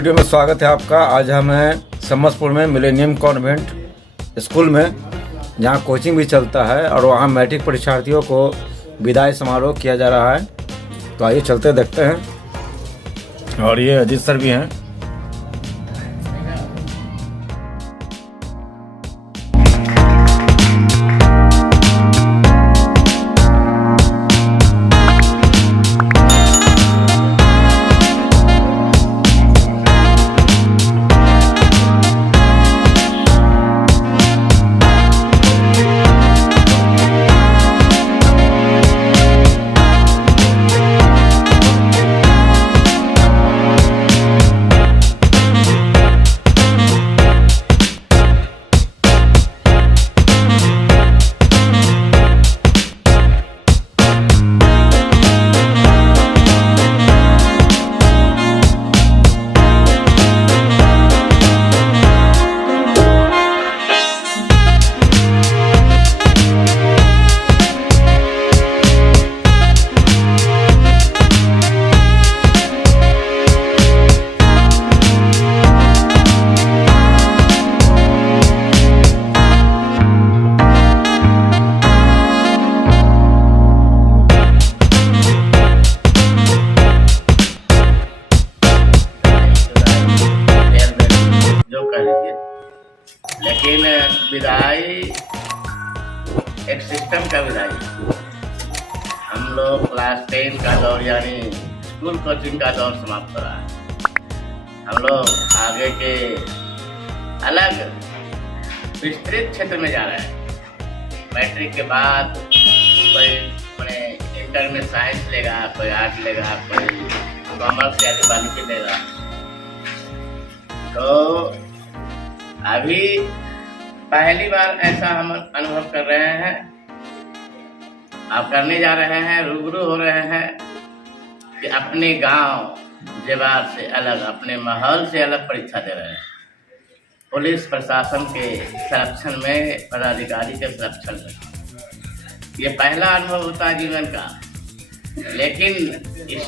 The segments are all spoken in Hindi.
वीडियो में स्वागत है आपका। आज हम हैं समस्तपुर में मिलेनियम कॉन्वेंट स्कूल में, जहां कोचिंग भी चलता है और वहां मैट्रिक परीक्षार्थियों को विदाई समारोह किया जा रहा है। तो आइए चलते देखते हैं। और ये अजीत सर भी हैं। लेकिन विदाई एक सिस्टम का विदाई। हम लोग क्लास 10 का दौर यानी स्कूल कोचिंग का दौर समाप्त हो रहा है। हम लोग आगे के अलग विस्तृत क्षेत्र में जा रहे हैं। मैट्रिक के बाद कोई इंटर में साइंस लेगा, कोई आर्ट लेगा, कोई कॉमर्स या बायोलॉजी लेगा। तो अभी पहली बार ऐसा हम अनुभव कर रहे हैं, आप करने जा रहे हैं, रूबरू हो रहे हैं कि अपने गांव जेबार से अलग, अपने माहौल से अलग परीक्षा दे रहे हैं। पुलिस प्रशासन के संरक्षण में, पदाधिकारी के संरक्षण में ये पहला अनुभव होता है जीवन का। लेकिन इस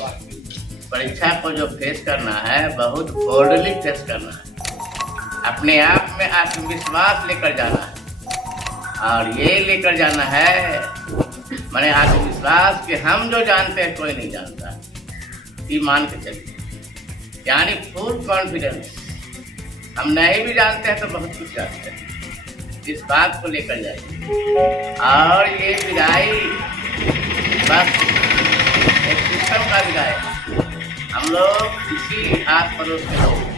परीक्षा को जो फेस करना है, बहुत बोल्डली फेस करना है। अपने आप में आत्मविश्वास लेकर जाना है। और ये लेकर जाना है माने आत्मविश्वास कि हम जो जानते हैं कोई नहीं जानता, ये मान के चलिए। यानी फुल कॉन्फिडेंस, हम नहीं भी जानते हैं तो बहुत कुछ जानते हैं, इस बात को लेकर जाइए। और ये विदाई बस एक सिस्टम का विदाई। हम लोग इसी आस पड़ोस के लोग,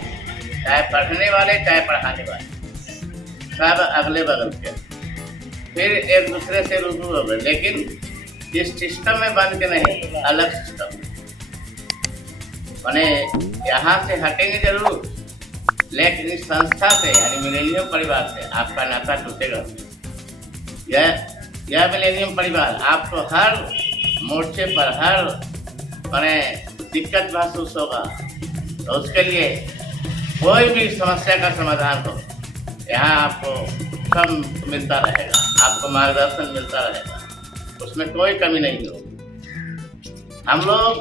चाहे पढ़ने वाले चाहे पढ़ाने वाले, सब अगले बगल के, फिर एक दूसरे से रूबरू हो गए। लेकिन इस सिस्टम में बन के नहीं, अलग सिस्टम माने यहाँ से हटेंगे जरूर, लेकिन इस संस्था से यानी मिलेनियम परिवार से आपका नाता टूटेगा। यह मिलेनियम परिवार आपको हर मोर्चे पर, हर माने दिक्कत महसूस होगा, तो उसके लिए कोई भी समस्या का समाधान हो, यहाँ आपको सब मिलता रहेगा, आपको मार्गदर्शन मिलता रहेगा, उसमें कोई कमी नहीं होगी। हम लोग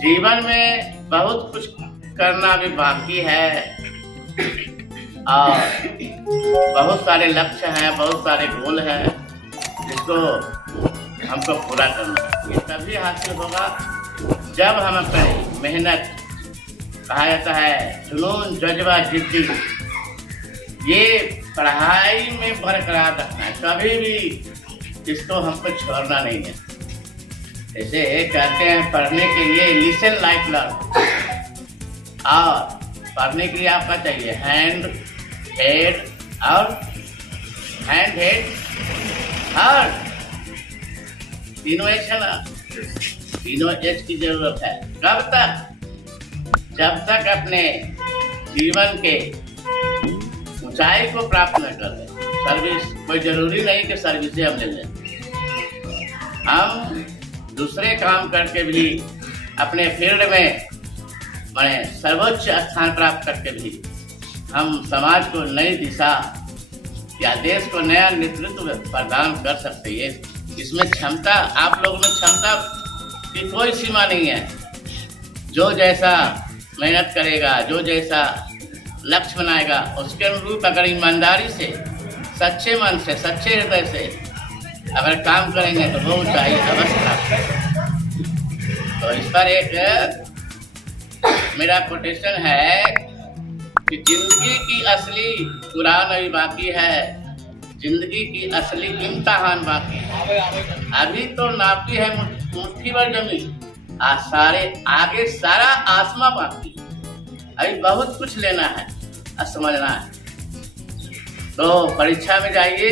जीवन में बहुत कुछ करना अभी बाकी है और बहुत सारे लक्ष्य हैं, बहुत सारे गोल हैं, जिसको हमको पूरा करना है। ये तभी हासिल होगा जब हम अपनी मेहनत, कहा जाता है जुनून, जज्बा, जिद्दी, ये पढ़ाई में बरकरार रखना है। कभी भी इसको हमको छोड़ना नहीं है। जैसे कहते हैं पढ़ने के लिए लिसन लाइफ लर्न, और पढ़ने के लिए आपका चाहिए हैंड, हेड और हैंड, हेड, हार्ट, तीनों एच की जरूरत है। कब तक? जब तक अपने जीवन के ऊंचाई को प्राप्त न कर ले। सर्विस कोई जरूरी नहीं कि सर्विस हम ले लें, हम दूसरे काम करके भी अपने फील्ड में माने सर्वोच्च स्थान प्राप्त करके भी हम समाज को नई दिशा या देश को नया नेतृत्व प्रदान कर सकते हैं। इसमें क्षमता, आप लोगों में क्षमता की कोई सीमा नहीं है। जो जैसा मेहनत करेगा, जो जैसा लक्ष्य बनाएगा उसके अनुरूप अगर ईमानदारी से, सच्चे मन से, सच्चे हृदय से अगर काम करेंगे तो वो ऊंचाई अवश्य प्राप्त करेंगे। तो इस पर एक मेरा कोटेशन है कि जिंदगी की असली कुरान अभी बाकी है, जिंदगी की असली इम्तिहान बाकी है। अभी तो नापी है मुट्ठी भर जमीन, आगे सारा आसमां बाकी, अभी बहुत कुछ लेना है और समझना है। तो परीक्षा में जाइए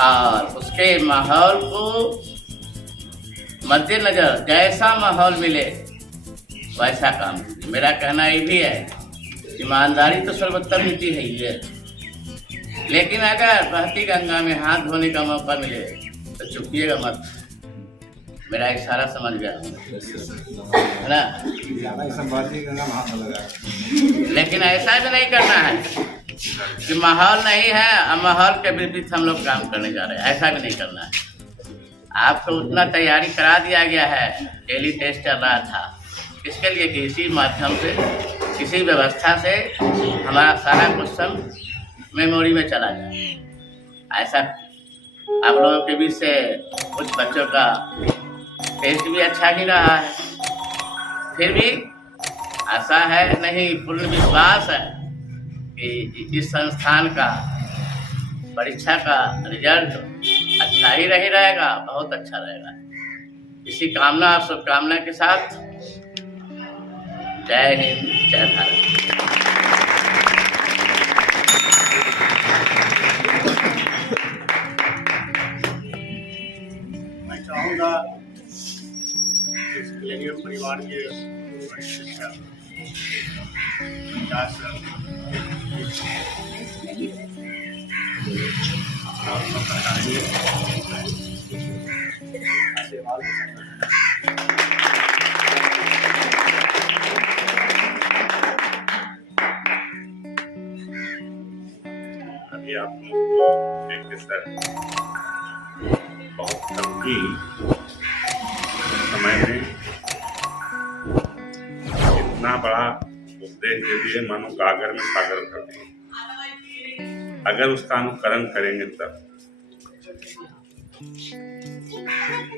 और उसके माहौल को मद्देनजर जैसा माहौल मिले वैसा काम कीजिए। मेरा कहना ये भी है, ईमानदारी तो सर्वोत्तम नीति है ही है, लेकिन अगर बहती गंगा में हाथ धोने का मौका मिले तो चुकिएगा मत। मेरा इशारा समझ गया है ना? लेकिन ऐसा भी नहीं करना है कि माहौल नहीं है और माहौल के विपरीत हम लोग काम करने जा रहे हैं, ऐसा भी नहीं करना है। आपको उतना तैयारी करा दिया गया है, डेली टेस्ट चल रहा था, इसके लिए कि इसी माध्यम से, किसी व्यवस्था से हमारा सारा क्वेश्चन मेमोरी में चला जाए। ऐसा आप लोगों के बीच से कुछ बच्चों का टेस्ट भी अच्छा ही रहा है, फिर भी आशा है, नहीं पूर्ण विश्वास है कि इस संस्थान का परीक्षा का रिजल्ट अच्छा ही नहीं रहेगा, बहुत अच्छा रहेगा। इसी कामना और शुभकामना के साथ जय हिंद, जय भारत। मैं चाहूँगा इस मिलेनियम परिवार के शिक्षा अभी आप देखते सर बहुत कम समय में इतना बड़ा उपदेश दे दिए मानो गागर में सागर कर दिए। अगर उसका अनुकरण करेंगे तब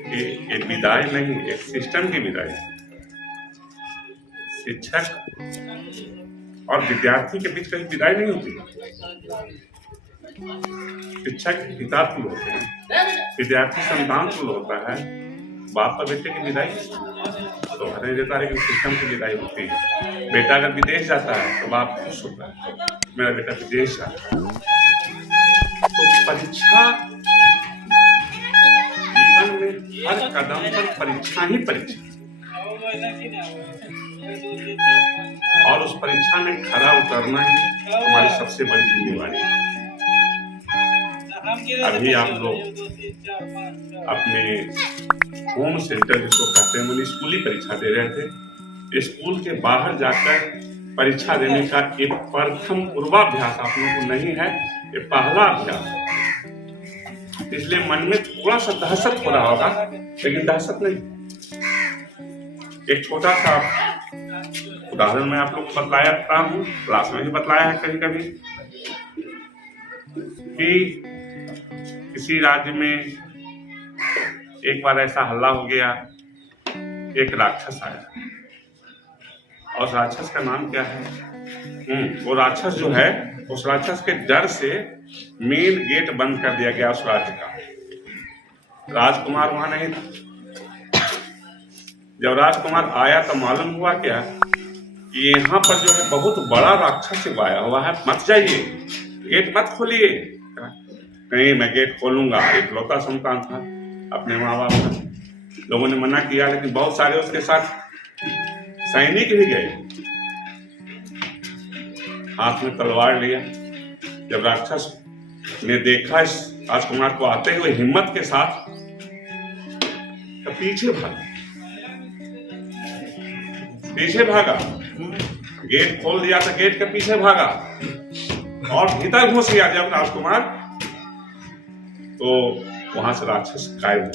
ये विदाई नहीं, एक सिस्टम की विदाई। शिक्षक और विद्यार्थी के बीच कहीं विदाई नहीं होती। शिक्षक पिता तुल्य होते हैं, विद्यार्थी संतान तुल्य होता है, बाप और बेटे की विदाई तो हर देता है, लेकिन सिस्टम की विदाई होती है। बेटा अगर विदेश जाता है तो बाप खुश होता है, मेरा बेटा विदेश जाता है। तो परीक्षा जीवन में हर कदम पर परीक्षा ही परीक्षा, और उस परीक्षा में खरा उतरना ही हमारी सबसे बड़ी जिम्मेवारी है। अभी आप लोग अपने होम सेंटर जिसको कहते हैं मैंने स्कूली परीक्षा दे रहे थे, स्कूल के बाहर जाकर परीक्षा देने का एक प्रथम पूर्वाभ्यास आप लोगों को नहीं है, ये पहला अभ्यास। इसलिए मन में थोड़ा सा दहशत हो रहा होगा, लेकिन दहशत नहीं। एक छोटा सा उदाहरण मैं आप लोग को बतलाता हूँ, क्लास में भी बतलाया है कभी कभी, कि किसी राज्य में एक बार ऐसा हल्ला हो गया, एक राक्षस आया, और राक्षस का नाम क्या है? वो राक्षस जो है, उस राक्षस के डर से मेन गेट बंद कर दिया गया उस राज्य का। राजकुमार वहां नहीं था। जब राजकुमार आया तो मालूम हुआ क्या कि यहाँ पर जो है बहुत बड़ा राक्षस आया हुआ है, मत जाइए, गेट मत खोलिए। नहीं, मैं गेट खोलूंगा। इकलौता संतान था अपने माँ बाप का। लोगों ने मना किया, लेकिन बहुत सारे उसके साथ सैनिक भी गए, हाथ में तलवार लिया। जब राक्षस ने देखा इस राजकुमार को आते हुए हिम्मत के साथ, तो पीछे भागा, गेट खोल दिया तो गेट के पीछे भागा और भीतर घुस गया। जब राजकुमार, तो वहां से राक्षस गायब हो।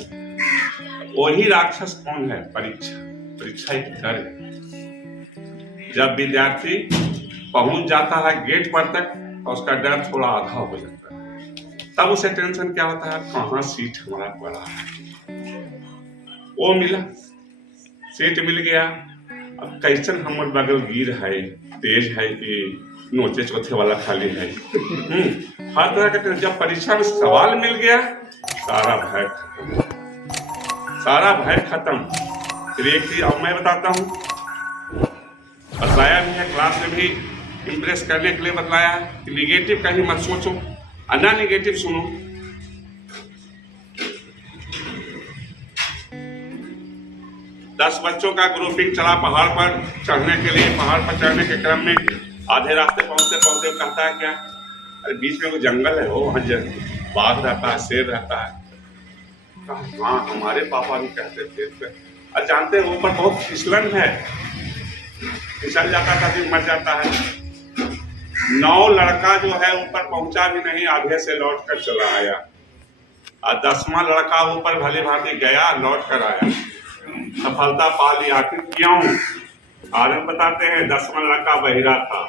वही राक्षस कौन है? परीक्षा। परीक्षा एक डर है। जब विद्यार्थी पहुंच जाता है गेट पर तक तो उसका डर थोड़ा आधा हो जाता है, तब उसे टेंशन क्या होता है, कहाँ सीट हमारा पड़ा है। वो मिला, सीट मिल गया। अब कैसन हमर बगल गिर है, तेज है कि नोचे चौथे वाला खाली है। हर तरह का टेंशन। जब परीक्षा में सवाल मिल गया, सारा भय खत्म, सारा भय खत्म। फिर एक चीज अब मैं बताता हूँ, बताया भी है क्लास में भी, इम्प्रेस करने के लिए बताया कि निगेटिव कहीं मत सोचो, अन्ना निगेटिव सुनो। दस बच्चों का ग्रुपिंग चला पहाड़ पर चढ़ने के लिए। पहाड़ पर चढ़ने के क्रम में आधे रास्ते पहुंचते पहुंचते कहता है क्या, अरे बीच में वो जंगल है, वो वहां बाघ रहता है, शेर रहता है। हाँ, हमारे पापा भी कहते थे। और जानते हैं ऊपर बहुत फिसलन है, फिसल जाता था फिर मर जाता है। 9 लड़का जो है ऊपर पहुंचा भी नहीं, आधे से लौट कर चला आया। और 10वां लड़का ऊपर भली भांति गया, लौट कर आया, सफलता पा ली। आखिर क्यों? कारण बताते हैं, 10वां लड़का बहिरा था,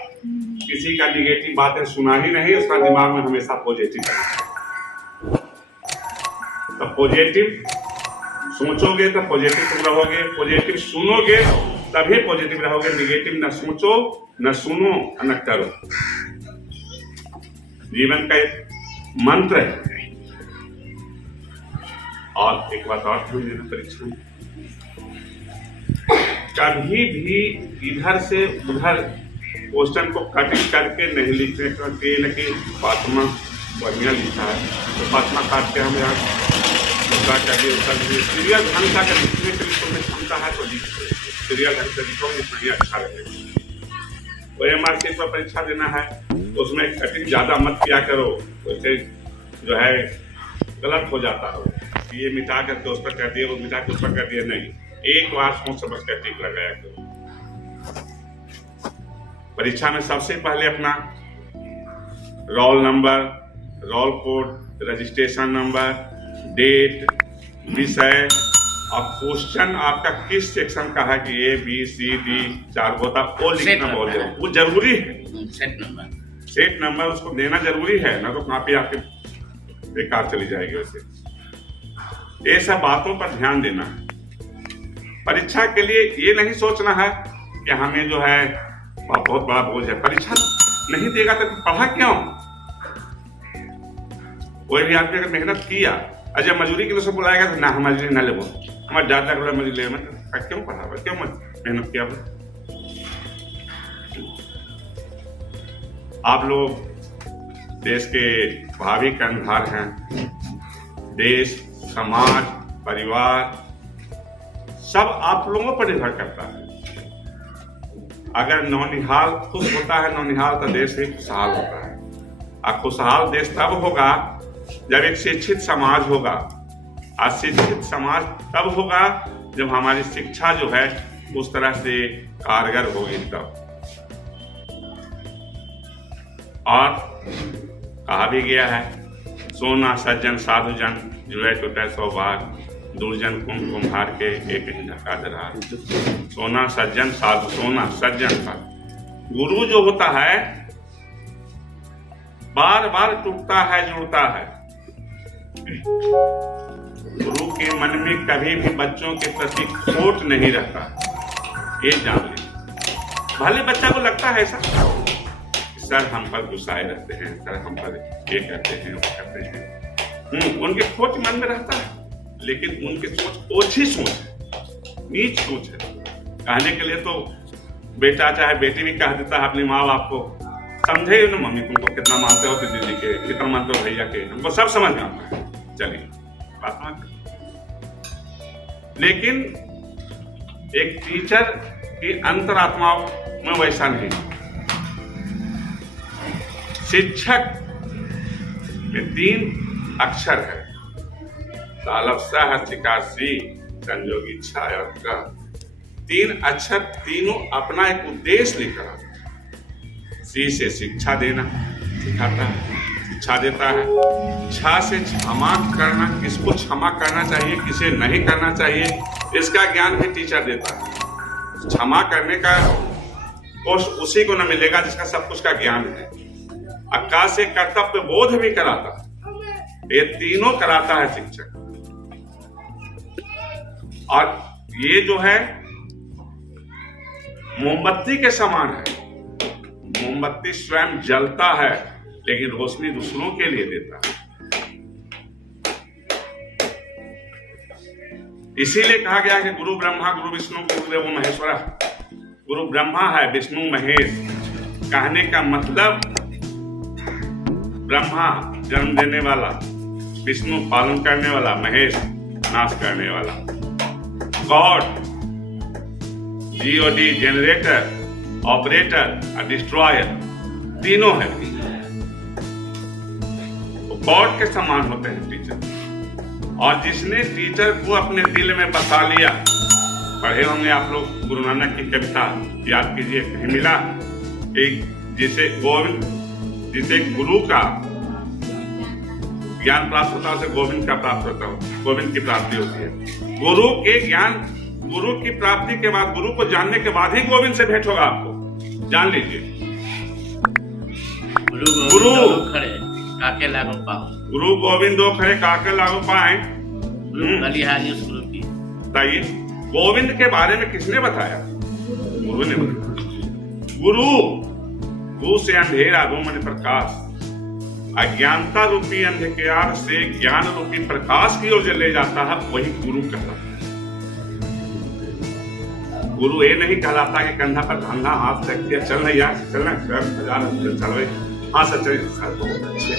किसी का निगेटिव बातें सुना ही नहीं, उसका दिमाग में हमेशा पॉजिटिव है। तो पॉजिटिव सोचोगे तो पॉजिटिव तुम रहोगे, पॉजिटिव सुनोगे तभी पॉजिटिव रहोगे। निगेटिव न सोचो, न सुनो, न करो। जीवन का एक मंत्र है। और एक बात और ध्यान देना, परीक्षा में कभी भी इधर से उधर क्वेश्चन को कटिंग करके नहीं लिखने का। कि फातिमा बढ़िया लिखा है तो फातिमा काट के हम यहाँ सीरियल ढंग का लिखने के लिए तुम्हें क्षमता है तो लिखो, सीरियल ढंग से लिखोगे नहीं अच्छा रहेगा। वो मार्केट पर परीक्षा देना है तो उसमें कटिंग ज्यादा मत किया करो, उससे जो है गलत हो जाता हो। ये मिटा करके उस पर कर दिए, वो मिटा के उस पर कर दिए, नहीं, एक बार सोच समझ कर टिक लगाया करो। परीक्षा में सबसे पहले अपना roll number, roll code, registration number, date, विषय और क्वेश्चन आपका किस सेक्शन का है कि A, B, C, D 4 होता, वो लिखना बहुत जरूरी, वो जरूरी है। सेट नंबर उसको देना जरूरी है, ना तो कॉपी आपके बेकार चली जाएगी। वैसे ये सब बातों पर ध्यान देना है। परीक्षा के लिए ये नहीं सोचना है कि हमें जो है बहुत बड़ा बोझ है, परीक्षा नहीं देगा तो पढ़ा क्यों। कोई भी आदमी अगर मेहनत किया, अजय मजदूरी के लिए सब बुलाएगा तो ना, हम मजदूरी ना लेबो, हमारे ज्यादा मजदूरी ले मत, क्यों पढ़ा, क्यों मत मेहनत किया। आप लोग देश के भावी कर्णधार हैं। देश, समाज, परिवार सब आप लोगों पर निर्भर करता है। अगर नौनिहाल खुश होता है, नौनिहाल तो देश भी खुशहाल होता है। और खुशहाल देश तब होगा जब एक शिक्षित समाज होगा, और शिक्षित समाज तब होगा जब हमारी शिक्षा जो है उस तरह से कारगर होगी तब। और कहा भी गया है, सोना सज्जन साधु जन जुए टूटे सौभाग्य, दुर्जन कुम्हार के एक ही धक्का दरार। सोना सज्जन साधु, सोना सज्जन साधु। गुरु जो होता है बार बार टूटता है, जुड़ता है। गुरु के मन में कभी भी बच्चों के प्रति खोट नहीं रहता, ये जान लीजिए। भले बच्चा को लगता है ऐसा, सर हम पर गुस्साए रहते हैं, सर हम पर ये करते हैं, वो करते हैं, उनके खोट मन में रहता है, लेकिन उनकी सोच ओछी सोच है, नीच सोच है। कहने के लिए तो बेटा चाहे बेटी भी कह देता है अपनी माँ बाप को, समझे ना मम्मी तुमको कितना मानते हो, तो दीदी के कितना मानते हो, भैया के, हमको सब समझ में आता है, चलिए बात मत। लेकिन एक टीचर की अंतरात्मा में वैसा नहीं। शिक्षक में 3 अक्षर है, सी संयोगी छाया का 3 अक्षर, तीनों अपना एक उद्देश्य लेकर। सी से शिक्षा देना सिखाता है, शिक्षा देता है। छा से क्षमा करना, किसको क्षमा करना चाहिए, किसे नहीं करना चाहिए, इसका ज्ञान भी टीचर देता है। क्षमा करने का उसी को न मिलेगा जिसका सब कुछ का ज्ञान है। आकाश से कर्तव्य बोध भी कराता, ये तीनों कराता है शिक्षक। और ये जो है मोमबत्ती के समान है। मोमबत्ती स्वयं जलता है लेकिन रोशनी दूसरों के लिए देता है। इसीलिए कहा गया कि गुरु ब्रह्मा गुरु विष्णु गुरुदेव महेश्वर। गुरु ब्रह्मा है, विष्णु महेश। कहने का मतलब ब्रह्मा जन्म देने वाला, विष्णु पालन करने वाला, महेश नाश करने वाला। गॉड GOD जनरेटर, ऑपरेटर और डिस्ट्रॉयर तीनों है। तो गॉड के समान होते हैं टीचर। और जिसने टीचर को अपने दिल में बसा लिया, पढ़े होंगे आप लोग गुरु नानक की कविता, याद कीजिए, कहीं मिला एक जिसे गुरु का ज्ञान प्राप्त होता है उसे गोविंद का प्राप्त होता है, गोविंद की प्राप्ति होती है। गुरु के ज्ञान, गुरु की प्राप्ति के बाद, गुरु को जानने के बाद ही गोविंद से भेंट होगा आपको, जान लीजिए। गुरु खड़े काके लागू पाओ, गुरु गोविंद दो खड़े काके लागू पाए। बलिहारी उस गुरु की। बताइए, गोविंद के बारे में किसने बताया? गुरु ने बताया। गुरु से अंधेरा रोमन प्रकाश, अज्ञानता रूपी अंधकार से ज्ञान रूपी प्रकाश की ओर जो ले जाता है वही गुरु कहलाता है। गुरु ये नहीं कहलाता कि कंधा पर कंधा हाथ रख दिया, चल यार चलना, चल हाँ सर चलिए सर, बहुत अच्छे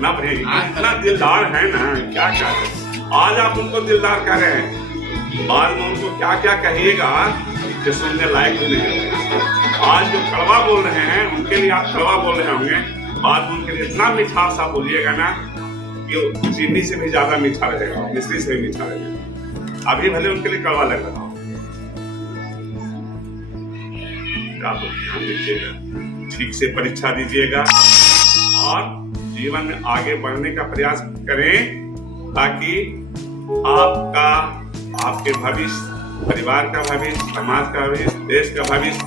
ना भाई, इतना दिलदार है ना, क्या करें। आज आप उनको दिलदार कह रहे हैं, बाद में उनको क्या क्या कहिएगा कि सुनने लायक भी नहीं है। आज जो कड़वा बोल रहे हैं उनके लिए आप कड़वा बोल रहे होंगे, बाद में उनके लिए इतना मीठा सा बोलिएगा ना कि चीनी से भी ज्यादा मीठा रहेगा, मिश्री से भी मीठा रहेगा। अभी भले उनके लिए कड़वा लग रहा हो। आप ध्यान दीजिएगा, ठीक से परीक्षा दीजिएगा और जीवन में आगे बढ़ने का प्रयास करें ताकि आपका, आपके भविष्य, परिवार का भविष्य, समाज का भविष्य, देश का भविष्य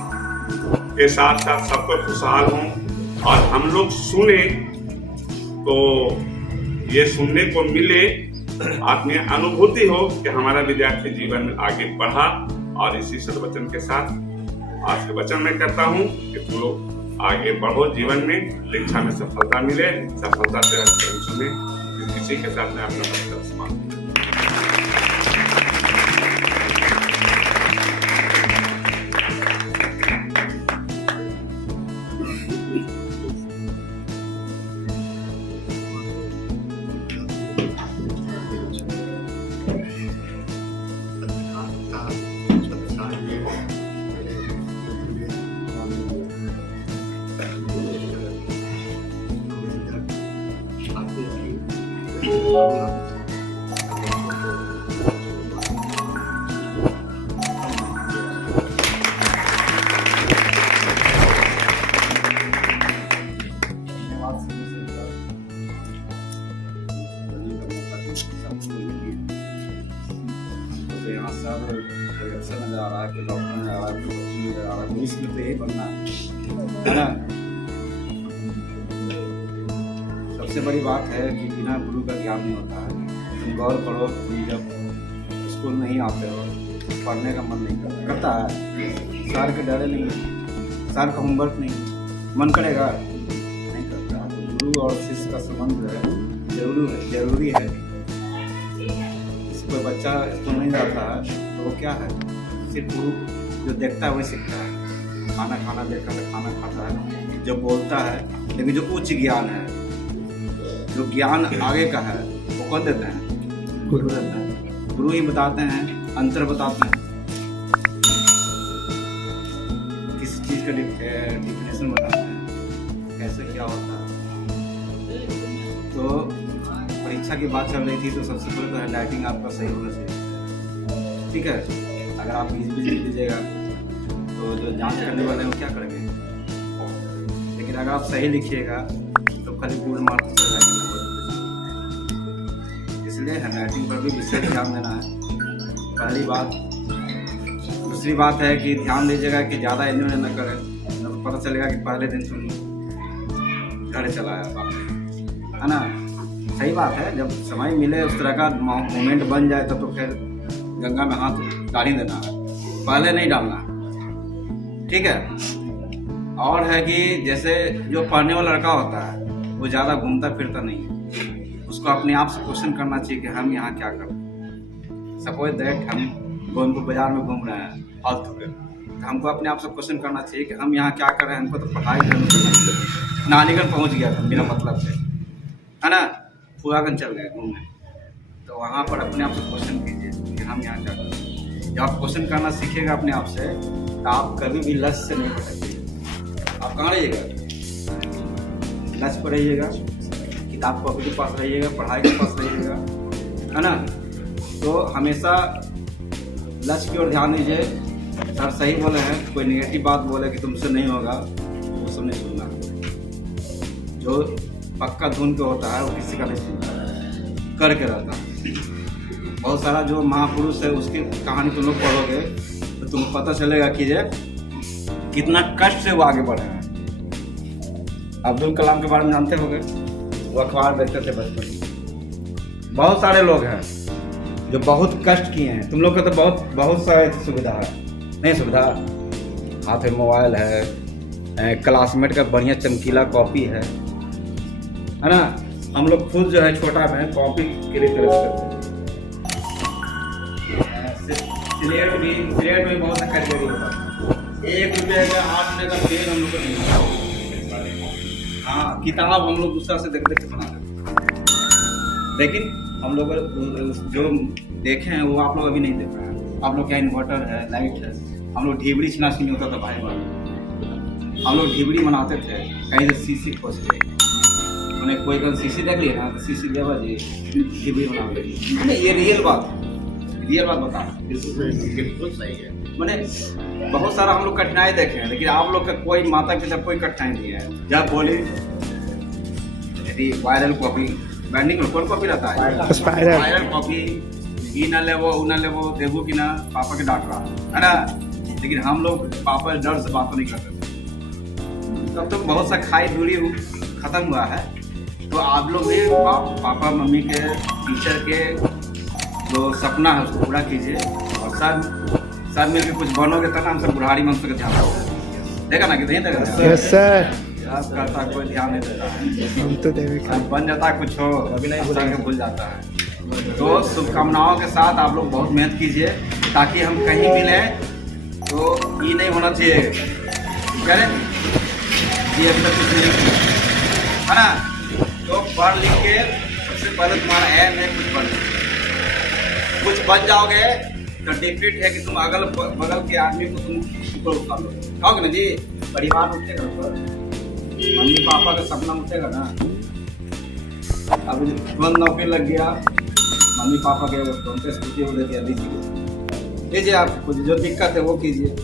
के साथ साथ सबको खुशहाल हों। और हम लोग सुने तो ये सुनने को मिले, अपनी अनुभूति हो कि हमारा विद्यार्थी जीवन में आगे बढ़ा। और इसी सद्वचन के साथ आज के वचन मैं करता हूँ कि तुम लोग आगे बढ़ो जीवन में, शिक्षा में सफलता मिले, सफलता से सुने। इसी के साथ मैं अपना वक्तव्य समाप्त। यहाँ सब प्रोडक्शन नजर आ रहा है, डॉक्टर नजर आ रहा है, नजर आ रहा है, पुलिस में तो यही बनना है ना। सबसे बड़ी बात है कि बिना गुरु का ज्ञान नहीं होता है। तुम गौर करो, तुम जब स्कूल नहीं आते हो, पढ़ने का मन नहीं करता है, सर के डरे नहीं, सर का होमवर्क नहीं, मन करेगा नहीं करता। गुरु और शिष्य का संबंध जरूरी है। कोई बच्चा स्कूल नहीं जाता है तो वो क्या है, सिर्फ गुरु जो देखता है वही सीखता है। खाना देखता है, खाना खाता है, जो बोलता है, लेकिन जो उच्च ज्ञान है, जो ज्ञान आगे का है, वो कौन देते हैं? गुरु देते हैं। गुरु ही बताते हैं, अंतर बताते हैं, किस चीज़ का डिफिनेशन बताते हैं, कैसे क्या होता है। तो परीक्षा की बात चल रही थी तो सबसे पहले तो हैंडराइटिंग आपका सही होना चाहिए, ठीक है। अगर आप 20 लिख दीजिएगा तो जो जांच करने वाले हैं वो क्या करेंगे, लेकिन अगर आप सही लिखिएगा तो खाली पूर्ण मार्क्स चल जाएंगे। इसलिए हैंडराइटिंग पर भी विशेष ध्यान देना है, पहली बात। दूसरी बात है कि ध्यान दीजिएगा कि ज़्यादा एन्जॉय न करें, पता चलेगा कि पहले दिन तुम घर चला आया, है ना। सही बात है, जब समय मिले उस तरह का मोमेंट बन जाए तब तो फिर गंगा में हाथ डाल ही देना है, पहले नहीं डालना, ठीक है। और है कि जैसे जो पढ़ने वाला लड़का होता है वो ज़्यादा घूमता फिरता नहीं है, उसको अपने आप से क्वेश्चन करना चाहिए कि हम यहाँ क्या कर रहे हैं। सपोज दैट हम गोविंदपुर बाजार में घूम रहे हैं फालतू के, तो हमको अपने आप से क्वेश्चन करना चाहिए कि हम यहाँ क्या कर रहे हैं। हमको तो पढ़ाई करनी चाहिए। नानीगंज पहुँच गया था बिना मतलब से, है ना, फुआगंज चल गए घूमने, तो वहाँ पर अपने आप से क्वेश्चन कीजिए कि हम यहाँ क्या कर रहे हैं। जब आप क्वेश्चन करना सीखिएगा अपने आप से तो आप कभी भी लक्ष्य से नहीं भटकेंगे। आप कहाँ रहिएगा, लक्ष्य पर रहिएगा, किताब कॉपी के पास रहिएगा, पढ़ाई के पास रहिएगा, है ना। तो हमेशा लक्ष्य की ओर ध्यान दीजिए। सर सही बोले हैं, कोई नेगेटिव बात बोले कि तुमसे नहीं होगा वो सब नहीं सुनना। जो पक्का धुन के होता है वो किसी का नहीं सुनता, करके रहता है। बहुत सारा जो महापुरुष है उसकी कहानी तुम लोग पढ़ोगे तो तुम्हें पता चलेगा कि ये कितना कष्ट से वो आगे बढ़े हैं। अब्दुल कलाम के बारे में जानते होंगे, वो अखबार बेचते थे बचपन में। बहुत सारे लोग हैं जो बहुत कष्ट किए हैं। तुम लोग का तो बहुत सारी सुविधा है, नहीं सुविधा, हाथ में मोबाइल है, क्लासमेट का बढ़िया चमकीला कॉपी है ना। हम लोग खुद जो है छोटा में कॉपी के लिए करते थे। सिलेट में बहुत सा कैटेगरी होता है। 1 रुपये का 8 रुपये का पेन हम लोग को नहीं होता। हाँ, किताब हम लोग दूसरा से देख के बना देते, लेकिन हम लोग जो देखे हैं वो आप लोग अभी नहीं देख रहे हैं। आप लोग क्या इन्वर्टर है, लाइट है। हम लोग ढिबड़ी छिनासी नहीं होता था भाई बात, हम लोग ढिबड़ी मनाते थे कहीं से सीसी खोज के। मैंने कोई कल सीसी देख लिया ना, सीसी देवा जी ढिबड़ी बना ली। मैंने ये रियल बात बता, बिल्कुल सही है। मैंने बहुत सारा हम लोग कठिनाई देखे हैं, लेकिन आप लोग का कोई माता पिता कोई कठिनाई नहीं है। जब बोली यदि वायरल कॉपी बैंडिंग में कौन कॉपी रहता है, वायरल कॉपी, ई ना ले वो देवो कि ना पापा के डांट रहा है ना। लेकिन हम लोग पापा डर से बात नहीं करते थे। तब तो बहुत सा खाई दूरी खत्म हुआ है। तो आप लोग भी पापा मम्मी के, टीचर के जो सपना है उसको पूरा कीजिए, और सब मिलकर कुछ बनोगे तब हम सब बुढ़ारी मंत्र का ध्यान रखोगे। देखा ना कि नहीं देखा? Yes sir. करता कोई ध्यान नहीं देता है, हम तो देवे बन जाता है कुछ हो अभी नहीं भूल जाता है। तो शुभकामनाओं के साथ आप लोग बहुत मेहनत कीजिए ताकि हम कहीं मिले तो ये नहीं होना चाहिए क्या रे? ये अभी तक कुछ नहीं किया, है ना। तो पढ़ लिख के सबसे पहले तुम्हारा एम है कुछ बन जाओगे तो डेफिनेट है कि तुम अगल बगल के आदमी को तुम ऊपर उठा लो, खाओगे ना जी। परिवार उठेगा ऊपर, मम्मी पापा का सपना उठेगा ना। अब तुरंत नौकरी लग गया, मम्मी पापा के स्कूटी दे दिया, लीजिए आप जो दिक्कत है वो कीजिए।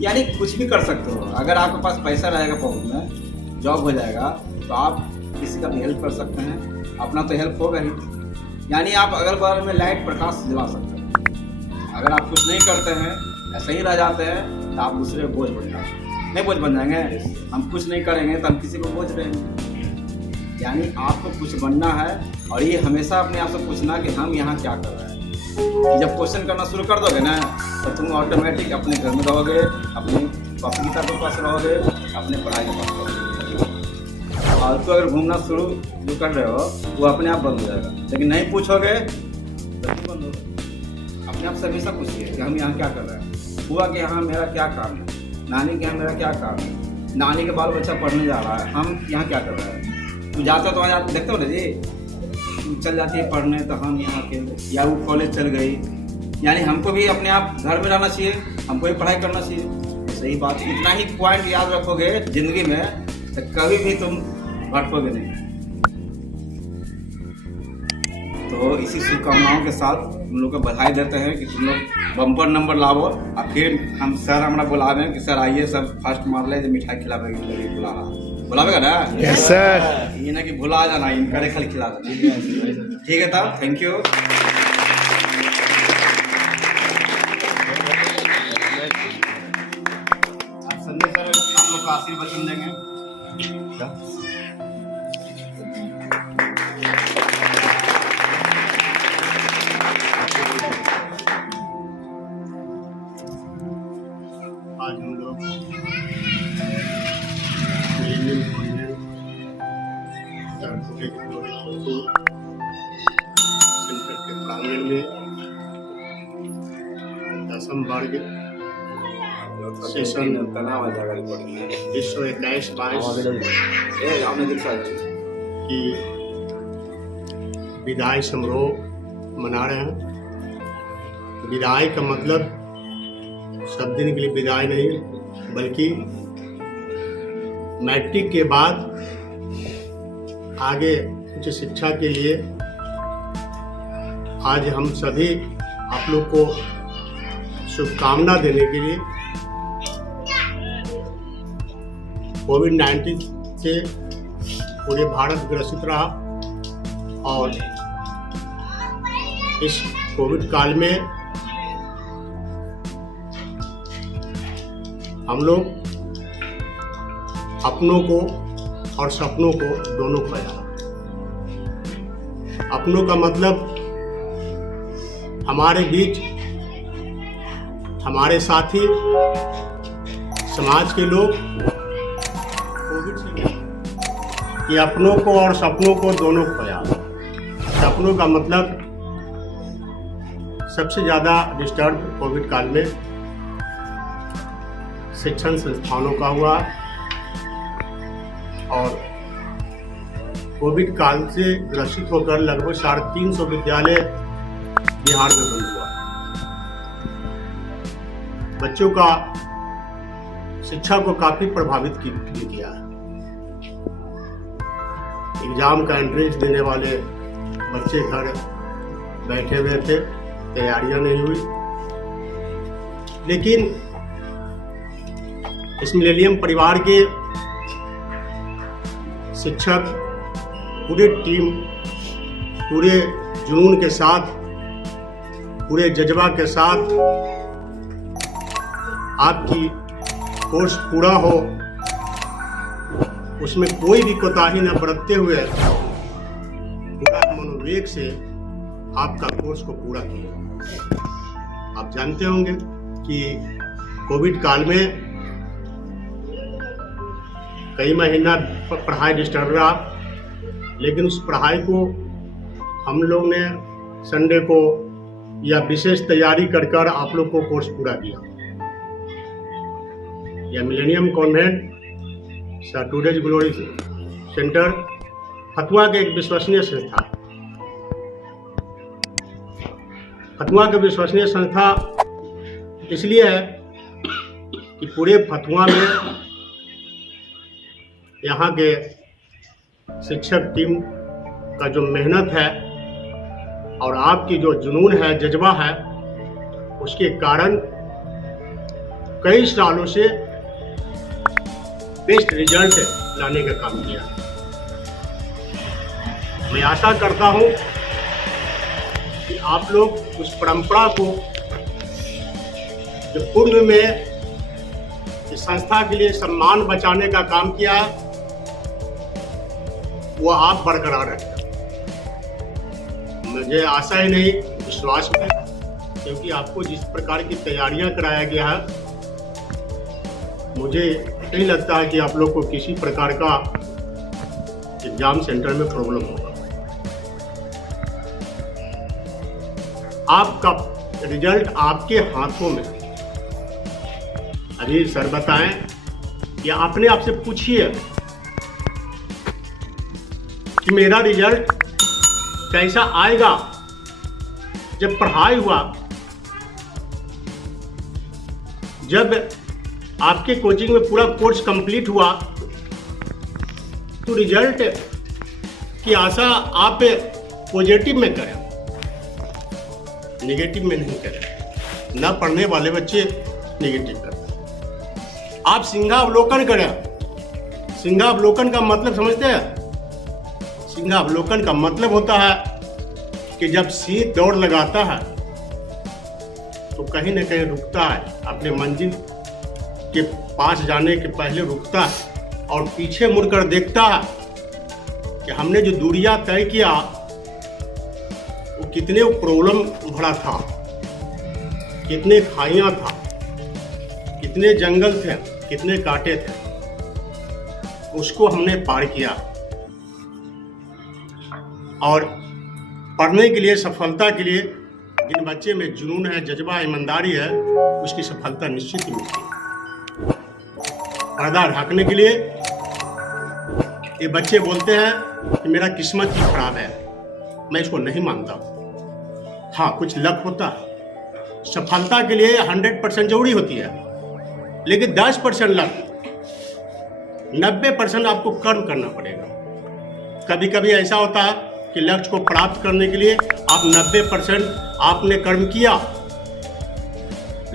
यानी कुछ भी कर सकते हो। अगर आपके पास पैसा रहेगा पॉकेट में, जॉब हो जाएगा तो आप किसी का भी हेल्प कर सकते हैं, अपना तो हेल्प होगा ही। यानी आप अगल बगल में लाइट प्रकाश जला सकते हैं। अगर आप कुछ नहीं करते हैं, ऐसे ही रह जाते हैं तो आप दूसरे बोझ बन जाते हैं। नहीं बोझ बन जाएंगे, हम कुछ नहीं करेंगे तो हम किसी को बोझ रहेंगे। यानी आपको कुछ बनना है, और ये हमेशा अपने आप से पूछना कि हम यहाँ क्या कर रहे हैं। जब क्वेश्चन करना शुरू कर दोगे ना तो तुम ऑटोमेटिक अपने घर में रहोगे, अपनी कॉपी किताब के पास रहोगे, अपने पढ़ाई के पास रहोगे। और तो अगर घूमना शुरू जो कर रहे हो वो अपने आप बंद हो जाएगा, लेकिन नहीं पूछोगे तो बंद होगा। अपने आप से हमेशा पूछिए कि हम यहाँ क्या कर रहे हैं, हुआ कि यहाँ मेरा क्या काम है, नानी के यहाँ मेरा क्या काम है, नानी के बाल बच्चा पढ़ने जा रहा है, हम यहाँ क्या कर रहे हैं। तू जाता तो वहाँ देखते हो ना जी, तू चल जाती है पढ़ने तो हम यहाँ के, या वो कॉलेज चल गई। यानी हमको भी अपने आप घर में रहना चाहिए, हमको भी पढ़ाई करना चाहिए। सही बात, इतना ही पॉइंट याद रखोगे जिंदगी में तो कभी भी तुम भटकोगे नहीं। तो इसी शुभकामनाओं के साथ तुम लोग को बधाई देते हैं कि तुम लोग बम्पर नंबर लाओ। और फिर हम सर हमारा बुला रहे हैं कि सर आइए सब फर्स्ट मार ले, मिठाई खिलावेगा, बुलावेगा ना। Yes sir. ये ना कि भुला जाना, इनका खाली खिला देना। ठीक है तब, थैंक यू। संजय सर हम लोग का आशीर्वचन देंगे। आज हम लोग मिलेनियम कॉन्वेंट सेंटर के प्रांगण में 10वीं वर्ग सेशन विश्व 21-22 की विदाई समारोह मना रहे हैं। विदाई का मतलब सब दिन के लिए विदाई नहीं, बल्कि मैट्रिक के बाद आगे उच्च शिक्षा के लिए आज हम सभी आप लोग को शुभकामना देने के लिए कोविड-19 से पूरे भारत ग्रसित रहा और इस कोविड काल में हम लोग अपनों को और सपनों को दोनों खोया। अपनों का मतलब हमारे बीच हमारे साथी समाज के लोग कोविड से कि अपनों को और सपनों को दोनों खोया। सपनों का मतलब सबसे ज़्यादा डिस्टर्ब कोविड काल में शिक्षण संस्थानों का हुआ और कोविड काल से ग्रसित होकर लगभग 350 विद्यालय बिहार में बंद हुआ। बच्चों का शिक्षा को काफी प्रभावित किया। एग्जाम का एंट्रेंस देने वाले बच्चे घर बैठे हुए थे, तैयारियां नहीं हुई। लेकिन इस मिलेनियम परिवार के शिक्षक पूरे टीम पूरे जुनून के साथ पूरे जज्बा के साथ आपकी कोर्स पूरा हो उसमें कोई भी कोताही न बरतते हुए पूरा मनोवेग से आपका कोर्स को पूरा किया। आप जानते होंगे कि कोविड काल में कई महीना पढ़ाई डिस्टर्ब रहा, लेकिन उस पढ़ाई को हम लोग ने संडे को या विशेष तैयारी कर आप लोग को कोर्स पूरा किया। यह millennium convent sir today's glory centre Fatuha के एक विश्वसनीय संस्था। फतुहा के विश्वसनीय संस्था इसलिए है कि पूरे फतुहा में यहाँ के शिक्षक टीम का जो मेहनत है और आपकी जो जुनून है, जज्बा है, उसके कारण कई सालों से बेस्ट रिजल्ट लाने का काम किया। मैं आशा करता हूं कि आप लोग उस परंपरा को जो पूर्व में इस संस्था के लिए सम्मान बचाने का काम किया है वो आप बरकरार रखें। मुझे आशा ही नहीं, विश्वास है, क्योंकि आपको जिस प्रकार की तैयारियां कराया गया है मुझे नहीं लगता है कि आप लोग को किसी प्रकार का एग्जाम सेंटर में प्रॉब्लम होगा। आपका रिजल्ट आपके हाथों में। अभी सर बताएं या अपने आप से पूछिए कि मेरा रिजल्ट कैसा आएगा। जब पढ़ाई हुआ, जब आपके कोचिंग में पूरा कोर्स कंप्लीट हुआ तो रिजल्ट की आशा आप पॉजिटिव में करें, नेगेटिव में नहीं करें। न पढ़ने वाले बच्चे नेगेटिव करें। आप सिंहावलोकन करें। सिंहावलोकन का मतलब समझते हैं? सिंहावलोकन का मतलब होता है कि जब सिंह दौड़ लगाता है तो कहीं न कहीं रुकता है, अपने मंजिल के पास जाने के पहले रुकता है और पीछे मुड़कर देखता है कि हमने जो दूरियां तय किया वो कितने प्रॉब्लम भरा था, कितने खाइयां था, कितने जंगल थे, कितने कांटे थे, उसको हमने पार किया। और पढ़ने के लिए, सफलता के लिए जिन बच्चे में जुनून है, जज्बा, ईमानदारी है, उसकी सफलता निश्चित ही मिलती है। पर्दा ढकने के लिए ये बच्चे बोलते हैं कि मेरा किस्मत ही खराब है, मैं इसको नहीं मानता। हाँ, कुछ लक होता है। सफलता के लिए 100% जरूरी होती है, लेकिन 10% लक, 90% आपको कर्म करना पड़ेगा। कभी कभी ऐसा होता है कि लक्ष्य को प्राप्त करने के लिए आप 90% आपने कर्म किया,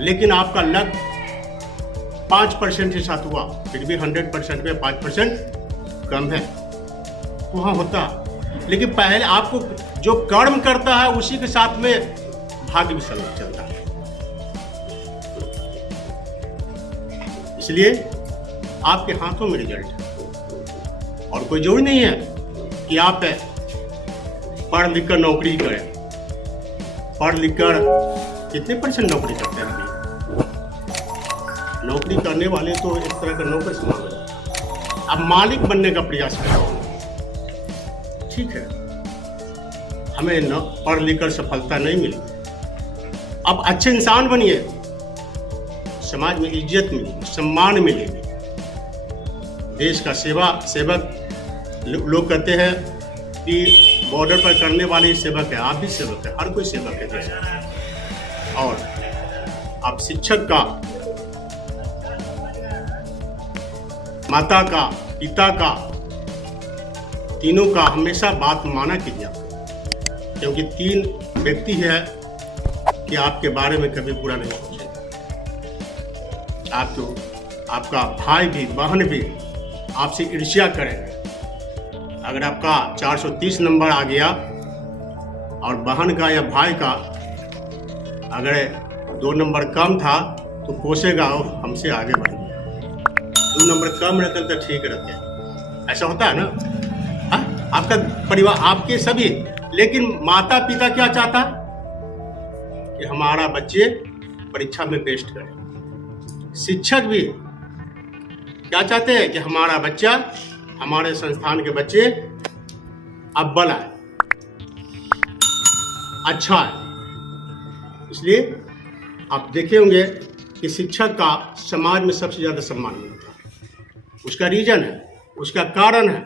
लेकिन आपका लक्ष्य 5% के साथ हुआ, फिर भी 100% में 5% कम है, वहाँ होता है। लेकिन पहले आपको जो कर्म करता है उसी के साथ में भाग्य भी चलता है। इसलिए आपके हाथों में रिजल्ट है, और कोई जरूरी नहीं है कि आप पढ़ लिख कर नौकरी करें। पढ़ लिख कर कितने % नौकरी करते हैं अभी? नौकरी करने वाले तो एक तरह का नौकर समान है। अब मालिक बनने का प्रयास करें, ठीक है, हमें न पढ़ लिख कर सफलता नहीं मिली। अब अच्छे इंसान बनिए, समाज में इज्जत मिलेगी, सम्मान मिलेगी, देश का सेवक। लोग कहते हैं कि बॉर्डर पर करने वाले सेवक है, आप भी सेवक है, हर कोई सेवक है देश का। और आप शिक्षक का, माता का, पिता का, तीनों का हमेशा बात माना कीजिए, क्योंकि 3 व्यक्ति है कि आपके बारे में कभी बुरा नहीं सोचेगा। आपका भाई भी, बहन भी आपसे ईर्ष्या करेंगे। अगर आपका 430 नंबर आ गया और बहन का या भाई का अगर 2 नंबर कम था तो कोसेगा और हमसे आगे बढ़ गया। 2 नंबर कम रहते तो ठीक रहते हैं, ऐसा होता है ना। हाँ? आपका परिवार, आपके सभी, लेकिन माता पिता क्या चाहता कि हमारा बच्चे परीक्षा में बेस्ट करें। शिक्षक भी क्या चाहते हैं कि हमारा बच्चा, हमारे संस्थान के बच्चे अव्वल आए, अच्छा है। इसलिए आप देखे होंगे कि शिक्षक का समाज में सबसे ज़्यादा सम्मान मिलता है। उसका रीजन है, उसका कारण है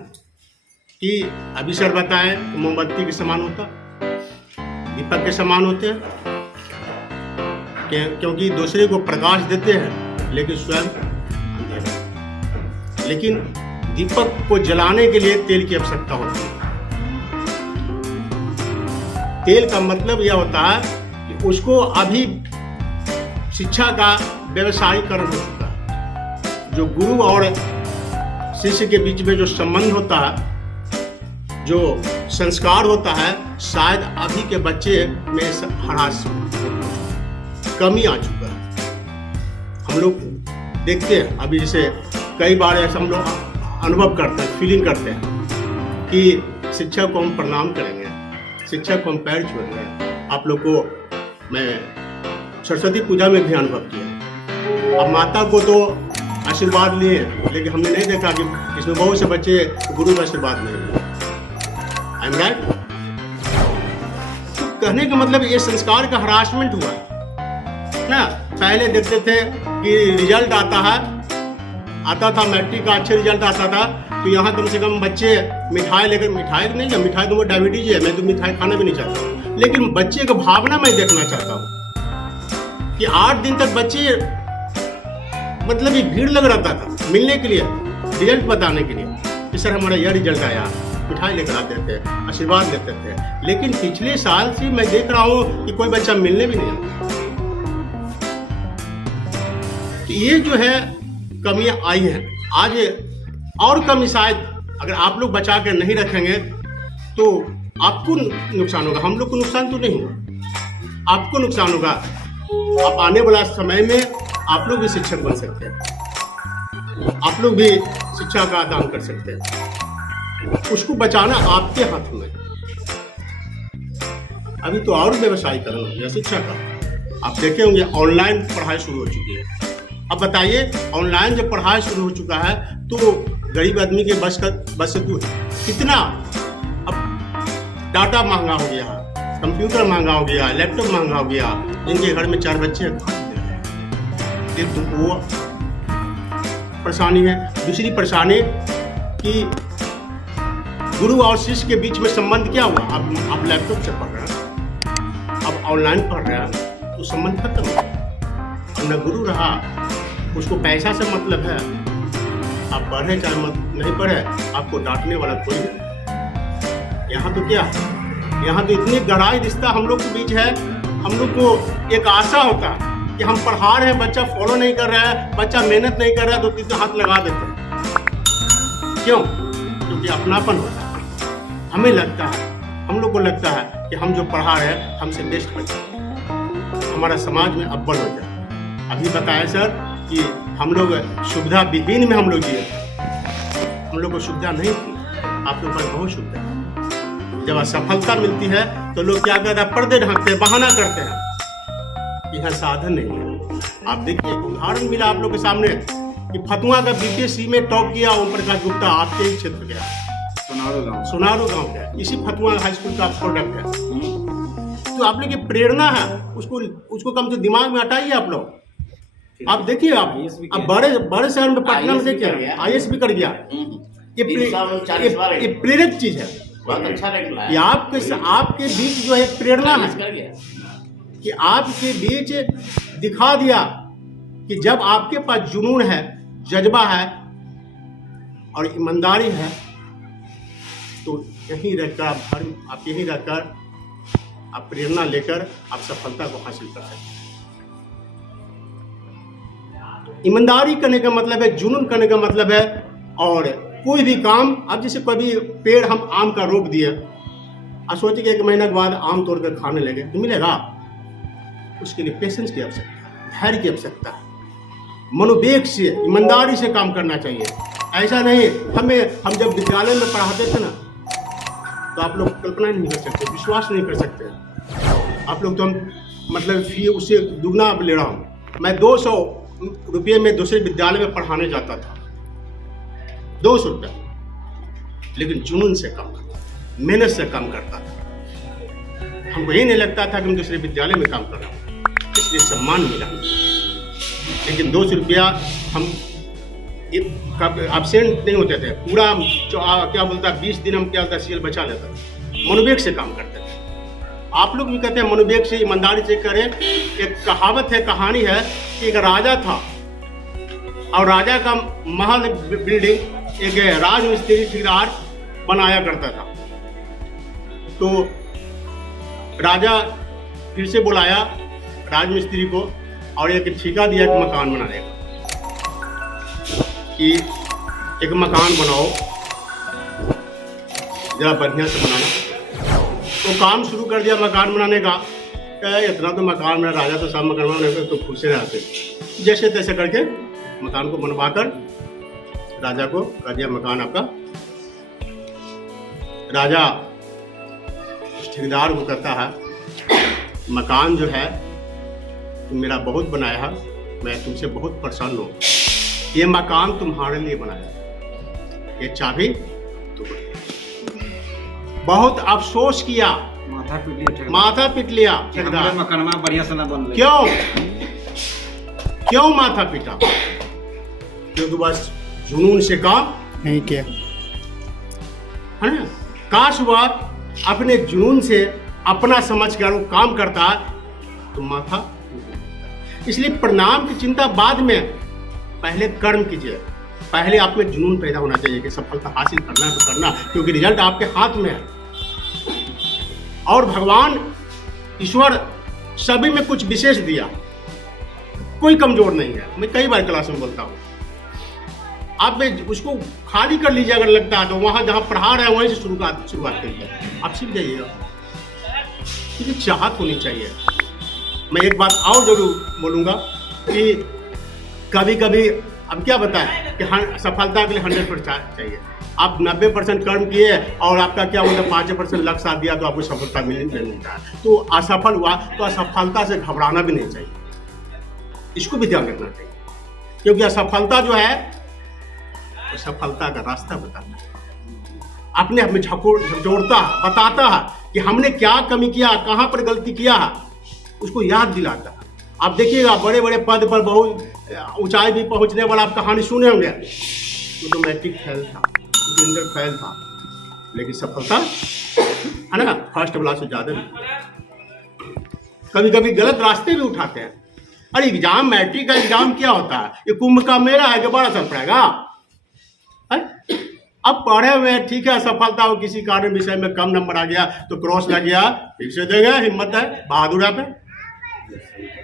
कि अभी सर बताएं, मोमबत्ती के समान होता, दीपक के समान होते हैं, क्योंकि दूसरे को प्रकाश देते हैं लेकिन स्वयं अंधेरा। लेकिन दीपक को जलाने के लिए तेल की आवश्यकता होती है। तेल का मतलब यह होता है कि उसको अभी शिक्षा का व्यवसायीकरण हो चुका है। जो गुरु और शिष्य के बीच में जो संबंध होता है, जो संस्कार होता है, शायद अभी के बच्चे में ह्रास, कमी आ चुका है। हम लोग देखते हैं अभी, जैसे कई बार ऐसा हम लोग अनुभव करते हैं, फीलिंग करते हैं कि शिक्षक को हम प्रणाम करेंगे, शिक्षक को हम पैर छुएंगे। आप लोग को मैं सरस्वती पूजा में भी अनुभव किया। अब माता को तो आशीर्वाद लिए, लेकिन हमने नहीं देखा कि इसमें बहुत से बच्चे गुरु का आशीर्वाद नहीं लिए। I am right? तो कहने का मतलब ये संस्कार का हरासमेंट हुआ ना। पहले देखते थे कि रिजल्ट आता था मैट्रिक का अच्छा रिजल्ट आता था, तो यहाँ कम से कम बच्चे मिठाई लेकर, मिठाई नहीं है, मिठाई तो वो डायबिटीज है, मैं तो मिठाई खाना भी नहीं चाहता, लेकिन बच्चे का भावना मैं देखना चाहता हूँ कि 8 दिन तक बच्चे, मतलब ये भीड़ लग रहता था मिलने के लिए, रिजल्ट बताने के लिए कि सर हमारा यह रिजल्ट आया, मिठाई लेकर आते थे, आशीर्वाद लेते थे। लेकिन पिछले साल से मैं देख रहा हूँ कि कोई बच्चा मिलने भी नहीं आता। तो ये जो है कमियां आई हैं। आज और कमी शायद अगर आप लोग बचा कर नहीं रखेंगे तो आपको नुकसान होगा, हम लोग को नुकसान तो नहीं होगा, आपको नुकसान होगा। आप आने वाला समय में आप लोग भी शिक्षक बन सकते हैं। आप लोग भी शिक्षा का दान कर सकते हैं। उसको बचाना आपके हाथ में। अभी तो और व्यवसायीकरण हो गया शिक्षा का। आप देखे होंगे ऑनलाइन पढ़ाई शुरू हो चुकी है। अब बताइए, ऑनलाइन जब पढ़ाई शुरू हो चुका है तो गरीब आदमी के बस से दूर कितना। अब डाटा महंगा हो गया, कंप्यूटर महंगा हो गया, लैपटॉप महंगा हो गया। जिनके घर में 4 बच्चे हैं तो वो परेशानी है। दूसरी परेशानी कि गुरु और शिष्य के बीच में संबंध क्या हुआ। आप लैपटॉप से पढ़ रहे हैं, अब ऑनलाइन पढ़ रहे हैं तो संबंध खत्म हो। अब न गुरु रहा, उसको पैसा से मतलब है। आप पढ़े चाहे मत नहीं पढ़े, आपको डांटने वाला कोई नहीं। यहाँ तो क्या है, यहाँ तो इतनी गहराई रिश्ता हम लोग के बीच है। हम लोग को एक आशा होता है कि हम पढ़ा रहे हैं, बच्चा फॉलो नहीं कर रहा है, बच्चा मेहनत नहीं कर रहा है, तो तीसरा हाथ लगा देते हैं। क्यों? क्योंकि अपनापन होता है। हमें लगता है, हम लोग को लगता है कि हम जो पढ़ा रहे हैं हमसे बेस्ट बच्चा हमारा समाज में अव्वल हो जाए। अभी बताया सर कि हम लोग सुविधा विहीन में हम लोग जिए, हम लोग को सुविधा नहीं थी। आप लोग पर बहुत सुविधा है। जब असफलता मिलती है तो लोग क्या करते हैं, पर्दे ढकते हैं, बहाना करते हैं। यह साधन नहीं है। आप देखिए, उदाहरण मिला आप लोग के सामने कि फतुआ का बीटीसी में टॉप किया ओम प्रकाश गुप्ता, आपके ही क्षेत्र गया, सोनारो गांव का। इसी फतुआ हाई स्कूल का प्रोडक्ट है। तो आप लोग की प्रेरणा है, उसको कम से दिमाग में हटाइए आप लोग। आप देखिए, आप बड़े शहर में पटना में देखिए IAS भी कर गया। ये प्रेरक चीज है। बहुत अच्छा निकला है। ये आपके बीच जो है प्रेरणा है कि आपके बीच दिखा दिया कि जब आपके पास जुनून है, जज्बा है और ईमानदारी है तो यहीं रहकर आप यहीं रहकर आप प्रेरणा लेकर आप सफलता को हासिल कर सकते हैं। ईमानदारी करने का मतलब है, जुनून करने का मतलब है। और कोई भी काम, अब जैसे कभी पेड़ हम आम का रोप दिए, अब सोचिए कि 1 महीने के बाद आम तोड़ कर खाने लगे तो मिलेगा? उसके लिए पेशेंस की आवश्यकता है, धैर्य की आवश्यकता है, मनोवेग से, ईमानदारी से काम करना चाहिए। ऐसा नहीं, हम जब विद्यालय में पढ़ाते थे ना तो आप लोग कल्पना नहीं कर सकते, विश्वास नहीं कर सकते। आप लोग तो हम मतलब फी उससे दुगना अब ले रहा हूँ। मैं 200 रुपये में दूसरे विद्यालय में पढ़ाने जाता था, 200 रुपया, लेकिन जुनून से काम करता था, मेहनत से काम करता था। हमको यही नहीं लगता था कि मैं दूसरे विद्यालय में काम कर रहा हूँ, इसलिए सम्मान मिला। लेकिन 200 रुपया हम एब्सेंट नहीं होते थे, पूरा क्या बोलता 20 दिन हम क्या होता CL बचा लेता था। मनोवेग से काम करते थे। आप लोग भी कहते हैं मनोवेग से, ईमानदारी से करें। एक कहावत है, कहानी है कि एक राजा था और राजा का महल बिल्डिंग एक राजमिस्त्री ठेकेदार बनाया करता था। तो राजा फिर से बुलाया राजमिस्त्री को और एक ठेका दिया एक मकान बनाने का कि एक मकान बनाओ, जरा बढ़िया से बनाना। तो काम शुरू कर दिया मकान बनाने का। इतना तो मकान में राजा तो सब मकान बनाने तो खुश रहते, जैसे तैसे करके मकान को बनवाकर राजा को कर दिया मकान आपका। राजा उस ठेकेदार को कहता है, मकान जो है तुम मेरा बहुत बनाया है, मैं तुमसे बहुत प्रसन्न हूँ। ये मकान तुम्हारे लिए बनाया, ये चाबी तुम। बहुत अफसोस किया, माथा पीट लिया ठेकेदार। मकानमा बढ़िया से ना बन। क्यों माथा पीटा? क्योंकि बस जुनून से काम नहीं किया है ना। काश वह अपने जुनून से अपना समझ कर वो काम करता तो माथा। इसलिए परिणाम की चिंता बाद में, पहले कर्म कीजिए। पहले आप में जुनून पैदा होना चाहिए कि सफलता हासिल करना है तो करना, क्योंकि रिजल्ट आपके हाथ में है। और भगवान ईश्वर सभी में कुछ विशेष दिया, कोई कमजोर नहीं है। मैं कई बार क्लास में बोलता हूँ, आप उसको खाली कर लीजिए अगर लगता है तो। वहाँ जहाँ पढ़ा रहे हैं वहीं से शुरुआत करिए, आप सीख जाइएगा। क्योंकि चाहत होनी चाहिए। मैं एक बात और जरूर बोलूँगा कि कभी कभी, अब क्या बताएं, कि सफलता के लिए 100% चाहिए। आप 90% कर्म किए और आपका क्या मतलब 5% लक्ष्य साथ दिया तो आपको सफलता मिलता है। तो असफल हुआ तो असफलता से घबराना भी नहीं चाहिए, इसको भी ध्यान रखना चाहिए, क्योंकि असफलता जो है वो सफलता का रास्ता बताता है, अपने आप में झकझोरता है, बताता है कि हमने क्या कमी किया, कहाँ पर गलती किया है, उसको याद दिलाता है। आप देखिएगा बड़े बड़े पद पर बहुत ऊंचाई भी पहुंचने वाला आप कहानी सुने होंगे, वो तो मैट्रिक फेल था, इंटर फेल था, लेकिन सफलता है ना फर्स्ट क्लास से ज़्यादा नहीं। कभी कभी गलत रास्ते भी उठाते हैं। अरे एग्जाम, मैट्रिक का एग्जाम क्या होता है? ये कुंभ का मेला है जो 12 साल पड़ेगा। अब पढ़े हुए ठीक है, सफलता हो किसी कारण विषय में कम नंबर आ गया तो क्रॉस लग गया, फिर से देंगे, हिम्मत है, बहादुर है पे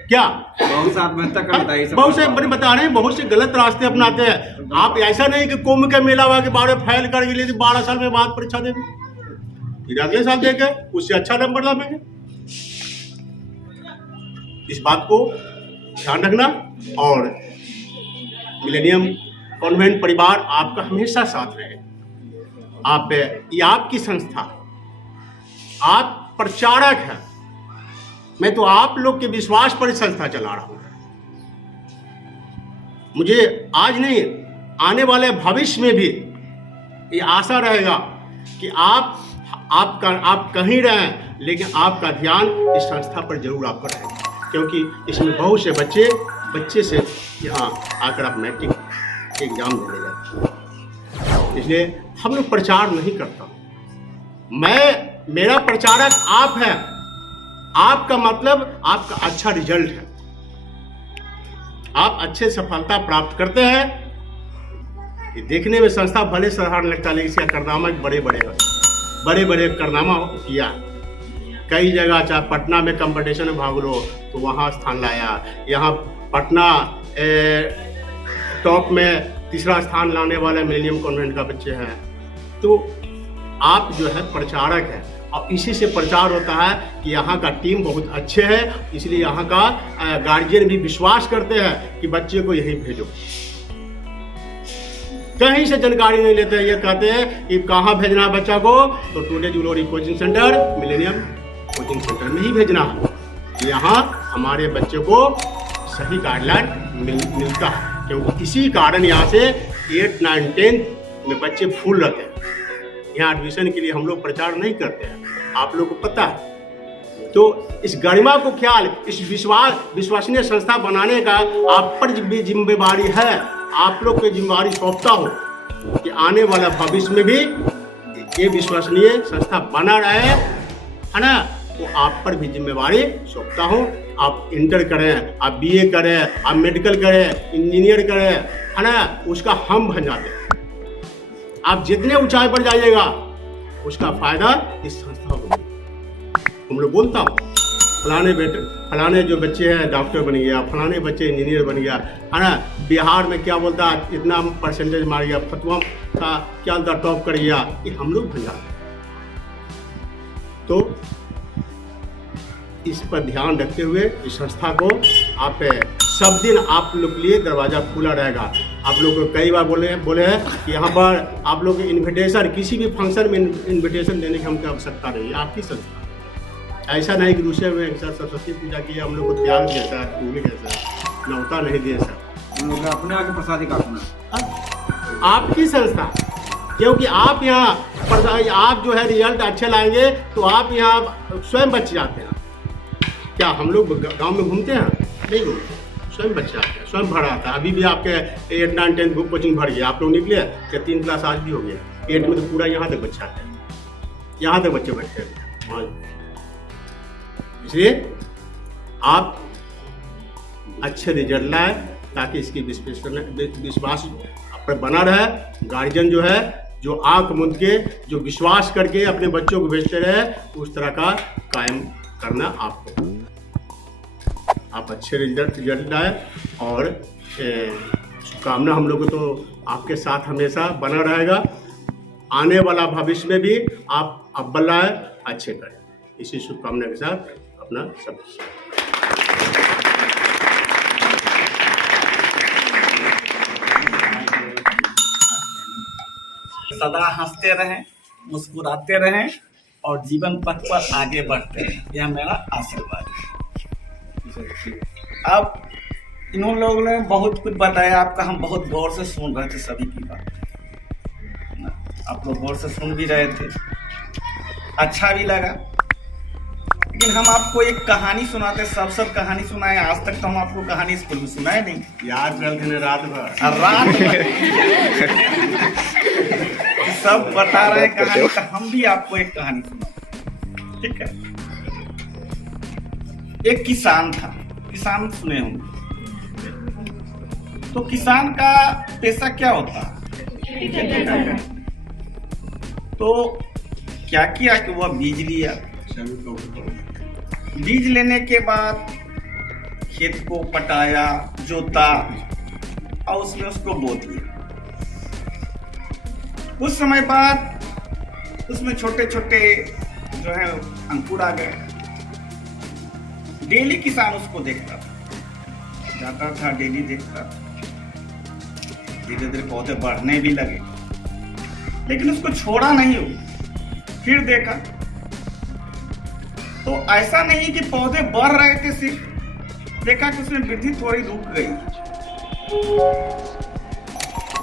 क्या बहुत से आत्महत्या करता है, बहुत से बड़े बता रहे हैं, बहुत से गलत रास्ते अपनाते हैं। आप ऐसा नहीं कि कुंभ का मेला हुआ कि 12 फेल कर लिए 12 साल में बाद परीक्षा देंगे, फिर अगले साल देंगे, उससे अच्छा नंबर लाएंगे। इस बात को ध्यान रखना। और मिलेनियम कॉन्वेंट परिवार आपका हमेशा साथ रहे। आप ये आपकी संस्था, आप प्रचारक हैं, मैं तो आप लोग के विश्वास पर संस्था चला रहा हूं। मुझे आज नहीं, आने वाले भविष्य में भी ये आशा रहेगा कि आप कहीं रहें, लेकिन आपका ध्यान इस संस्था पर जरूर आपका रहेगा, क्योंकि इसमें बहुत से बच्चे से यहाँ आकर आप मैट्रिक एग्जाम देने जाते हैं। इसलिए हम लोग प्रचार नहीं करता, मेरा प्रचारक आप है। आपका मतलब आपका अच्छा रिजल्ट है, आप अच्छे सफलता प्राप्त करते हैं। ये देखने में संस्था भले साधारण लगता है, लेकिन इसका कारनामा बड़े बड़े कारनामा किया। कई जगह चाहे पटना में कंपटीशन में भाग लो तो वहाँ स्थान लाया, यहाँ पटना टॉप में 3रा स्थान लाने वाले मिलेनियम कॉन्वेंट का बच्चे हैं। तो आप जो है प्रचारक है, और इसी से प्रचार होता है कि यहाँ का टीम बहुत अच्छे है, इसलिए यहाँ का गार्जियन भी विश्वास करते हैं कि बच्चे को यहीं भेजो। कहीं से जानकारी नहीं लेते, ये कहते हैं कि कहाँ भेजना है बच्चा को, तो today glory coaching centre, millennium coaching centre में ही भेजना है। यहाँ हमारे बच्चे को सही गाइडलाइन मिलता है, क्योंकि इसी कारण यहाँ से 8, 9, 10 में बच्चे फुल रहते हैं। यहाँ एडमिशन के लिए हम लोग प्रचार नहीं करते हैं, आप लोग को पता है। तो इस गरिमा को ख्याल, इस विश्वसनीय संस्था बनाने का आप पर भी जिम्मेवारी है। आप लोग को जिम्मेवारी सौंपता हो कि आने वाला भविष्य में भी ये विश्वसनीय संस्था बना रहे, है ना। तो आप पर भी जिम्मेवारी सौंपता हूँ। आप इंटर करें, आप BA करें, आप मेडिकल करें, इंजीनियर करें, है ना, उसका हम बन जाते हैं। आप जितने ऊंचाई पर जाइएगा उसका फायदा इस संस्था को हम लोग बोलता हूँ। फलाने जो बच्चे हैं डॉक्टर बन गया, फलाने बच्चे इंजीनियर बन गया, है ना। बिहार में क्या बोलता है, इतना परसेंटेज मार गया, फतवा का क्या बोलता टॉप कर गया, ये हम लोग बन जाते हैं। तो इस पर ध्यान रखते हुए इस संस्था को आप सब दिन आप लोग के लिए दरवाज़ा खुला रहेगा। आप लोग को कई बार बोले हैं कि यहाँ पर आप लोग इन्विटेशन, किसी भी फंक्शन में इन्विटेशन देने की हमको आवश्यकता नहीं है। आपकी संस्था ऐसा नहीं कि दूसरे में सर सरस्वती पूजा की हम लोग को त्याग दिया सर, पूरी कैसा नौता नहीं दिए सर, अपने आगे प्रसादी काटना आपकी संस्था। क्योंकि आप यहाँ आप जो है रिजल्ट अच्छे लाएंगे तो आप यहाँ स्वयं बच जाते हैं। क्या हम लोग गांव में घूमते हैं? नहीं घूमते, स्वयं बच्चे आते हैं, स्वयं भर आता है। अभी भी आपके 8, 9, 10 ग्रुप कोचिंग भर गया, आप लोग निकले क्या 3 क्लास आज भी हो गया, 8 में तो पूरा यहाँ तक बच्चे आते हैं, यहाँ तक बच्चे बैठते हैं। इसलिए आप अच्छे रिजल्ट लाए ताकि इसकी विश्वास पर बना रहे। गार्जियन जो है, जो आंख मूंद के, जो विश्वास करके अपने बच्चों को भेजते रहे, उस तरह का कायम करना आपको। आप अच्छे रिजल्ट लाए और शुभकामना हम लोग को तो आपके साथ हमेशा बना रहेगा। आने वाला भविष्य में भी आप अव्वल लाए, अच्छे करें। इसी शुभकामना के साथ अपना सब सदा हंसते रहें, मुस्कुराते रहें और जीवन पथ पर आगे बढ़ते रहें, यह मेरा आशीर्वाद है। अब इन लोगों ने बहुत कुछ बताया आपका, हम बहुत गौर से सुन रहे थे सभी की बात, आप लोग गौर से सुन भी रहे थे, अच्छा भी लगा। लेकिन हम आपको एक कहानी सुनाते, सब कहानी सुनाए, आज तक तो हम आपको कहानी स्कूल में सुनाए नहीं, याद करते हैं रात भर। सब बता रहे कहानी, तो हम भी आपको एक कहानी सुना, ठीक है। एक किसान था, किसान सुने होंगे। तो किसान का पेशा क्या होता है? तो क्या किया कि वह बीज लिया, बीज लेने के बाद खेत को पटाया, जोता और उसमें उसको बो दिया। कुछ समय बाद उसमें छोटे छोटे जो है अंकुर आ गए। डेली किसान उसको देखता था, जाता था, डेली देखता था। धीरे धीरे पौधे बढ़ने भी लगे, लेकिन उसको छोड़ा नहीं हो। फिर देखा तो ऐसा नहीं कि पौधे बढ़ रहे थे, सिर्फ देखा कि उसमें वृद्धि थोड़ी रुक गई।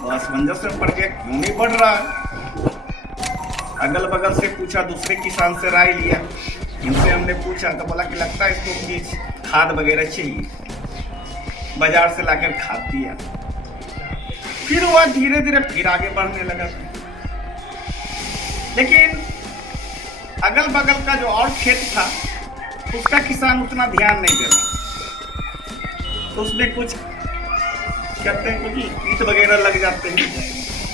असमंजस में पड़ गया, क्यों नहीं बढ़ रहा है। अगल बगल से पूछा, दूसरे किसान से राय लिया, इनसे हमने पूछा तो बोला कि लगता है इसको बीज खाद वगैरह चाहिए, बाजार से लाकर खाद दिया। फिर वह धीरे धीरे फिर आगे बढ़ने लगा। लेकिन अगल बगल का जो और खेत था उसका किसान उतना ध्यान नहीं दे रहा, तो उसमें कुछ कहते हैं कुछ कीट वगैरह लग जाते हैं,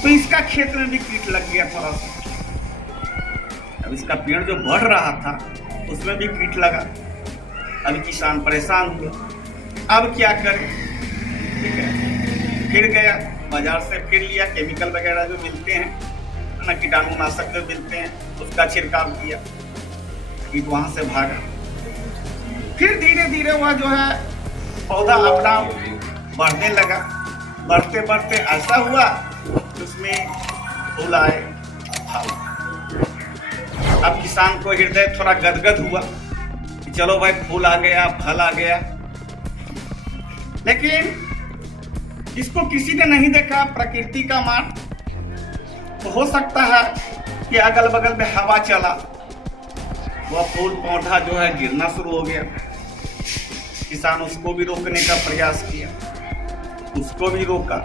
तो इसका खेत में भी कीट लग गया थोड़ा सा। अब इसका पेड़ जो बढ़ रहा था उसमें भी कीट लगा। अभी किसान परेशान हुआ, अब क्या करे। ठीक है, फिर गया बाजार से, फिर लिया केमिकल वगैरह जो मिलते हैं ना, कीटाणुनाशक जो मिलते हैं, उसका छिड़काव किया, कीट वहां से भागा। फिर धीरे धीरे वह जो है पौधा अपना बढ़ने लगा। बढ़ते बढ़ते ऐसा हुआ कि उसमें फूल आए, फल। अब किसान को हृदय थोड़ा गदगद हुआ कि चलो भाई फूल आ गया, फल आ गया। लेकिन इसको किसी ने नहीं देखा, प्रकृति का मान। तो हो सकता है कि अगल बगल में हवा चला, वह फूल पौधा जो है गिरना शुरू हो गया। किसान उसको भी रोकने का प्रयास किया, उसको भी रोका।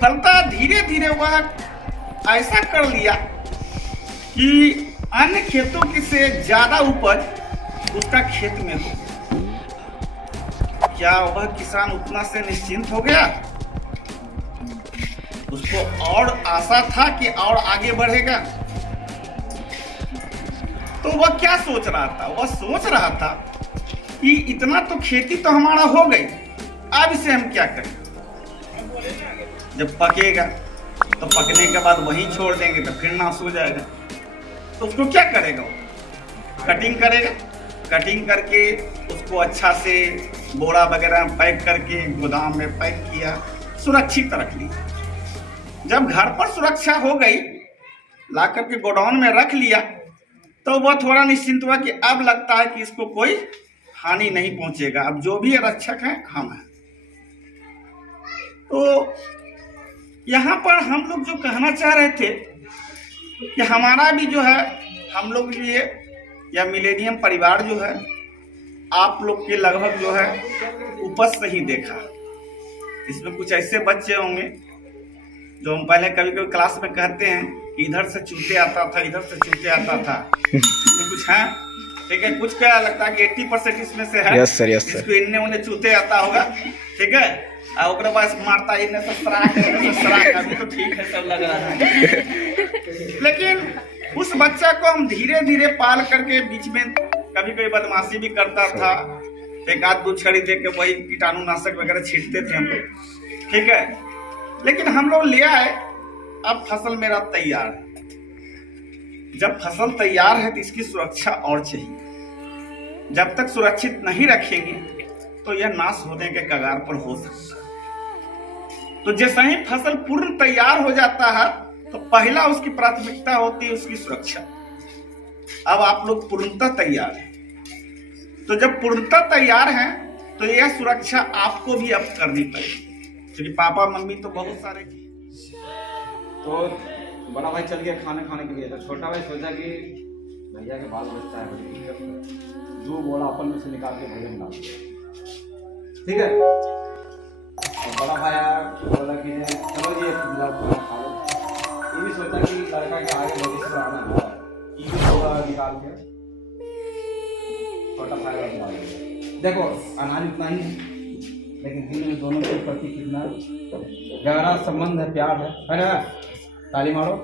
फलता धीरे धीरे वह ऐसा कर लिया कि अन्य खेतों की से ज्यादा उपज उसका खेत में हो। क्या वह किसान उतना से निश्चिंत हो गया? उसको और आशा था कि और आगे बढ़ेगा। तो वह क्या सोच रहा था? वह सोच रहा था कि इतना तो खेती तो हमारा हो गई, अब इसे हम क्या करें। जब पकेगा तो पकने के बाद वहीं छोड़ देंगे तो फिर नाश हो जाएगा। तो उसको क्या करेगा? कटिंग करेगा, कटिंग करके उसको अच्छा से बोरा वगैरह में पैक करके गोदाम में पैक किया, सुरक्षित रख लिया। जब घर पर सुरक्षा हो गई, ला करके गोडाउन में रख लिया, तो वह थोड़ा निश्चिंत हुआ कि अब लगता है कि इसको कोई हानि नहीं पहुंचेगा। अब जो भी रक्षक है हम हैं। तो यहाँ पर हम लोग जो कहना चाह रहे थे कि हमारा भी जो है, हम लोग लिए या मिलेनियम परिवार जो है, आप लोग के लगभग जो है उपज से ही देखा। इसमें कुछ ऐसे बच्चे होंगे जो हम पहले कभी कभी क्लास में कहते हैं कि इधर से चूते आता था, इधर से चूते आता था। इसमें कुछ है, ठीक है, कुछ क्या लगता है कि 80% इसमें से है। Yes sir, yes sir. इसको इन्ने उन्हें चूते आता होगा, ठीक है, और ओकरे बाद मारता इन्ने से सराक, अभी तो ठीक है, सब लग रहा है। लेकिन उस बच्चा को हम धीरे धीरे पाल करके बीच में कभी कभी बदमाशी भी करता था, एक आध दो छड़ी दे के वही कीटाणुनाशक वगैरह छींटते थे हम लोग, ठीक है। लेकिन हम लोग ले आए, अब फसल मेरा तैयार है। जब फसल तैयार है तो इसकी सुरक्षा और चाहिए। जब तक सुरक्षित नहीं रखेंगे तो यह नाश होने के कगार पर हो सकता है। तो जैसे ही फसल पूर्ण तैयार हो जाता है तो पहला उसकी प्राथमिकता होती है उसकी सुरक्षा। अब आप लोग पूर्णतः तैयार हैं, तो जब पूर्णतः तैयार हैं तो यह सुरक्षा आपको भी अब करनी पड़ेगी, क्योंकि पापा मम्मी तो बहुत सारे। तो बड़ा भाई चल गया खाना खाने के लिए, तो छोटा भाई सोचा कि भैया के बाल बच्चा है, बड़ी दिक्कत है, जो बोला अपन में से निकाल के भोजन डाल दिया। ठीक है, तो बड़ा भाई आया, बोला कि चलो ये खाना खा लो। ये भी सोचा कि लड़का के आगे भविष्य बढ़ाना है, ये भी थोड़ा निकाल के छोटा भाई डाल दिया। देखो अनाज उतना ही, लेकिन दिल में दोनों के प्रति कितना गहरा संबंध है, प्यार है ना? ताली मारो।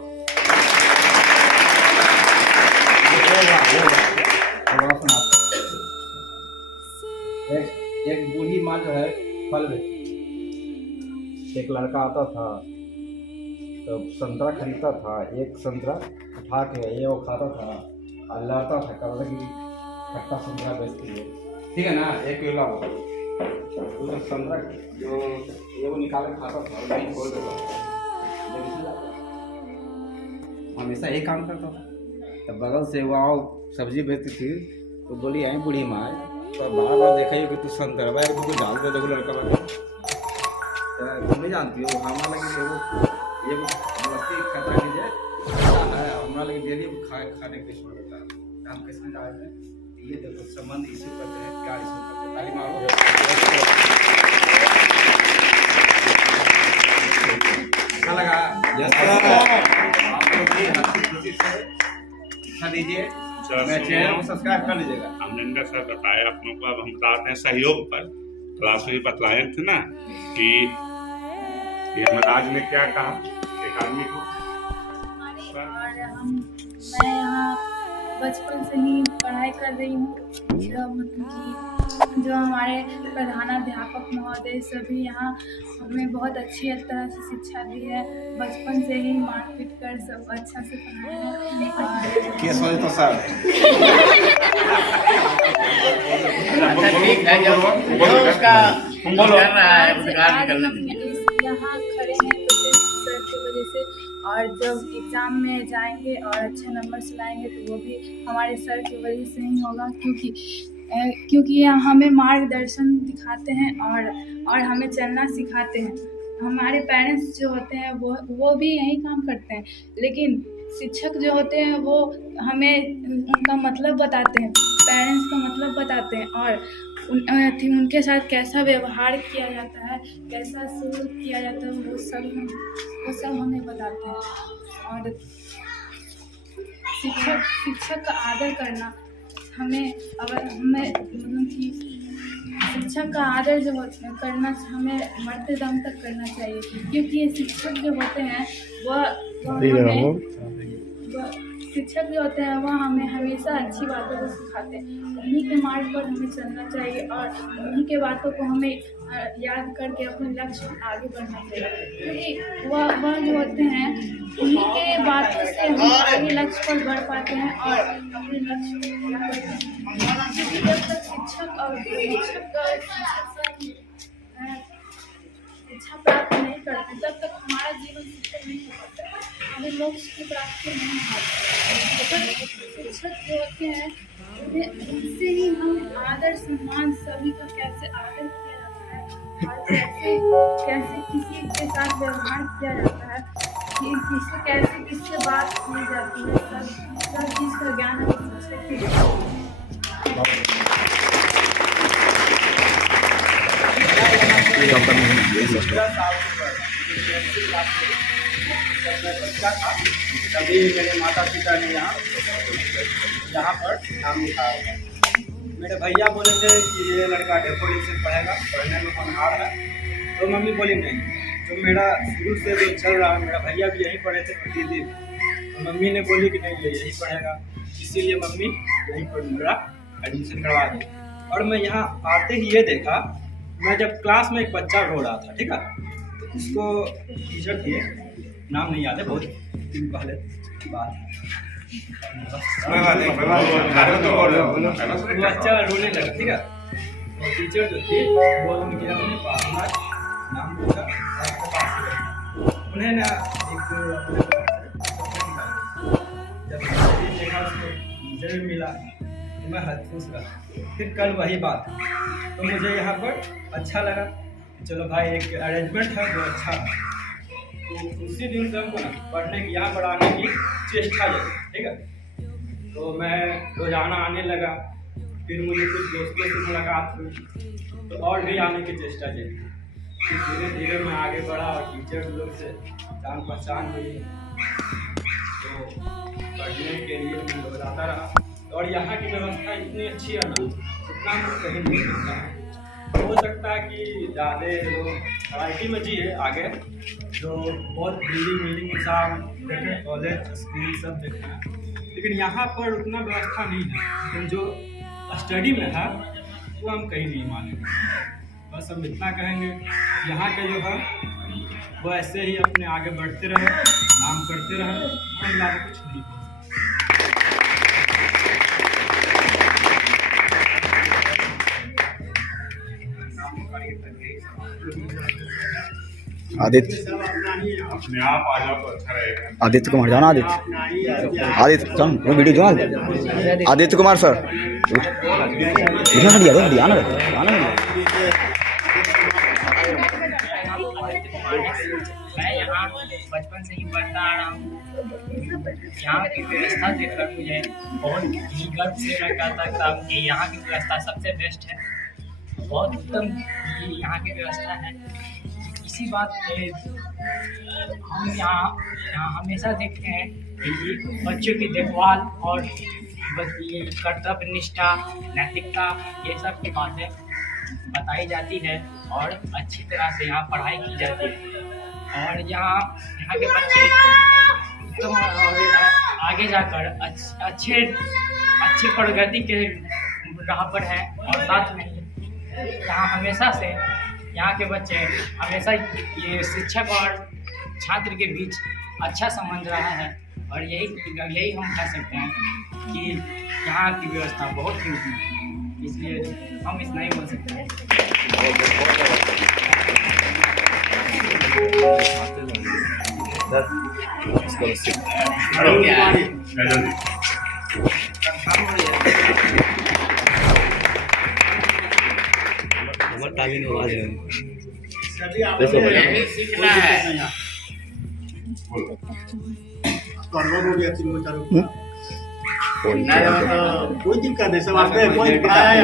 एक बूढ़ी माँ जो है फल बेचती, एक लड़का आता था तो संतरा खरीदता था, एक संतरा उठा के ये वो खाता था और लड़ता था, कहता कि खट्टा संतरा बेचती है, ठीक है ना? एक केला वो तो संतरा जो ये वो निकाल के खाता था और नहीं खोल देता था, हमेशा यही काम करता था। तब बगल से वो सब्जी बेचती थी, तो बोली आई बूढ़ी माँ, तो बार बार देखा कि तू संतरा भाई तुमको डाल दे, देखो लड़का लगे तुम नहीं जानती हो, हमारा लगे ये मस्ती खतरा कीजिए हमारा लगे डेली खाने के लिए रहता है, हम किसमें जाते हैं, ये देखो संबंध इसी करते हैं, प्यार इसी करते हैं। ताली मारो। अच्छा लगा? आप लोग भी हंसी खुशी से हिस्सा दीजिए, चैनल को सब्सक्राइब कर लीजिएगा। अमरिंदर सर बताया आप लोगों को, अब हम बताते हैं सहयोग पर। क्लास में बतलाए थे ना कि ये यमराज ने क्या कहा एक आदमी को। मैं यहाँ बचपन से ही पढ़ाई कर रही हूँ, जो हमारे प्रधानाध्यापक महोदय सभी यहाँ हमें बहुत अच्छी तरह से शिक्षा दी है, बचपन से ही मारपीट कर सब अच्छा से पढ़ाया है। केस हो तो सर अच्छा ठीक है, जो उसका कर रहा है उद्गार निकलने यहाँ खड़े हैं तो सर की वजह से, और जब एग्ज़ाम में जाएंगे और अच्छे नंबर से लाएंगे तो वो भी हमारे सर की वजह से ही होगा, क्योंकि ये हमें मार्गदर्शन दिखाते हैं और हमें चलना सिखाते हैं। हमारे पेरेंट्स जो होते हैं वो भी यही काम करते हैं, लेकिन शिक्षक जो होते हैं वो हमें उनका मतलब बताते हैं, पेरेंट्स का मतलब बताते हैं, और उनके साथ कैसा व्यवहार किया जाता है, कैसा सलूक किया जाता है, वो सब हमें बताते हैं। और शिक्षक का आदर करना हमें, अगर हमें मतलब कि शिक्षक का आदर जो करना हमें मरते दम तक करना चाहिए, क्योंकि ये शिक्षक जो होते हैं शिक्षक जो होते हैं वह हमें हमेशा अच्छी बातों को सिखाते हैं, उन्हीं के मार्ग पर हमें चलना चाहिए और उन्हीं के बातों को हमें याद करके अपने लक्ष्य में आगे बढ़ना चाहिए, क्योंकि वह जो होते हैं उन्हीं के बातों से हम आगे लक्ष्य पर बढ़ पाते हैं और अपने लक्ष्य को पूरा करते हैं। क्योंकि जब तक शिक्षा प्राप्त नहीं करते तब तक हमारा जीवन सफल नहीं हो पाता, हमें लक्ष्य की प्राप्ति नहीं होती। शिक्षक जो होते हैं उनसे ही हम आदर सम्मान सभी का कैसे आदर किया जाता है और कैसे किसी के साथ व्यवहार किया जाता है, कि किससे बात की जाती है, सब चीज़ का ज्ञान हमें शिक्षक तभी मेरे माता पिता ने यहाँ पर नाम लिखाया। मेरे भैया बोले थे कि ये लड़का डेकोरेशन से पढ़ेगा, पढ़ने में होनहार है, तो मम्मी बोली नहीं। तो मेरा शुरू से जो चल रहा है, मेरा भैया भी यहीं पढ़े थे प्रतिदिन, तो मम्मी ने बोली कि नहीं ये यहीं पढ़ेगा, इसीलिए मम्मी यहीं पर मेरा एडमिशन करवा दी। और मैं यहाँ आते ही ये देखा, मैं जब क्लास में एक बच्चा रो रहा था, ठीक है, तो उसको टीचर थे, नाम नहीं याद है, बहुत दिन पहले बात, बच्चा रोने लगा, ठीक है, टीचर जो थे वो उनके अपने पास नाम पूछा, उन्हें ना एक टीचर भी मिला तो मैं हद खुश रहा। फिर कल वही बात, तो मुझे यहाँ पर अच्छा लगा कि चलो भाई एक अरेंजमेंट है जो अच्छा है। तो उसी दिन से हमको ना पढ़ने की, यहाँ पर आने की चेष्टा जगी, ठीक है। तो मैं रोज़ाना आने लगा, फिर मुझे कुछ दोस्तों से मुलाकात हुई तो और भी आने की चेष्टा जगी। फिर धीरे धीरे मैं आगे बढ़ा और टीचर लोग से जान पहचान हुई, तो पढ़ने के लिए मैं दोहराता रहा। और यहाँ की व्यवस्था इतनी अच्छी है ना, उतना मैं कहीं नहीं मिलता है। हो सकता है कि ज़्यादा लोग IIT में जिए आगे, जो बहुत बिल्डिंग हिसाब देखें, कॉलेज स्कूल सब देखें, लेकिन यहाँ पर उतना व्यवस्था नहीं है। लेकिन जो स्टडी में है वो हम कहीं नहीं मानेंगे। बस हम इतना कहेंगे, यहाँ के जो है वो ऐसे ही अपने आगे बढ़ते रहे, नाम करते रहे, और लाभ कुछ नहीं हो। आदित्य, अपने आप आ जाओ तो अच्छा रहेगा। आदित्य कुमार जाना, आदित्य चल वो वीडियो जो आदित्य कुमार सर आना मैं यहाँ बचपन से ही पढ़ता आ रहा हूँ। यहाँ की व्यवस्था देखकर मुझे बहुत ही गर्व से मैं कह सकता हूँ कि यहाँ की व्यवस्था सबसे बेस्ट है, बहुत उत्तम यहाँ की व्यवस्था है। इसी बात पे हम यहाँ हमेशा देखते हैं कि बच्चों की देखभाल और ये कर्तव्य निष्ठा, नैतिकता, ये सब की बातें बताई जाती है और अच्छी तरह से यहाँ पढ़ाई की जाती है। और यहाँ के बच्चे तो आगे जाकर अच्छे प्रगति के राह पर हैं। और साथ में यहाँ हमेशा से यहाँ के बच्चे हमेशा ये शिक्षक और छात्र के बीच अच्छा संबंध रहा है। और यही हम कह सकते हैं कि यहाँ की व्यवस्था बहुत ही उत्तम है, इसलिए हम इतना ही बोल सकते हैं। सीखना है। कोई दिक्कत नहीं, सब आते हैं, कोई पढ़ाया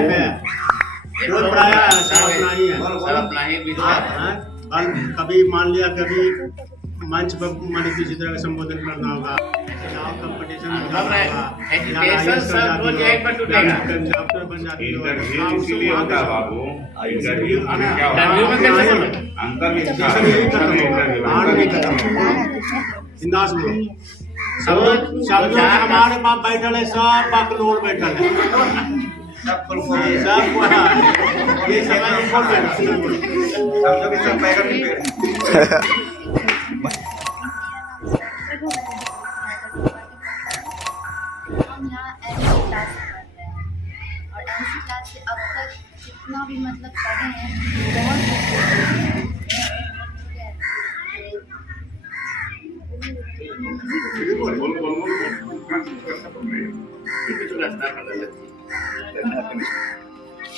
रोज पढ़ाया, सब अपना ही है, सब अपना ही विचार। कभी मान लिया कभी मंच पर माने किसी तरह का संबोधन करना होगा, एजुकेशन सब रोज यहीं पर टूटेगा। इंटरव्यू इसीलिए होता है बाबू, इंटरव्यू में क्या बिंदास बोलो। सब हमारे पास बैठल है, सब बकलोल बैठल है, सब ये हम यहाँ NC क्लास करते हैं और NC क्लास से अब तक जितना भी मतलब पढ़े हैं बहुत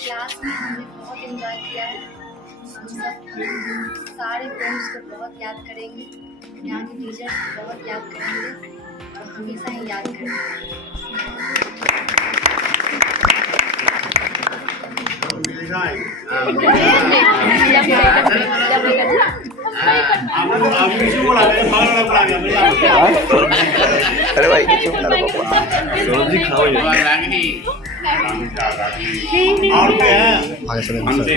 क्लास में हमने बहुत एंजॉय किया है। हम सब सारे फ्रेंड्स को बहुत याद करेंगे, यहाँ के टीचर्स को बहुत याद करेंगे और हमेशा ही याद करेंगे। अरे भाई और क्या है मानसी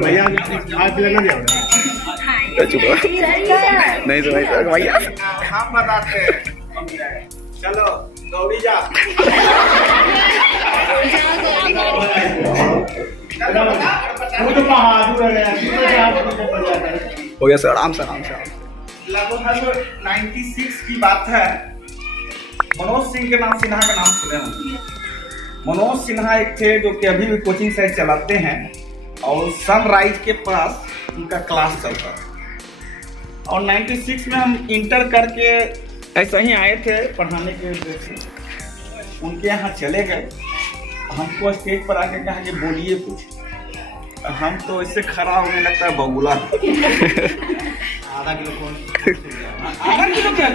भैया आज लेना दिया नहीं तो भाई सर भैया हम बताते हैं, चलो दौड़ी जा। हो गया सर, आराम से लगभग 96 की बात है। मनोज सिंह के नाम, सिन्हा का नाम सुने होंगे। मनोज सिन्हा एक थे जो कि अभी भी कोचिंग सेंटर चलाते हैं और सनराइज के पास उनका क्लास चलता था। और 96 में हम इंटर करके ऐसा ही आए थे पढ़ाने के वजह से। उनके यहाँ चले गए, हमको स्टेज पर आके कहा कि बोलिए कुछ। हम तो इससे खड़ा होने लगता है बगुला। आधा किलो क्या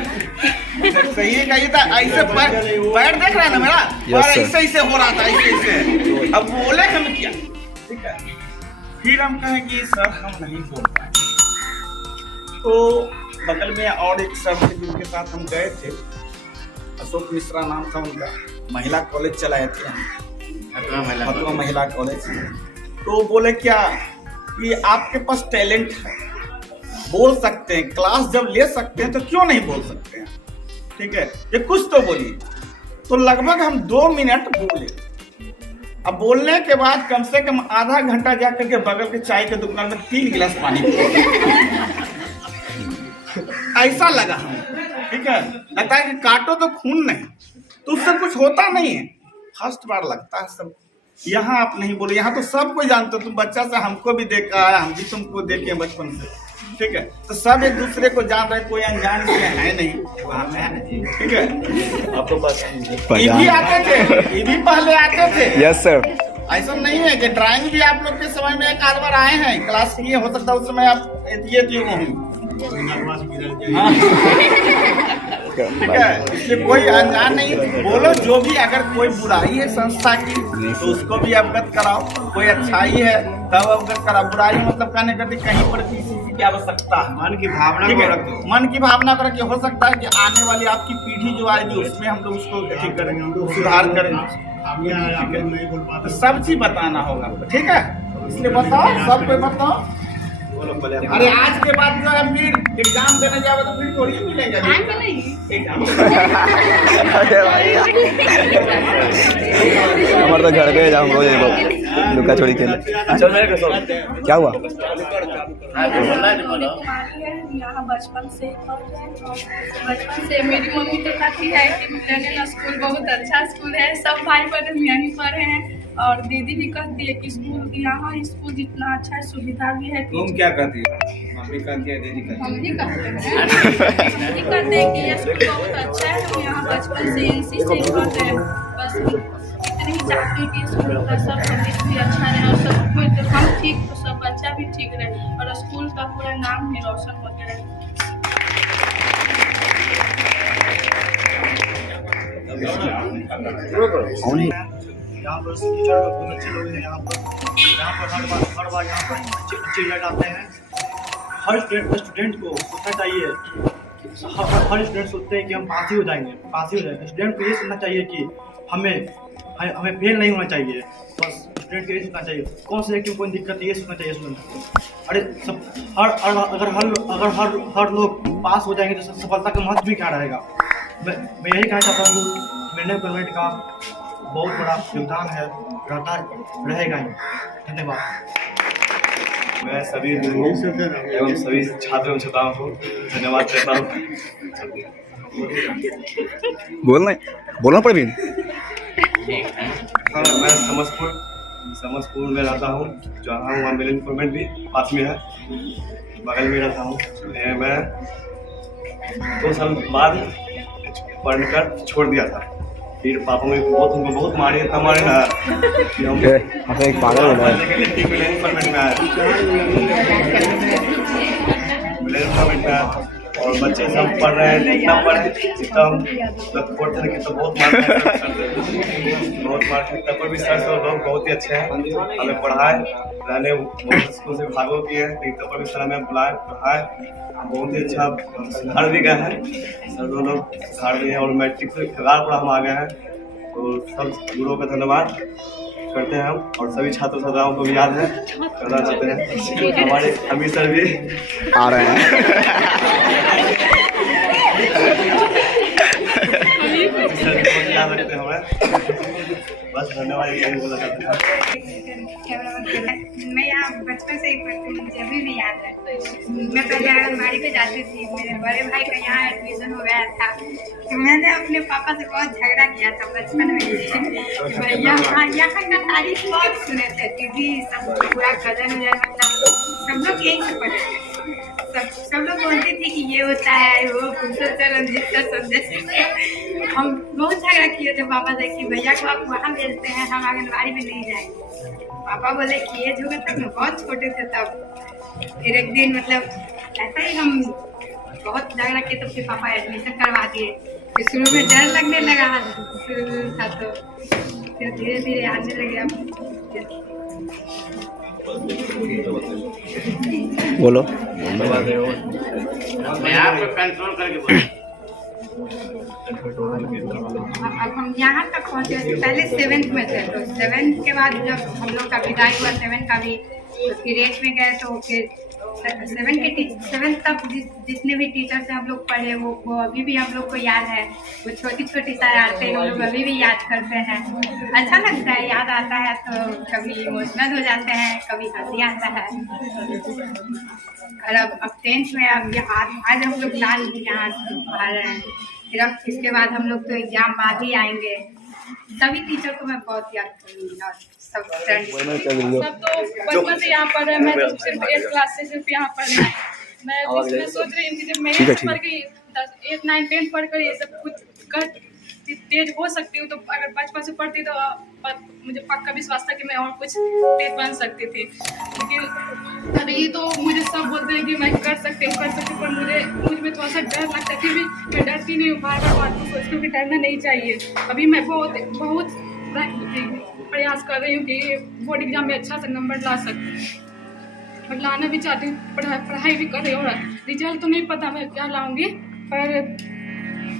सही है, कही था ऐसे पैर देख रहा है ना मेरा, और ऐसे ऐसे हो रहा था, ऐसे ऐसे। अब बोले हम क्या, ठीक है। फिर हम कहें कि सर हम नहीं बोल पाए, तो बगल में और एक सर थे जिनके साथ हम गए थे, अशोक मिश्रा नाम था उनका, महिला कॉलेज चलाए थे हम, हतुआ महिला कॉलेज। तो बोले क्या कि आपके पास टैलेंट है, बोल सकते हैं, क्लास जब ले सकते हैं तो क्यों नहीं बोल सकते हैं, ठीक है, ये कुछ तो बोलिए। तो लगभग हम 2 मिनट बोले। अब बोलने के बाद कम से कम आधा घंटा जाकर के बगल के चाय के दुकान में 3 गिलास पानी ऐसा लगा हमें, ठीक है। लगता है कि काटो तो खून नहीं, तो उससे कुछ होता नहीं है। फर्स्ट बार लगता है सब। यहाँ आप नहीं बोले, यहाँ तो सब कोई जानते हो, तुम बच्चा से हमको भी देखा है, हम भी तुमको देखे बचपन से, ठीक है। तो सब एक दूसरे को जान रहे, कोई अनजान से है नहीं, ठीक है। आपको पास ये भी आते थे, ये भी पहले आते थे। Yes sir. ऐसा नहीं है कि ड्राइंग भी आप लोग के समय में एक आध बार आए हैं क्लास के लिए, हो सकता है उस समय आप ये थे वो होंगे, ठीक है। इसलिए कोई अनजान नहीं, बोलो जो भी। अगर कोई बुराई है संस्था की तो उसको भी अवगत कराओ, कोई अच्छाई है तब अवगत कराओ। बुराई मतलब कहने करते कहीं पर किसी चीज की आवश्यकता है, मन की भावना को रखो, मन की भावना को रखिए। हो सकता है कि आने वाली आपकी पीढ़ी जो आएगी उसमें हम लोग उसको ठीक करेंगे, सुधार करेंगे। तो सब चीज बताना होगा, ठीक है। इसलिए बताओ, सब कोई बताओ। अरे आज के बाद जो है फिर एग्जाम देने जाओगे तो फिर थोड़ी मिलेगा एग्जाम। हमारे तो घर पे जाओ रोज लुका छोड़ी खेल। क्या हुआ? यहाँ बचपन से मेरी मम्मी तो कहती है कि मिलेनियम स्कूल बहुत अच्छा स्कूल है, सब भाई बहन यहीं पढ़े हैं। और दीदी भी कहती है कि स्कूल यहाँ स्कूल जितना अच्छा है, सुविधा भी है। तुम क्या कहती है? मम्मी कहती है, दीदी कहती है? हम भी कहते हैं कि ये स्कूल बहुत अच्छा है, हम यहाँ बचपन से इसी से पढ़ते हैं। बस इतनी ही चाहती कि स्कूल का सब सर्विस भी अच्छा रहे और सब कोई तो हम ठीक तो सब बच्चा भी ठीक रहे और स्कूल का पूरा नाम भी रोशन होते रहे। यहाँ पर टीचर लोग बहुत अच्छे लोग हैं। यहाँ पर हर बार यहाँ पर अच्छे रिजल्ट आते हैं। हर स्टूडेंट को सोचना चाहिए, हर स्टूडेंट सोचते हैं कि हम पास ही हो जाएंगे। स्टूडेंट को ये सोचना चाहिए कि हमें फेल नहीं होना चाहिए। बस स्टूडेंट को ये सोचना चाहिए, कौन से एक्टिव कोई दिक्कत है ये सोचना चाहिए स्टूडेंट को। अरे सब अगर हर लोग पास हो जाएंगे तो सफलता का महत्व भी क्या रहेगा। मैं यही कहना चाहता हूँ, मिलेनियम कॉन्वेंट का बहुत बड़ा योगदान है, रहता रहेगा ही। धन्यवाद। मैं सभी एवं सभी छात्रों एवं छात्राओं को धन्यवाद देता हूँ। बोलना प्रवीण। हाँ, मैं समस्तपुर में रहता हूँ, जहाँ वहाँ मिलेनियम कॉन्वेंट भी पास में है, बगल में रहता हूँ। मैं 2 साल बाद पढ़कर छोड़ दिया था। फिर पापा ने हमको बहुत मारे, इतना मारे ना कि हम एक पागल हो गया। मिलेनियम कॉन्वेंट में आए, मिलेनियम कॉन्वेंट में आए और बच्चे सब पढ़ रहे हैं, इतना पढ़े जितना हम पढ़ते थे कि तो बहुत मार तब पर भी सर से लोग बहुत ही अच्छे हैं, हमें पढ़ाए। मैंने बहुत स्कूल से भागो किए, लेकिन तब पर भी सर हमें बुलाए, पढ़ाए, बहुत ही अच्छा सुधार भी गए हैं। सर लोग सुधार भी हैं और मैट्रिक से कगार पर हम आ गए हैं। तो सब गुरुओं का धन्यवाद करते हैं हम, और सभी छात्र छात्राओं को भी याद है करना चाहते हैं। हमारे अमीर सर भी आ रहे हैं। याद रखते हैं हमें। बस धन्यवाद, यही बोलना चाहते हैं। मैं यहाँ बचपन से ही पढ़ती हूँ, मुझे अभी भी याद है। मैं पहले आंगनबाड़ी पे जाती थी, मेरे बड़े भाई का यहाँ एडमिशन हो गया था। तो मैंने अपने पापा से बहुत झगड़ा किया था बचपन में। यहाँ का तारीफ बहुत सुने थे, दीदी सब पूरा कजन मतलब सब लोग यही से पढ़े थे। सब लोग बोलते थे कि ये होता है वो हम बहुत झगड़ा किए थे पापा से कि भैया को आप वहाँ भेजते हैं, हम आंगनबाड़ी में नहीं जाएंगे। पापा बोले कि ये होगा, तब में बहुत छोटे थे तब। फिर एक दिन मतलब ऐसा ही हम बहुत झगड़ा किए, तो फिर पापा एडमिशन करवा दिए। फिर शुरू में डर लगने लगा शुरू था, तो फिर धीरे धीरे आने लगे। बोलो। मैं आपको कंट्रोल करके बोल। अब हम यहाँ तक पहुँचे, पहले 7th में थे, तो 7th के बाद जब हम लोग का विदाई हुआ 7 का भी, तो फिर 8 में गए, तो फिर 7 तक जितने भी टीचर से हम लोग पढ़े वो अभी भी हम लोग को याद है। वो छोटी छोटी शरारतें हम लोग अभी भी याद करते हैं। अच्छा लगता है, याद आता है तो कभी इमोशनल हो जाते हैं, कभी हंसी आता है। और अब 10th में अब आज हम लोग लाल यहाँ आ रहे हैं। फिर अब इसके बाद हम लोग तो एग्जाम बाद ही आएंगे। सभी टीचर को मैं बहुत याद करूँगी और सब तो बचपन से यहाँ पढ़ रहे हैं। मैं तो सिर्फ 8 क्लास से सिर्फ यहाँ पढ़ रही हूँ। मैं सोच रही हूँ कि जब मैं 8 पढ़ गई, 8, 9, 10 पढ़ कर ये सब कुछ कर तेज हो सकती हूँ, तो अगर बचपन से पढ़ती तो मुझे पक्का विश्वास था कि मैं और कुछ तेज बन सकती थी। लेकिन अभी तो मुझे सब बोलते हैं कि मैं कर सकती हूँ, पर मुझ में थोड़ा सा डर लगता है। फिर भी मैं डरती नहीं हूँ, बार बात को सोचती हूँ कि डरना नहीं चाहिए। अभी मैं बहुत प्रयास कर रही हूँ कि बोर्ड एग्जाम में अच्छा सा नंबर ला सकूँ, और लाना भी चाहती हूँ। पढ़ाई भी कर रही हूँ, और रिजल्ट तो नहीं पता मैं क्या लाऊंगी, पर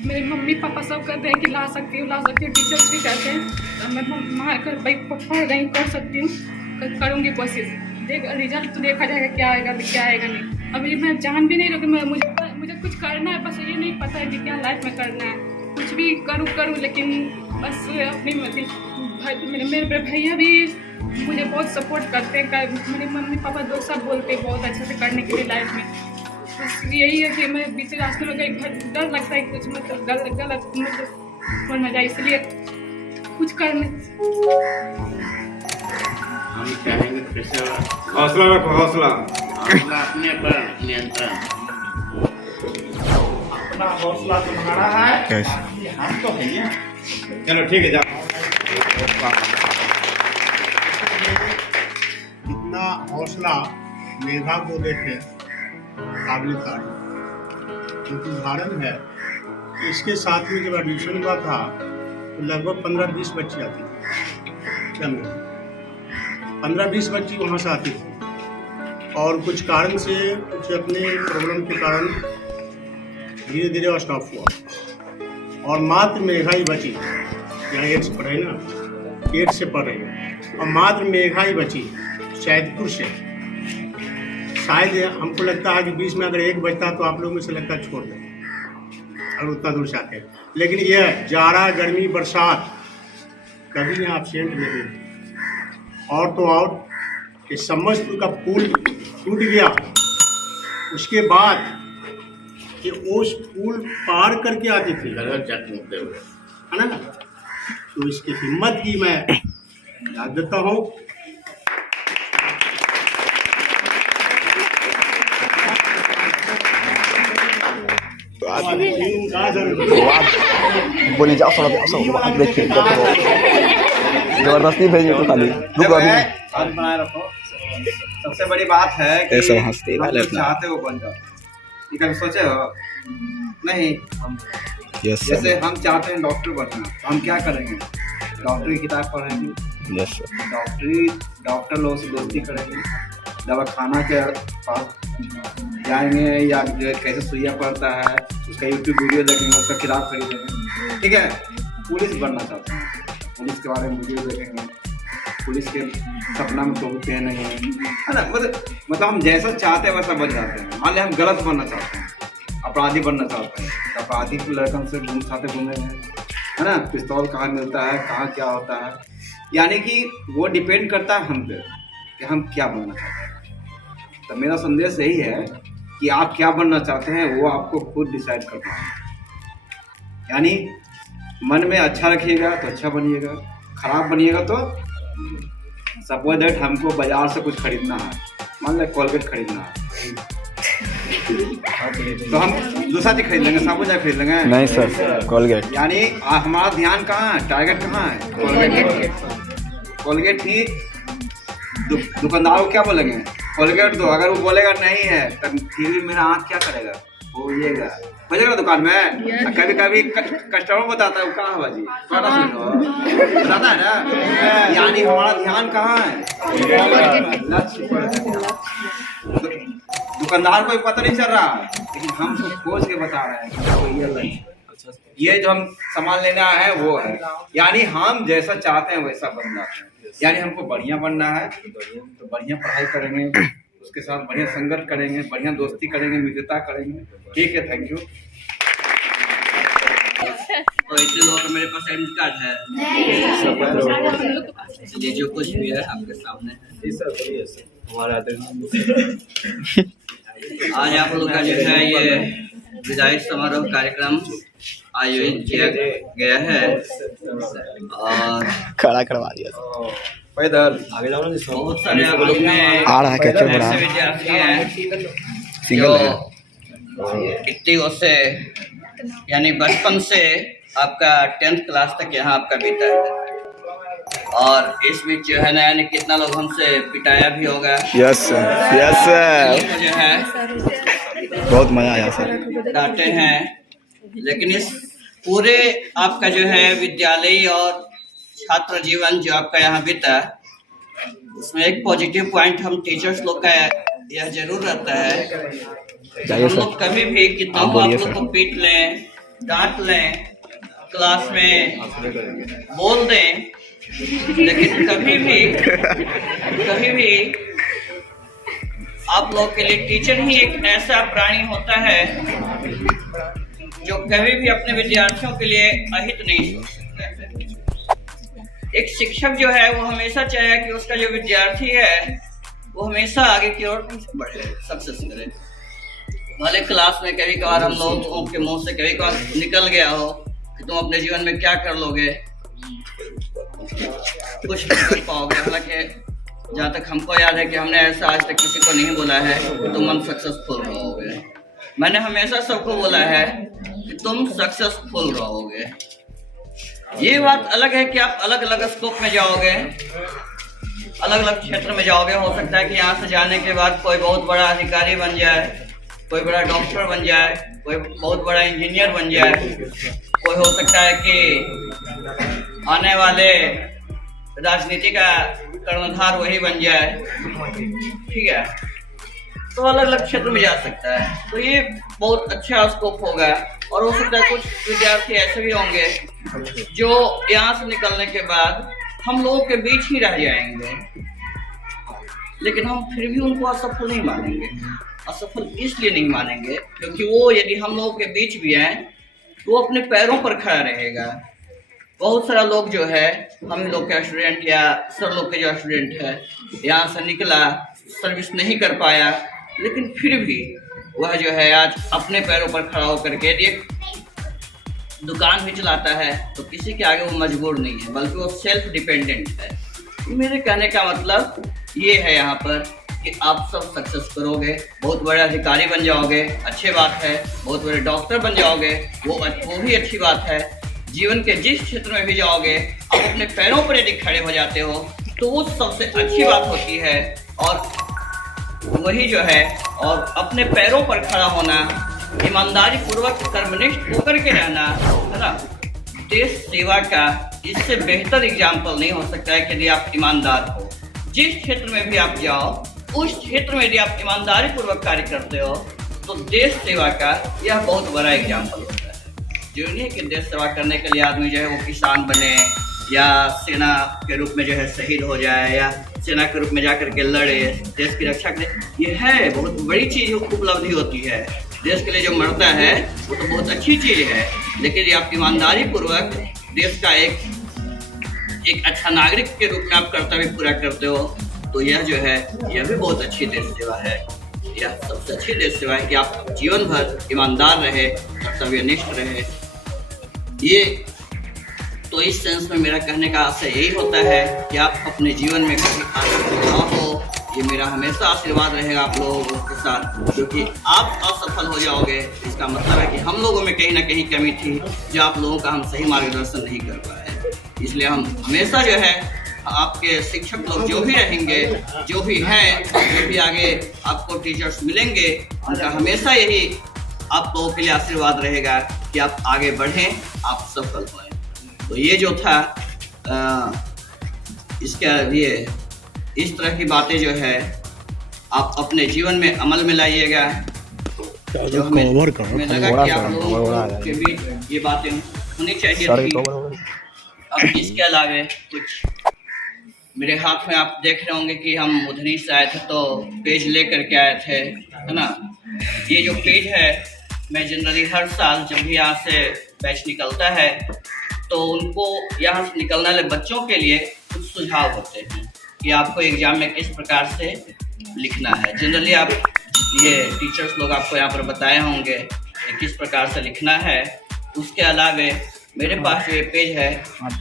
मेरे मम्मी पापा सब कहते हैं कि ला सकती हूँ, टीचर्स भी कहते हैं। मैं भाई पढ़ रही हूँ, कर सकती हूँ, करूँगी कोशिश। रिजल्ट तो देखा जाएगा क्या आएगा नहीं। अभी मैं जान भी नहीं रही, मुझे कुछ करना है, बस ये नहीं पता है कि क्या लाइफ में करना है। कुछ भी करूँ, लेकिन बस अपनी मेरे भैया भी मुझे बहुत सपोर्ट करते हैं। मेरे मम्मी पापा लोग सब बोलते हैं बहुत अच्छे से करने के लिए लाइफ में। बस यही है कि मैं बीच रास्ते में कहीं डर लगता है कुछ मतलब गलत हो न जाए, इसलिए कुछ करने। हम चाहेंगे फिर से हौसला रखो, हौसला अपने पर नियंत्रण। अपना हौसला तुम्हारा है, हम तो है। चलो ठीक है, जाओ। इतना हौसला मेधा को देखे काबिल तारीफ, क्योंकि उदाहरण है कि इसके साथ में जब एडमिशन हुआ था तो लगभग 15-20 बच्ची आती थी। 15-20 बच्ची वहाँ से आती थी, और कुछ कारण से, कुछ अपने प्रॉब्लम के कारण धीरे धीरे स्टॉप हुआ, और मात्र मेघा ही बची। यहाँ 8 से पढ़े ना, 8 से पढ़ रही है, और मात्र मेघा ही बची सैदपुर से। शायद हमको लगता है कि 20 में अगर 1 बचता तो आप लोगों में से लगता है छोड़ दें, अगर उतना दूर से आते। लेकिन यह जाड़ा गर्मी बरसात कभी यहाँ एब्सेंट नहीं। और तो और ये समस्तपुर का पुल टूट गया, उसके बाद कि उस पुल पार करके आती थी, है ना। तो इसकी हिम्मत की मैं याद देता हूँ। बोले जाओ थोड़ा देखिए, जबरदस्ती भेजिए तो खाली रुको अभी बनाए रखो। सबसे बड़ी बात है कि ऐसा हंसते वाले चाहते हो बन जाओ। ये कभी सोचे हो नहीं? यस जैसे हम चाहते हैं डॉक्टर बनना, तो हम क्या करेंगे? डॉक्टर की किताब पढ़ेंगे, यस डॉक्टर लोगों से दोस्ती करेंगे, दवाखाना के पास जाएंगे, या कैसे सुइया पड़ता है उसका यूट्यूब वीडियो देखेंगे, उसका किताब खरीदेंगे। ठीक है, पुलिस बनना चाहते हैं, पुलिस के बारे में वीडियो देखेंगे, पुलिस के सपना में कभी पे नहीं है ना। मतलब हम जैसा चाहते हैं वैसा बन जाते हैं। मान लिया हम गलत बनना चाहते हैं, अपराधी बनना चाहते हैं, अपराधी के लड़कन से घूमेंगे, है ना। पिस्तौल कहाँ मिलता है, कहाँ क्या होता है, यानी कि वो डिपेंड करता है हम पे कि हम क्या बनना चाहते हैं। तो मेरा संदेश यही है कि आप क्या बनना चाहते हैं वो आपको खुद डिसाइड करना है। यानी मन में अच्छा रखिएगा तो अच्छा बनिएगा, खराब बनिएगा तो सपोज दैट हमको बाजार से कुछ खरीदना है, मान लो कोलगेट खरीदना है, तो हम दूसरा चीज खरीद लेंगे, साबुन नहीं खरीद लेंगे। नहीं सर, कोलगेट। यानी हमारा ध्यान कहाँ है, टारगेट कहाँ है? कोलगेट ही दुकानदार को क्या बोलेंगे, कोलगेट दो। अगर वो बोलेगा नहीं है तब फिर भी मेरा आँख क्या करेगा, हो जाएगा दुकान में। कभी कभी कस्टमर बताता है वो कहाँ है बाजी, बताता है ना। यानी हमारा ध्यान कहाँ है, लक्ष्य पर। दुकानदार को पता नहीं चल रहा, लेकिन हम सब खोज के बता रहे हैं ये जो हम सामान लेना है वो है। यानी हम जैसा चाहते हैं वैसा बनना है। यानी हमको बढ़िया बनना है तो बढ़िया पढ़ाई करेंगे, उसके साथ बढ़िया संगत करेंगे, बढ़िया दोस्ती करेंगे, मित्रता करेंगे। ठीक है, थैंक यू। तो इतने लोगों का मेरे पास एडमिट कार्ड है, ये जो कुछ भी है आपके सामने है। आज आप लोग का जो है ये विदाई समारोह कार्यक्रम आयोजित किया गया है और खड़ा करवा दिया पैदल आगे जाओ ना। बहुत सारे आप लोग में आ रहा है कैसे बड़ा ऐसे विद्यार्थी हैं जो इतनी से यानी बचपन से आपका 10th क्लास तक यहाँ आपका बीता है और इस बीच जो है ना यानी कितना लोग हमसे पिटाया भी होगा। यस सर जो है बहुत मजा आया सर, डांटे हैं। लेकिन इस पूरे आपका जो है विद्यालय और छात्र जीवन जो आपका यहाँ बीता उसमें एक पॉजिटिव पॉइंट हम टीचर्स लोग का यह जरूर रहता है। हम लोग कभी भी कितना आप लोग को पीट लें, डांट लें, क्लास में बोल दें, लेकिन कभी भी आप लोग के लिए टीचर ही एक ऐसा प्राणी होता है जो कभी भी अपने विद्यार्थियों के लिए अहित नहीं सोच सकता है। एक शिक्षक जो है वो हमेशा चाहे कि उसका जो विद्यार्थी है वो हमेशा आगे की ओर बढ़े, सक्सेस करे। भले क्लास में कभी कभार हम लोगों के मुंह से कभी कभार निकल गया हो कि तुम अपने जीवन में क्या कर लोगे, कुछ नहीं कर पाओगे। हालांकि जहाँ तक हमको याद है कि हमने ऐसा आज तक किसी को नहीं बोला है कि तुम अनसक्सेसफुल रहोगे। मैंने हमेशा सबको बोला है कि तुम सक्सेसफुल रहोगे। ये बात अलग है कि आप अलग अलग स्कोप में जाओगे, अलग अलग क्षेत्र में जाओगे। हो सकता है कि यहाँ से जाने के बाद कोई बहुत बड़ा अधिकारी बन जाए, कोई बड़ा डॉक्टर बन जाए, कोई बहुत बड़ा इंजीनियर बन जाए, कोई हो सकता है कि आने वाले राजनीति का कर्णधार वही बन जाए। ठीक है, तो अलग अलग क्षेत्र में जा सकता है। तो ये बहुत अच्छा स्कोप होगा और हो सकता है कुछ विद्यार्थी ऐसे भी होंगे जो यहाँ से निकलने के बाद हम लोगों के बीच ही रह जाएंगे, लेकिन हम फिर भी उनको असफल नहीं मानेंगे। असफल इसलिए नहीं मानेंगे क्योंकि वो यदि हम लोगों के बीच भी हैं तो वो अपने पैरों पर खड़ा रहेगा। बहुत सारा लोग जो है हम लोग के स्टूडेंट या सर लोग के जो स्टूडेंट है यहाँ से निकला, सर्विस नहीं कर पाया, लेकिन फिर भी वह जो है आज अपने पैरों पर खड़ा होकर के एक दुकान भी चलाता है तो किसी के आगे वो मजबूर नहीं है, बल्कि वो सेल्फ डिपेंडेंट है। मेरे कहने का मतलब ये है यहाँ पर कि आप सब सक्सेस करोगे, बहुत बड़े अधिकारी बन जाओगे, अच्छी बात है। बहुत बड़े डॉक्टर बन जाओगे, वो भी अच्छी बात है। जीवन के जिस क्षेत्र में भी जाओगे आप अपने पैरों पर यदि खड़े हो जाते हो तो वो सबसे अच्छी बात होती है। और वही जो है और अपने पैरों पर खड़ा होना, ईमानदारी पूर्वक कर्मनिष्ठ होकर के रहना, है ना, देश सेवा का इससे बेहतर एग्जाम्पल नहीं हो सकता है कि यदि आप ईमानदार हो। जिस क्षेत्र में भी आप जाओ उस क्षेत्र में यदि आप ईमानदारी पूर्वक कार्य करते हो तो देश सेवा का यह बहुत बड़ा एग्जाम्पल होता है। जो नहीं है कि देश सेवा करने के लिए आदमी जो है वो किसान बने या सेना के रूप में जो है शहीद हो जाए या सेना के रूप में जाकर के लड़े, देश की रक्षा करे। ये है बहुत बड़ी चीज उपलब्धि होती है। देश के लिए जो मरता है वो तो बहुत अच्छी चीज है, लेकिन यदि आप ईमानदारी पूर्वक देश का एक अच्छा नागरिक के रूप में आप कर्तव्य पूरा करते हो तो यह जो है यह भी बहुत अच्छी देश सेवा है। यह सबसे अच्छी देश सेवा है कि आप जीवन भर ईमानदार रहे, कर्तव्यनिष्ठ रहे। ये तो इस सेंस में मेरा कहने का आशय यही होता है कि आप अपने जीवन में कभी आसक्त ना हो ये मेरा हमेशा आशीर्वाद रहेगा आप लोगों के साथ, क्योंकि आप असफल हो जाओगे इसका मतलब है कि हम लोगों में कहीं ना कहीं कमी थी, जो आप लोगों का हम सही मार्गदर्शन नहीं कर पाए। इसलिए हम हमेशा जो है आपके शिक्षक लोग जो भी रहेंगे, जो भी हैं, जो भी आगे आपको टीचर्स मिलेंगे, उनका हमेशा यही आप लोगों के लिए आशीर्वाद रहेगा कि आप आगे बढ़ें, आप सफल हों। तो ये जो था इसके लिए इस तरह की बातें जो है आप अपने जीवन में अमल में लाइएगा। जो हमें लगा कि आप लोगों के बीच ये बातें होनी चाहिए थी। अब इसके अलावा कुछ मेरे हाथ में आप देख रहे होंगे कि हम उधनी से आए थे तो पेज लेकर के आए थे, है ना। ये जो पेज है मैं जनरली हर साल जब भी यहाँ से बैच निकलता है तो उनको यहाँ से निकलने वाले बच्चों के लिए कुछ सुझाव होते हैं कि आपको एग्जाम में किस प्रकार से लिखना है। जनरली आप ये टीचर्स लोग आपको यहाँ पर बताए होंगे कि किस प्रकार से लिखना है। उसके अलावा मेरे पास जो ये पेज है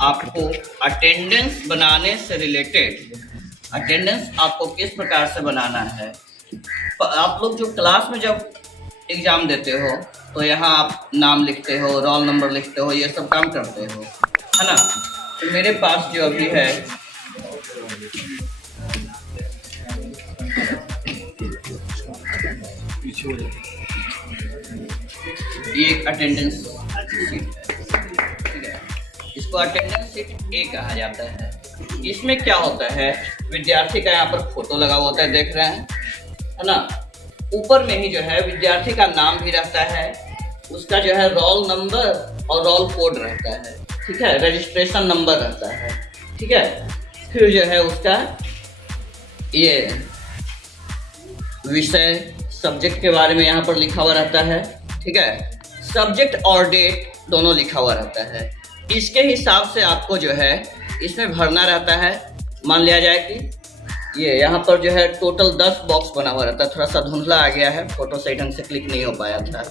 आपको अटेंडेंस बनाने से रिलेटेड, अटेंडेंस आपको किस प्रकार से बनाना है। आप लोग जो क्लास में जब एग्ज़ाम देते हो तो यहाँ आप नाम लिखते हो, रोल नंबर लिखते हो, ये सब काम करते हो, है ना। तो मेरे पास जो अभी है ये एक अटेंडेंस सीट है, ठीक है। इसको अटेंडेंस सीट ए कहा जाता है। इसमें क्या होता है, विद्यार्थी का यहाँ पर फोटो लगा हुआ होता है, देख रहे हैं, है ना। ऊपर में ही जो है विद्यार्थी का नाम भी रहता है, उसका जो है रोल नंबर और रोल कोड रहता है, ठीक है, रजिस्ट्रेशन नंबर रहता है, ठीक है। फिर जो है उसका ये विषय सब्जेक्ट के बारे में यहाँ पर लिखा हुआ रहता है, ठीक है। सब्जेक्ट और डेट दोनों लिखा हुआ रहता है। इसके हिसाब से आपको जो है इसमें भरना रहता है। मान लिया जाए कि ये यहाँ पर जो है टोटल 10 बॉक्स बना हुआ रहता है। थोड़ा सा धुंधला आ गया है, फोटो सही ढंग से क्लिक नहीं हो पाया था।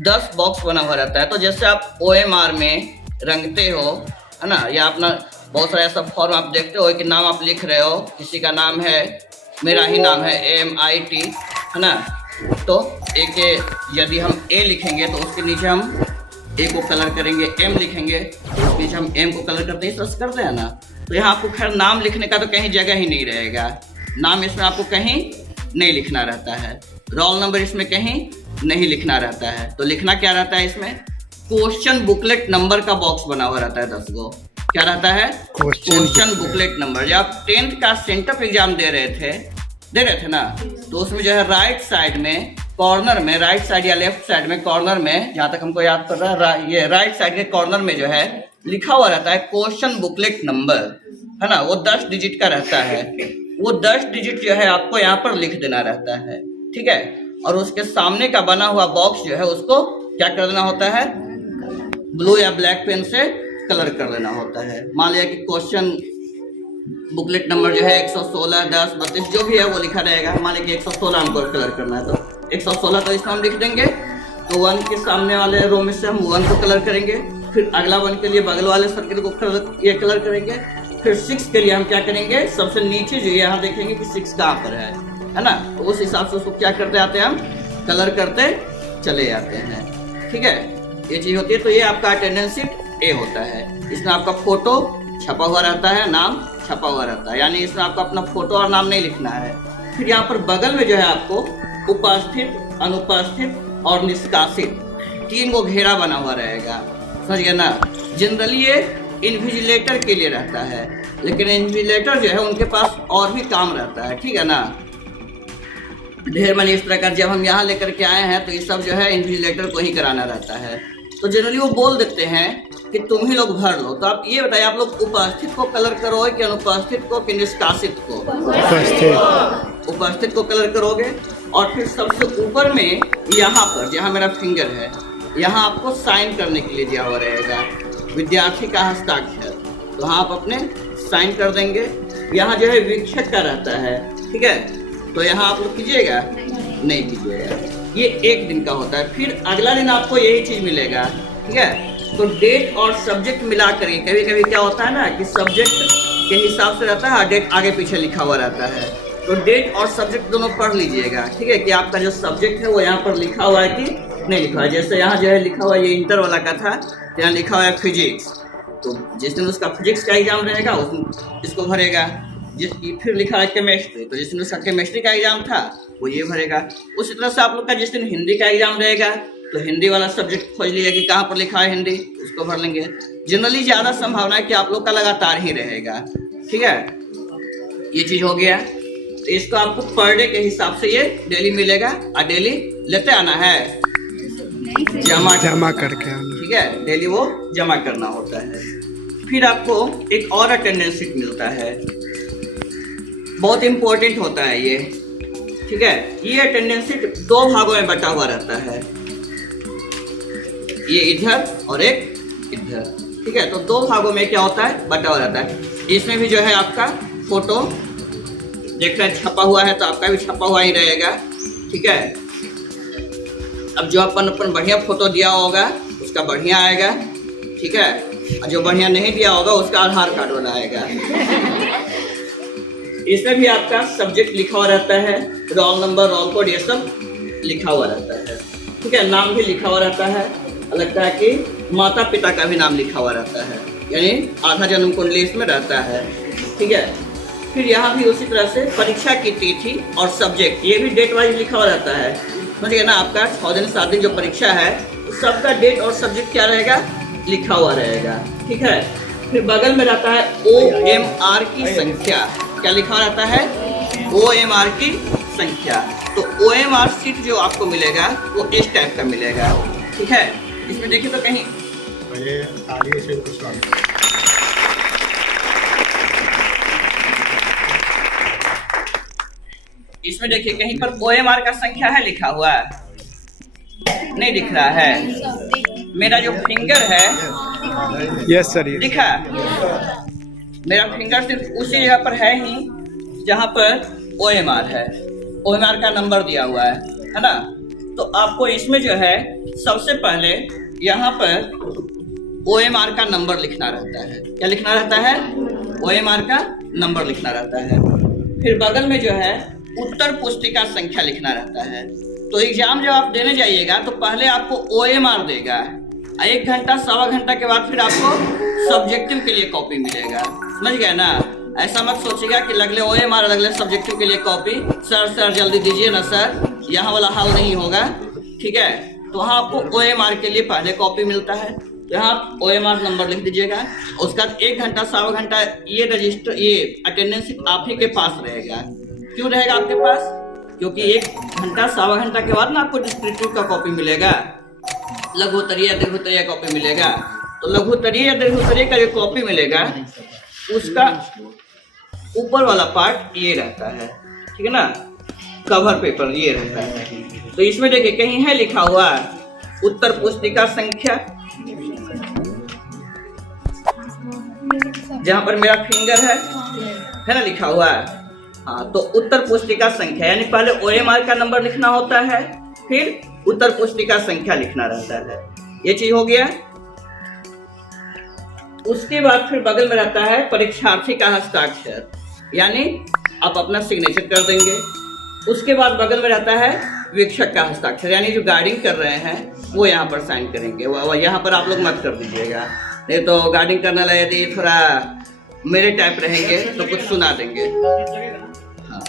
10 बॉक्स बना हुआ रहता है। तो जैसे आप OMR में रंगते हो, है ना, या अपना बहुत सारा ऐसा फॉर्म आप देखते हो कि नाम आप लिख रहे हो, किसी का नाम है, मेरा ही नाम है AMIT, है ना। तो एक यदि हम A लिखेंगे तो उसके नीचे हम A को कलर करेंगे, M लिखेंगे तो उसके नीचे हम M को कलर करते हैं, इस करते हैं ना। तो यहाँ आपको खैर नाम लिखने का तो कहीं जगह ही नहीं रहेगा, नाम इसमें आपको कहीं नहीं लिखना रहता है, रोल नंबर इसमें कहीं नहीं लिखना रहता है। तो लिखना क्या रहता है इसमें, क्वेश्चन बुकलेट नंबर का बॉक्स बना हुआ रहता है 10 गो। क्या रहता है, क्वेश्चन बुकलेट नंबर। जब आप 10th का सेंटअप एग्जाम दे रहे थे ना, तो उसमें जो है राइट साइड में कॉर्नर में, राइट साइड या लेफ्ट साइड में कॉर्नर में, जहाँ तक हमको याद पड़ रहा है, ये राइट साइड के कॉर्नर में जो है लिखा हुआ रहता है क्वेश्चन बुकलेट नंबर, है ना। वो 10 डिजिट का रहता है। वो 10 डिजिट जो है आपको यहाँ पर लिख देना रहता है, ठीक है। और उसके सामने का बना हुआ बॉक्स जो है उसको क्या कर देना होता है, ब्लू या ब्लैक पेन से कलर कर देना होता है। मान लिया कि क्वेश्चन बुकलेट नंबर जो है 116, 10, 32 जो भी है वो लिखा रहेगा। मान लिया कि 116 हमको कलर करना है तो 116 तो इसमें हम लिख देंगे। तो 1 के सामने वाले रो में से हम 1 को कलर करेंगे, फिर अगला 1 के लिए बगल वाले सर्किल को कलर करेंगे, फिर 6 के लिए हम क्या करेंगे, सबसे नीचे जो यहाँ देखेंगे कि 6 कहाँ पर है ना। तो उस हिसाब से उसको क्या करते आते हैं, हम कलर करते चले जाते हैं, ठीक है। ये चीज़ होती है। तो ये आपका अटेंडेंस शीट A होता है। इसमें आपका फोटो छपा हुआ रहता है, नाम छपा हुआ रहता है, यानी इसमें आपको अपना फोटो और नाम नहीं लिखना है। फिर यहाँ पर बगल में जो है आपको उपस्थित, अनुपस्थित और निष्कासित 3 गो घेरा बना हुआ रहेगा, समझ गए ना। जनरली ये इन्विजिलेटर के लिए रहता है, लेकिन इन्विजिलेटर जो है उनके पास और भी काम रहता है, ठीक है ना। ढेर मानी इस प्रकार जब हम यहाँ लेकर के आए हैं तो ये सब जो है इन्विजिलेटर को ही कराना रहता है। तो जनरली वो बोल देते हैं कि तुम ही लोग भर लो। तो आप ये बताइए, आप लोग उपस्थित को कलर करोगे कि अनुपस्थित को कि निष्कासित को? उपस्थित को कलर करोगे। और फिर सबसे ऊपर में यहाँ पर जहाँ मेरा फिंगर है, यहाँ आपको साइन करने के लिए दिया हुआ रहेगा विद्यार्थी का हस्ताक्षर। तो हाँ आप अपने साइन कर देंगे। यहाँ जो है वीक्षक का रहता है, ठीक है। तो यहाँ आप लोग कीजिएगा, नहीं कीजिएगा। ये 1 दिन का होता है। फिर अगला दिन आपको यही चीज़ मिलेगा, ठीक है। तो डेट और सब्जेक्ट मिला करके कभी कभी क्या होता है ना कि सब्जेक्ट के हिसाब से रहता है, डेट आगे पीछे लिखा हुआ रहता है। तो डेट और सब्जेक्ट दोनों पढ़ लीजिएगा, ठीक है, कि आपका जो सब्जेक्ट है वो यहाँ पर लिखा हुआ है कि नहीं लिखा हुआ है। जैसे यहाँ जो है लिखा हुआ है, ये इंटर वाला का था, तो यहाँ लिखा हुआ है फिजिक्स, तो जिस दिन उसका फिजिक्स का एग्जाम रहेगा उस दिन इसको भरेगा। फिर लिखा है केमिस्ट्री, तो जिस दिन उसका केमिस्ट्री का एग्जाम था वो ये भरेगा। उसी तरह से आप लोग का जिस दिन हिंदी का एग्जाम रहेगा तो हिंदी वाला सब्जेक्ट खोज लिया कि कहाँ पर लिखा है हिंदी, उसको भर लेंगे। जनरली ज़्यादा संभावना है कि आप लोग का लगातार ही रहेगा, ठीक है। ये चीज़ हो गया। तो इसको आपको पर डे के हिसाब से ये डेली मिलेगा और डेली लेते आना है, जमा करके आना, ठीक है, डेली वो जमा करना होता है। फिर आपको एक और अटेंडेंस शीट मिलता है, बहुत इम्पोर्टेंट होता है ये, ठीक है। ये अटेंडेंस शीट 2 भागों में बटा हुआ रहता है, ये इधर और एक इधर, ठीक है। तो 2 भागों में क्या होता है, बटा हुआ रहता है। इसमें भी जो है आपका फोटो देखते हैं छपा हुआ है, तो आपका भी छपा हुआ ही रहेगा, ठीक है। अब जो अपन बढ़िया फोटो दिया होगा उसका बढ़िया आएगा, ठीक है, और जो बढ़िया नहीं दिया होगा उसका आधार कार्ड वाला आएगा। इसमें भी आपका सब्जेक्ट लिखा हुआ रहता है, रोल नंबर, रोल कोड, ये सब लिखा हुआ रहता है, ठीक है। नाम भी लिखा हुआ रहता है, लगता है कि माता पिता का भी नाम लिखा हुआ रहता है, यानी आधा जन्म कुंडली इसमें रहता है, ठीक है। फिर यहाँ भी उसी तरह से परीक्षा की तिथि और सब्जेक्ट, ये भी डेट वाइज लिखा हुआ रहता है, समझिए ना। आपका 6 दिन 7 दिन जो परीक्षा है सबका डेट और सब्जेक्ट क्या रहेगा, लिखा हुआ रहेगा, ठीक है। फिर बगल में रहता है OMR की संख्या, क्या लिखा हुआ रहता है, OMR की संख्या। तो OMR शीट जो आपको मिलेगा वो इस टाइप का मिलेगा, ठीक है। इसमें देखिए तो कहीं इसमें देखिए कहीं पर OMR का संख्या है लिखा हुआ, नहीं दिख रहा है। मेरा जो फिंगर है, यस सर, दिखा, मेरा फिंगर सिर्फ उसी जगह पर है ही जहाँ पर OMR है, OMR का नंबर दिया हुआ है ना। तो आपको इसमें जो है सबसे पहले यहाँ पर OMR का नंबर लिखना रहता है। क्या लिखना रहता है, OMR का नंबर लिखना रहता है। फिर बगल में जो है उत्तर पुस्तिका संख्या लिखना रहता है। तो एग्जाम जब आप देने जाइएगा तो पहले आपको OMR देगा, 1 घंटा 1.25 घंटा के बाद फिर आपको सब्जेक्टिव के लिए कॉपी मिलेगा, समझ गए ना। ऐसा मत सोचिएगा कि लगले OMR लगले सब्जेक्टिव के लिए कॉपी, सर जल्दी दीजिए ना सर, यहाँ वाला हाल नहीं होगा, ठीक है। तो वहाँ आपको OMR के लिए पहले कॉपी मिलता है, तो यहाँ आप OMR नंबर लिख दीजिएगा। उसका 1 घंटा 1.25 घंटा ये रजिस्टर, ये अटेंडेंस आप ही के पास रहेगा। क्यों रहेगा आपके पास, क्योंकि 1 घंटा 1.25 घंटा के बाद ना आपको डिस्क्रिप्टिव का कॉपी मिलेगा, लघुत्तरीय या दीर्घोत्तरीय कॉपी मिलेगा। तो लघुत्तरीय या दीर्घोत्तरीय का जो कॉपी मिलेगा उसका ऊपर वाला पार्ट ये रहता है, ठीक है ना, कवर पेपर ये रहता है। तो इसमें देखिए कहीं है लिखा हुआ उत्तर पुस्तिका संख्या, जहाँ पर मेरा फिंगर है ना लिखा हुआ है, हाँ। तो उत्तर पुस्तिका संख्या यानी पहले OMR का नंबर लिखना होता है, फिर उत्तर पुस्तिका संख्या लिखना रहता है। ये चीज हो गया। उसके बाद फिर बगल में रहता है परीक्षार्थी का हस्ताक्षर, यानी आप अपना सिग्नेचर कर देंगे। उसके बाद बगल में रहता है वीक्षक का हस्ताक्षर, यानी जो गार्डिंग कर रहे हैं वो यहाँ पर साइन करेंगे। वो यहाँ पर आप लोग मत कर दीजिएगा, नहीं तो गार्डिंग करने लगे यदि थोड़ा मेरे टाइप रहेंगे तो कुछ सुना देंगे, हाँ।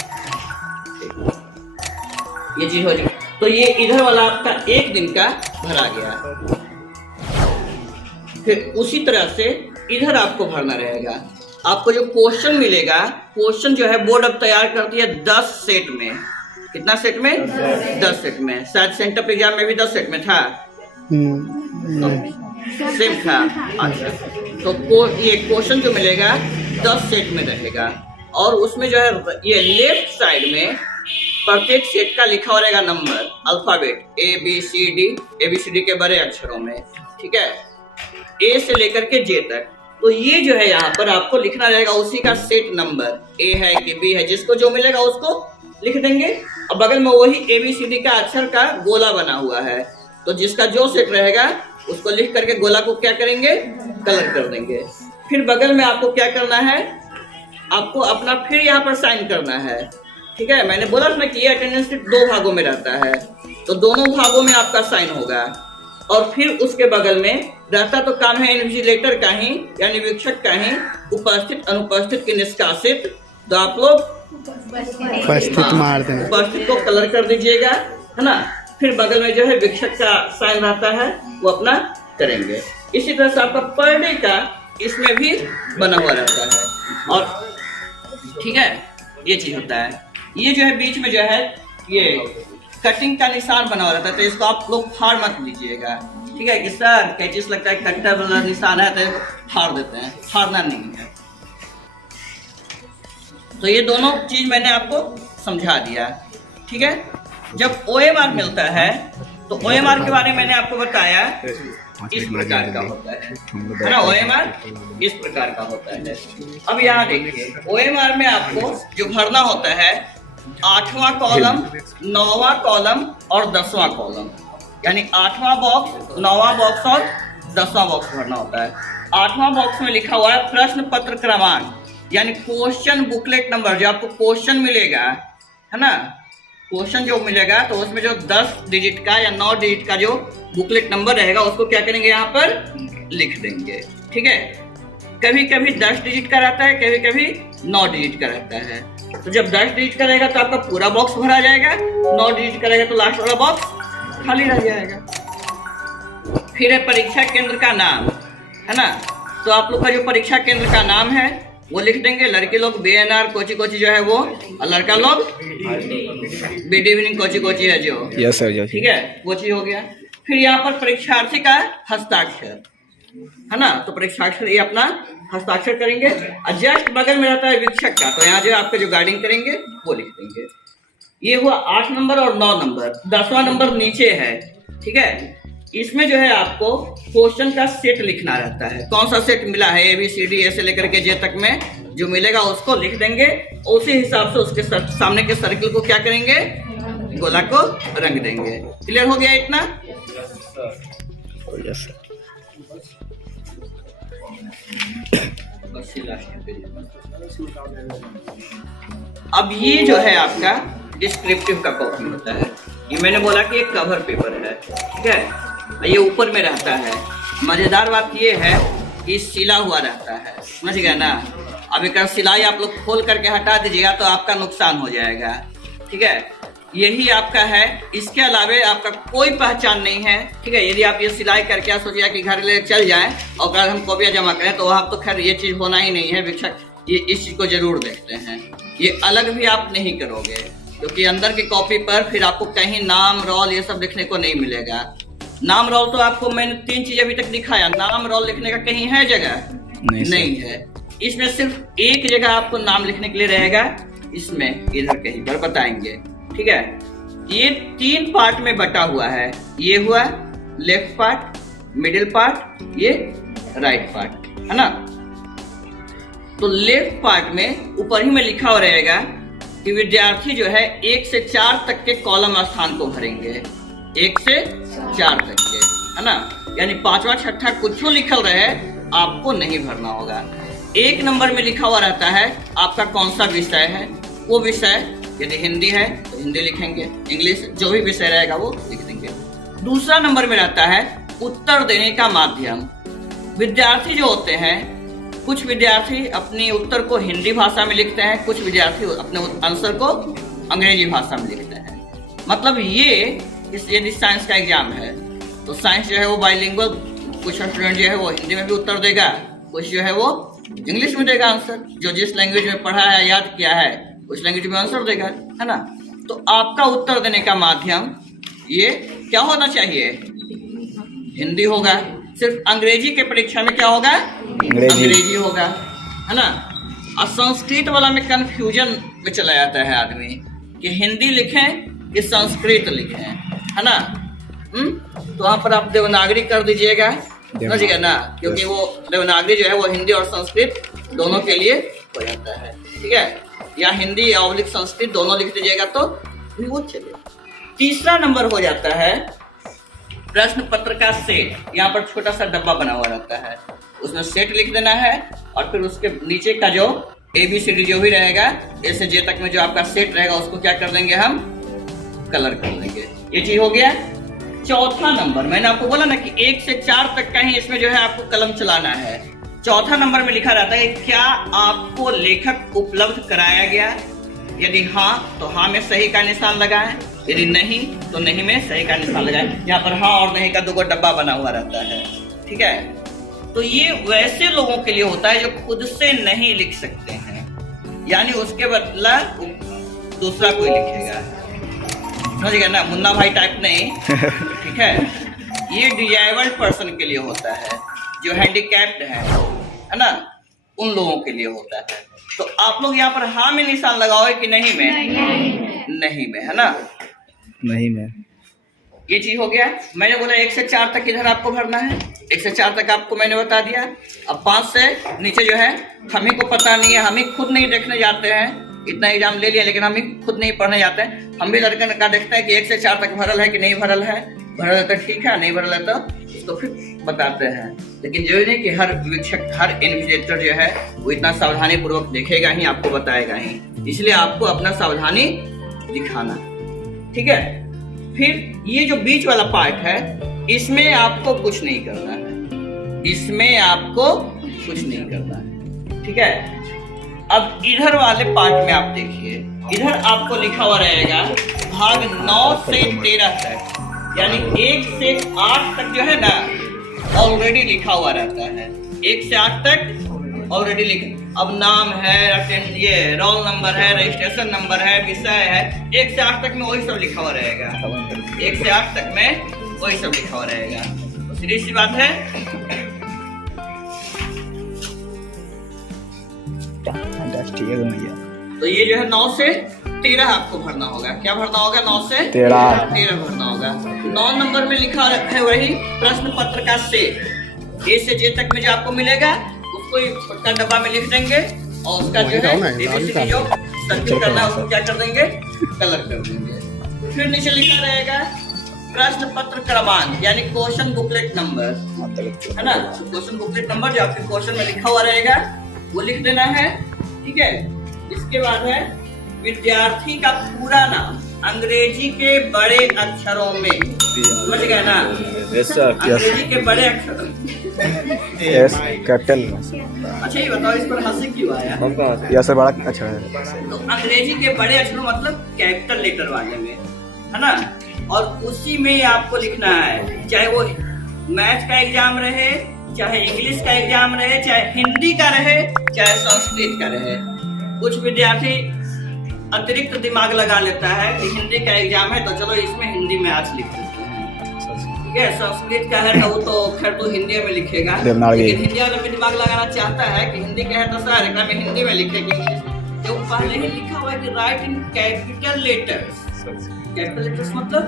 ये चीज हो जाएगी। तो ये इधर वाला आपका 1 दिन का भरा गया। फिर उसी तरह से इधर आपको भरना रहेगा। आपको जो क्वेश्चन मिलेगा, क्वेश्चन जो है बोर्ड अब तैयार करती है 10 सेट में। कितना सेट में, 10 सेट में। शायद सेंटअप एग्जाम में भी 10 सेट में था, सेम था। अच्छा, तो ये क्वेश्चन जो मिलेगा 10 सेट में रहेगा, और उसमें जो है ये लेफ्ट साइड में प्रत्येक सेट का लिखा हो रहेगा नंबर, अल्फाबेट ABCD के बड़े अक्षरों में, ठीक है, A से लेकर के J तक। तो ये जो है यहाँ पर आपको लिखना रहेगा उसी का सेट नंबर, A है कि B है, जिसको जो मिलेगा उसको लिख देंगे। और बगल में वही ABCD का अक्षर का गोला बना हुआ है, तो जिसका जो सेट रहेगा उसको लिख करके गोला को क्या करेंगे, कलर कर देंगे। फिर बगल में आपको क्या करना है, आपको अपना फिर यहाँ पर साइन करना है, ठीक है, मैंने बोला था ना कि ये अटेंडेंस शीट 2 भागों में रहता है, तो दोनों भागों में आपका साइन होगा। और फिर उसके बगल में रहता तो काम है इन्विजिलेटर का ही, यानी वीक्षक का ही, उपस्थित अनुपस्थित की निष्कासित। तो आप लोग उपस्थित मार दें, उपस्थित को कलर कर दीजिएगा, है ना। फिर बगल में जो है वीक्षक का साइन रहता है, वो अपना करेंगे। इसी तरह से आपका पर डे का इसमें भी बना हुआ रहता है। और ठीक है, ये चीज होता है। ये जो है बीच में जो है ये कटिंग का निशान बना हुआ रहता है, तो इसको आप लोग फाड़ मत लीजिएगा, ठीक है। कि सर कैचिस लगता है कट्टा वाला निशान है तो फाड़ देते हैं, फाड़ना नहीं है। तो ये दोनों चीज मैंने आपको समझा दिया, ठीक है। जब OMR मिलता है तो OMR के बारे में मैंने आपको बताया इस प्रकार का होता है ना। OMR इस प्रकार का होता है। अब यहाँ देखिए, OMR में आपको जो भरना होता है 8वां कॉलम, 9वां कॉलम और 10वां कॉलम, यानी 8वां बॉक्स, 9वां बॉक्स और 10वां बॉक्स भरना होता है। 8वां बॉक्स में लिखा हुआ है प्रश्न पत्र क्रमांक, यानी क्वेश्चन बुकलेट नंबर। जो आपको क्वेश्चन मिलेगा, है ना, क्वेश्चन जो मिलेगा तो उसमें जो 10 डिजिट का या 9 डिजिट का जो बुकलेट नंबर रहेगा उसको क्या करेंगे, यहाँ पर लिख देंगे, ठीक है। कभी कभी 10 डिजिट का रहता है, कभी कभी 9 डिजिट का रहता है। तो जब 10 डिजिट का रहेगा तो आपका पूरा बॉक्स भरा जाएगा, 9 डिजिट का रहेगा तो लास्ट वाला बॉक्स खाली रह जाएगा। फिर है परीक्षा केंद्र का नाम, है ना। तो आप लोग का जो परीक्षा केंद्र का नाम है वो लिख देंगे। लड़के लोग BNR कोची कोची जो है वो, और लड़का लोग BD इवनिंग कोची कोची है जो, यस सर, ठीक है, कोची हो गया। फिर यहाँ पर परीक्षार्थी का हस्ताक्षर, है ना। तो परीक्षाक्षर ये अपना हस्ताक्षर करेंगे। और जस्ट बगल में रहता है वीक्षक का, तो यहाँ जो आपका जो गाइडिंग करेंगे वो लिख देंगे। ये हुआ 8 नंबर और 9 नंबर। 10वां नंबर नीचे है, ठीक है। इसमें जो है आपको क्वेश्चन का सेट लिखना रहता है। कौन सा सेट मिला है, ABCD से लेकर के J तक में जो मिलेगा उसको लिख देंगे। उसी हिसाब से उसके सामने के सर्किल को क्या करेंगे, गोला को रंग देंगे। क्लियर हो गया इतना? Yes sir. अब ये जो है आपका डिस्क्रिप्टिव का कॉपी होता है। ये मैंने बोला कि एक कवर पेपर है, ठीक है। ये ऊपर में रहता है। मजेदार बात ये है कि सिला हुआ रहता है, समझ गया ना। अब एक सिलाई आप लोग खोल करके हटा दीजिएगा तो आपका नुकसान हो जाएगा, ठीक है। यही आपका है, इसके अलावे आपका कोई पहचान नहीं है, ठीक है। यदि आप ये सिलाई करके आप सोचिए कि घर ले चल जाएं और अगर हम कॉपियाँ जमा करें तो वहाँ तो खैर ये चीज़ होना ही नहीं है। वीक्षक ये इस चीज़ को जरूर देखते हैं। ये अलग भी आप नहीं करोगे, क्योंकि अंदर की कॉपी पर फिर आपको कहीं नाम, रोल ये सब लिखने को नहीं मिलेगा। नाम रोल तो आपको मैंने 3 चीज अभी तक दिखाया। नाम रोल लिखने का कहीं है जगह? नहीं है। इसमें सिर्फ एक जगह आपको नाम लिखने के लिए रहेगा, इसमें इधर कहीं पर बताएंगे, ठीक है। ये 3 पार्ट में बटा हुआ है। ये हुआ लेफ्ट पार्ट, मिडिल पार्ट, ये राइट पार्ट, है ना। तो लेफ्ट पार्ट में ऊपर ही में लिखा हुआ रहेगा कि विद्यार्थी जो है 1 से 4 तक के कॉलम स्थान को भरेंगे। 1 से 4 तक के, है ना। यानी 5वां 6ठा कुछ लिखल रहे आपको नहीं भरना होगा। 1 नंबर में लिखा हुआ रहता है आपका कौन सा विषय है। वो विषय यदि हिंदी है तो हिंदी लिखेंगे, इंग्लिश जो भी विषय रहेगा वो लिख देंगे। दूसरा नंबर में रहता है उत्तर देने का माध्यम। विद्यार्थी जो होते हैं, कुछ विद्यार्थी अपने उत्तर को हिंदी भाषा में लिखते हैं, कुछ विद्यार्थी अपने आंसर को अंग्रेजी भाषा में लिखते हैं। मतलब ये यदि साइंस का एग्जाम है तो साइंस जो है वो बाइलिंगुअल, कुछ स्टूडेंट जो है वो हिंदी में भी उत्तर देगा, कुछ जो है वो इंग्लिश में देगा आंसर। जो जिस लैंग्वेज में पढ़ा है, याद किया है, उस लैंग्वेज में आंसर देगा, है ना। तो आपका उत्तर देने का माध्यम ये क्या होना चाहिए? हिंदी होगा। सिर्फ अंग्रेजी के परीक्षा में क्या होगा? अंग्रेजी होगा, है ना। और संस्कृत वाला में कंफ्यूजन में चला जाता है आदमी कि हिंदी लिखें कि संस्कृत लिखें, है ना। तो वहाँ पर आप देवनागरी कर दीजिएगा, समझिएगा ना, क्योंकि वो देवनागरी जो है वो हिंदी और संस्कृत दोनों के लिए हो जाता है, ठीक है। या हिंदी या संस्कृत दोनों लिख दीजिएगा तो भी वो चलेगा। तीसरा नंबर हो जाता है प्रश्न पत्र का सेट। यहाँ पर छोटा सा डब्बा बना हुआ रहता है, उसमें सेट लिख देना है और फिर उसके नीचे का जो ABCD जो भी रहेगा A से J तक में जो आपका सेट रहेगा उसको क्या कर देंगे हम, कलर कर देंगे। ये चीज हो गया। चौथा नंबर मैंने आपको बोला ना कि 1 से 4 तक का ही इसमें जो है आपको कलम चलाना है। चौथा नंबर में लिखा रहता है क्या आपको लेखक उपलब्ध कराया गया, यदि हाँ तो हाँ में सही का निशान लगाएं, यदि नहीं तो नहीं में सही का निशान लगाएं। यहाँ पर हाँ और नहीं का 2 डब्बा बना हुआ रहता है, ठीक है। तो ये वैसे लोगों के लिए होता है जो खुद से नहीं लिख सकते हैं, यानी उसके बदला दूसरा कोई लिखेगा, समझ गए ना, मुन्ना भाई टाइप नहीं, ठीक है। ये डिजेबल्ड पर्सन के लिए होता है, जो हैंडीकैप्ड है ना, उन लोगों के लिए होता है। तो आप लोग यहाँ पर हाँ में निशान लगाओगे कि नहीं में? नहीं में, है ना, नहीं में। ये चीज हो गया। मैंने बोला 1 से 4 तक इधर आपको भरना है, 1 से 4 तक आपको मैंने बता दिया। अब 5 से नीचे जो है हम ही को पता नहीं है, हम ही खुद नहीं देखने जाते हैं, इतना एग्जाम ले लिया लेकिन हम ही खुद नहीं पढ़ने जाते हैं। हम भी लड़के का देखते हैं कि 1 से 4 तक भरल है कि नहीं भरल है, भरल है तो ठीक है, नहीं भरल है तो उसको फिर बताते हैं। लेकिन जो नहीं कि हर वीक्षक, हर इन्विजिलेटर जो है वो इतना सावधानी पूर्वक देखेगा ही, आपको बताएगा ही, इसलिए आपको अपना सावधानी दिखाना, ठीक है। फिर ये जो बीच वाला पार्ट है इसमें आपको कुछ नहीं करना है, इसमें आपको कुछ नहीं करना है, ठीक है। अब इधर वाले पार्ट में आप देखिए, इधर आपको लिखा हुआ रहेगा भाग 9 से 13 तक, यानी 1 से 8 तक जो है ना ऑलरेडी लिखा हुआ रहता है। 1 से 8 तक ऑलरेडी लिखा, अब नाम है, ये रोल नंबर है, रजिस्ट्रेशन नंबर है, विषय है, 1 से 8 तक में वही सब लिखा हुआ रहेगा। 1 से 8 तक में वही सब लिखा हुआ रहेगा। तो सीधी सी बात है, तो ये जो है 9 से 13 आपको भरना होगा। क्या भरना होगा? 9 से 13 भरना होगा। 9 नंबर में लिखा है वही प्रश्न पत्र का सेट, A से J तक में जो आपको मिलेगा उसको छोटा डब्बा में लिख देंगे और उसका जो है ABCD जो सर्किल करना है उसको क्या कर देंगे, कलर कर देंगे। फिर नीचे लिखा रहेगा प्रश्न पत्र क्रमांक, यानी क्वेश्चन बुकलेट नंबर, है ना। क्वेश्चन बुकलेट नंबर जो आपके क्वेश्चन में लिखा हुआ रहेगा वो लिख देना है, ठीक है। इसके बाद है विद्यार्थी का पूरा नाम अंग्रेजी के बड़े अक्षरों में, समझ गए ना, अंग्रेजी के बड़े अक्षरों कैपिटल। अच्छा ये बताओ इस पर हंसी क्यों आया? यह सर बड़ा अच्छा है। तो अंग्रेजी के बड़े अक्षरों मतलब कैपिटल लेटर वाले में, है ना, और उसी में आपको लिखना है, चाहे वो मैथ का एग्जाम रहे, चाहे इंग्लिश का एग्जाम रहे, चाहे हिंदी का रहे, चाहे संस्कृत का रहे। कुछ विद्यार्थी अतिरिक्त दिमाग लगा लेता है कि हिंदी का एग्जाम है तो चलो इसमें हिंदी में आज लिख देते हैं, ठीक है। संस्कृत का है तो वो तो खैर तो हिंदी में लिखेगा, लेकिन हिंदी वाला में दिमाग लगाना चाहता है कि हिंदी का है तो सर में हिंदी में लिखेगी, तो पहले ही लिखा हुआ है कि right in capital letters. Capital letters मतलब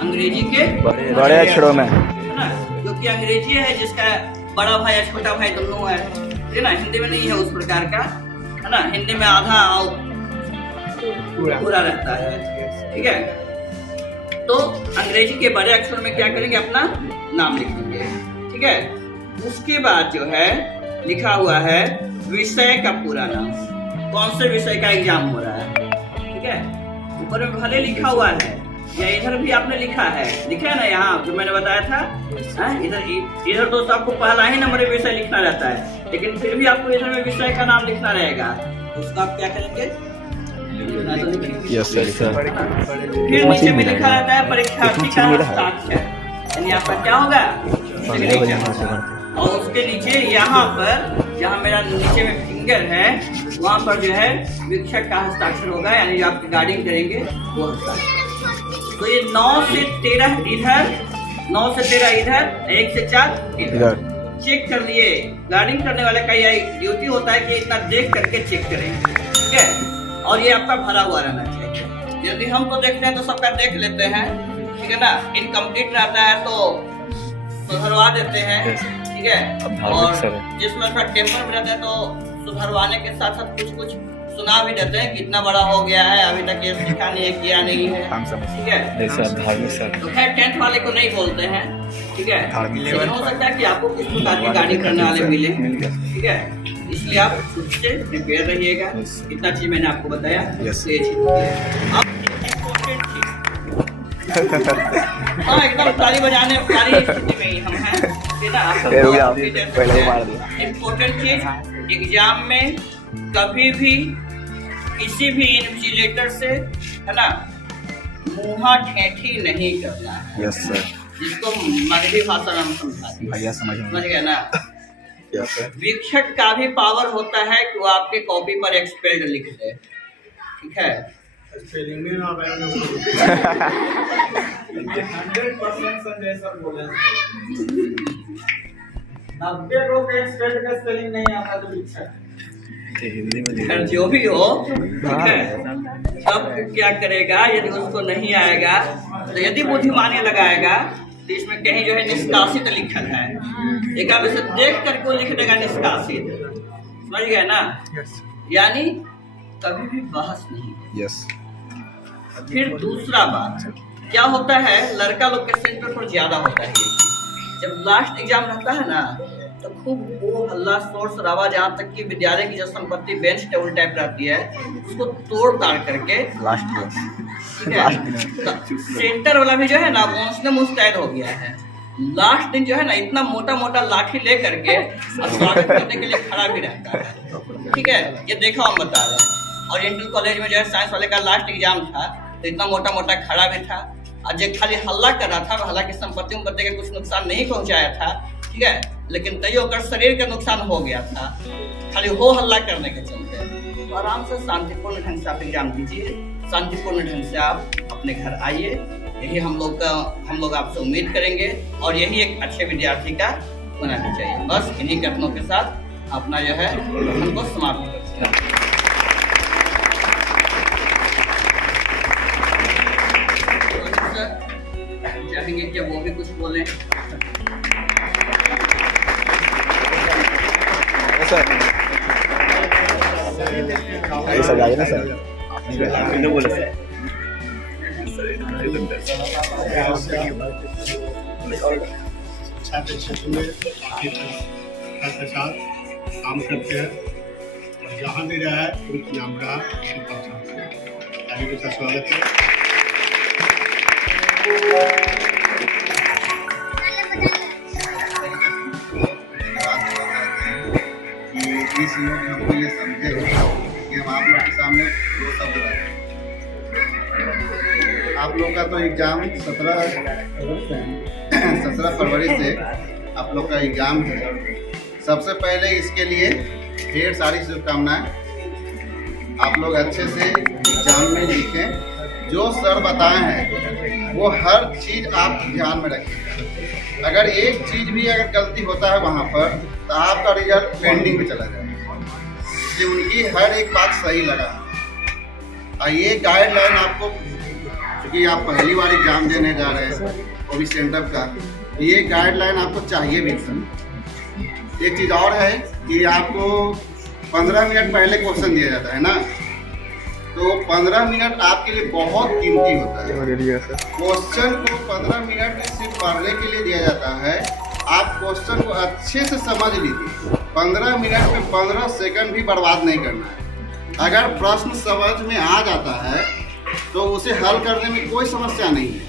अंग्रेजी के बड़े अक्षरों में, है ना, क्योंकि अंग्रेजी है जिसका बड़ा भाई या छोटा भाई दोनों है ना, हिंदी में नहीं है उस प्रकार का, है ना। हिंदी में आधा और पूरा रहता है, ठीक है। तो अंग्रेजी के बड़े अक्षर में क्या करेंगे, अपना नाम लिख देंगे, ठीक है। उसके बाद जो है लिखा हुआ है विषय का पूरा नाम, कौन से विषय का एग्जाम हो रहा है, ठीक है। ऊपर में भले लिखा हुआ है या इधर भी आपने लिखा है, लिखा है ना यहाँ जो मैंने बताया था, इधर तो आपको पहला ही नंबर विषय लिखना रहता है, लेकिन फिर भी आपको इधर में विषय का नाम लिखना रहेगा। उसका आप क्या करेंगे, यस सर। फिर नीचे में लिखा रहता है परीक्षार्थी का हस्ताक्षर, यानी आपका क्या होगा, और उसके नीचे यहाँ पर जहाँ मेरा नीचे में फिंगर है वहाँ पर जो है वीक्षक का हस्ताक्षर होगा, यानी जो आप गार्डिंग करेंगे वो हस्ताक्षर। तो ये 9 से 13 इधर, 9 से 13 इधर, 1 से 4 इधर चेक कर लिए। गार्डिंग करने वाले का यह ड्यूटी होता है कि इतना देख करके चेक करेंगे, ठीक है। और ये आपका भरा हुआ रहना चाहिए। यदि हम तो देखते हैं तो सबका देख लेते हैं, ठीक है ना। इनकम्प्लीट रहता है तो सुधरवा देते हैं, ठीक है। और जिसमें थोड़ा टेम्पर में रहता है तो सुधरवाने के साथ साथ कुछ कुछ सुना भी देते हैं कि इतना बड़ा हो गया है, अभी तक ये सीखा नहीं है, किया नहीं है, ठीक है। तो खैर 10th वाले को नहीं बोलते हैं, ठीक है। लेकिन हो सकता है कि आपको किस प्रकार की गाड़ी करने वाले मिले, ठीक है। इसलिए आप खुद से प्रिपेयर रहिएगा। इतना चीज मैंने आपको बताया। Yes. ये चीज अब इम्पोर्टेंट चीज, हाँ एकदम ताली बजाने वाली स्थिति में ही हम हैं, ठीक है ना। इम्पोर्टेंट चीज, एग्जाम में कभी भी किसी भी इन्विजिलेटर से, है ना, मुँहा ठेठी नहीं करना है। Yes sir. जिसको मगधी भाषा में हम समझाते हैं। भैया समझ गए ना। Yes sir. वीक्षक का भी पावर होता है कि वो आपके कॉपी पर एक्सपेल्ड लिख दे, ठीक है। स्पेलिंग में ना 100% संजय सर बोले 90 लोग का एक्सपेल्ड का स्पेलिंग नहीं आता तो वीक्षक हिंदी में खैर जो भी हो, ठीक है। तब क्या करेगा, यदि उसको नहीं आएगा तो यदि बुद्धिमानी लगाएगा तो इसमें कहीं जो है निष्कासित लिखल है, एक आप इसे देख करके लिख देगा निष्कासित, समझ गए ना। यानी कभी भी बहस नहीं। यस। फिर दूसरा बात क्या होता है, लड़का लोग के सेंटर पर ज्यादा होता है। जब लास्ट एग्जाम रहता है ना तो खूब वो हल्ला शोर शराबा, जहाँ तक कि विद्यालय की जो संपत्ति बेंच टेबल टाइप रहती है उसको तोड़ ताड़ करके लास्ट, ठीक है। सेंटर वाला भी जो है ना वो उसने मुस्तैद हो गया है। लास्ट दिन जो है ना इतना मोटा मोटा लाठी ले करके स्वागत करने के लिए खड़ा भी रहता है, ठीक है। ये देखा हम बता रहे हैं। ओरिएंटल कॉलेज में जो है साइंस वाले का लास्ट एग्जाम था तो इतना मोटा मोटा खड़ा भी था, और जो खाली हल्ला कर रहा था, हालांकि संपत्ति उम्पत्ति का कुछ नुकसान नहीं पहुंचाया था, ठीक है, लेकिन तैयो कर शरीर का नुकसान हो गया था खाली हो हल्ला करने के चलते। तो आराम से शांतिपूर्ण ढंग से आप एग्जाम दीजिए, शांतिपूर्ण ढंग से आप अपने घर आइए, यही हम लोग आपसे उम्मीद करेंगे और यही एक अच्छे विद्यार्थी का होना चाहिए। बस इन्हीं कथनों के साथ अपना जो है हमको समाप्त करते हैं। चाहेंगे कि वो भी कुछ बोलें। सर सब आइए ना सर, आपने बोला सर। छात्र क्षेत्र में के साथ काम करते हैं और जहाँ भी रहा है उनकी नाम रहा स्वागत है। इस लोग हमको ये समझे कि हम आप लोग के सामने दो शब्द रखें। आप लोग का तो एग्ज़ाम 17 फरवरी से आप लोग का एग्ज़ाम है। सबसे पहले इसके लिए ढेर सारी शुभकामनाएं। आप लोग अच्छे से एग्ज़ाम में लिखें, जो सर बताए हैं वो हर चीज़ आप ध्यान में रखें। अगर एक चीज़ भी अगर गलती होता है वहाँ पर तो आपका रिजल्ट पेंडिंग में चला जाएगा। इसलिए उनकी हर एक बात सही लगा। और ये गाइडलाइन आपको, क्योंकि आप पहली बार एग्जाम देने जा रहे हैं वो भी सेंटर का, ये गाइडलाइन आपको चाहिए भी सर। एक चीज़ और है कि आपको 15 मिनट पहले क्वेश्चन दिया जाता है ना, तो 15 मिनट आपके लिए बहुत कीमती होता है। क्वेश्चन को 15 मिनट सिर्फ पढ़ने के लिए दिया जाता है। आप क्वेश्चन को अच्छे से समझ लीजिए। 15 मिनट में 15 सेकंड भी बर्बाद नहीं करना है। अगर प्रश्न समझ में आ जाता है तो उसे हल करने में कोई समस्या नहीं है,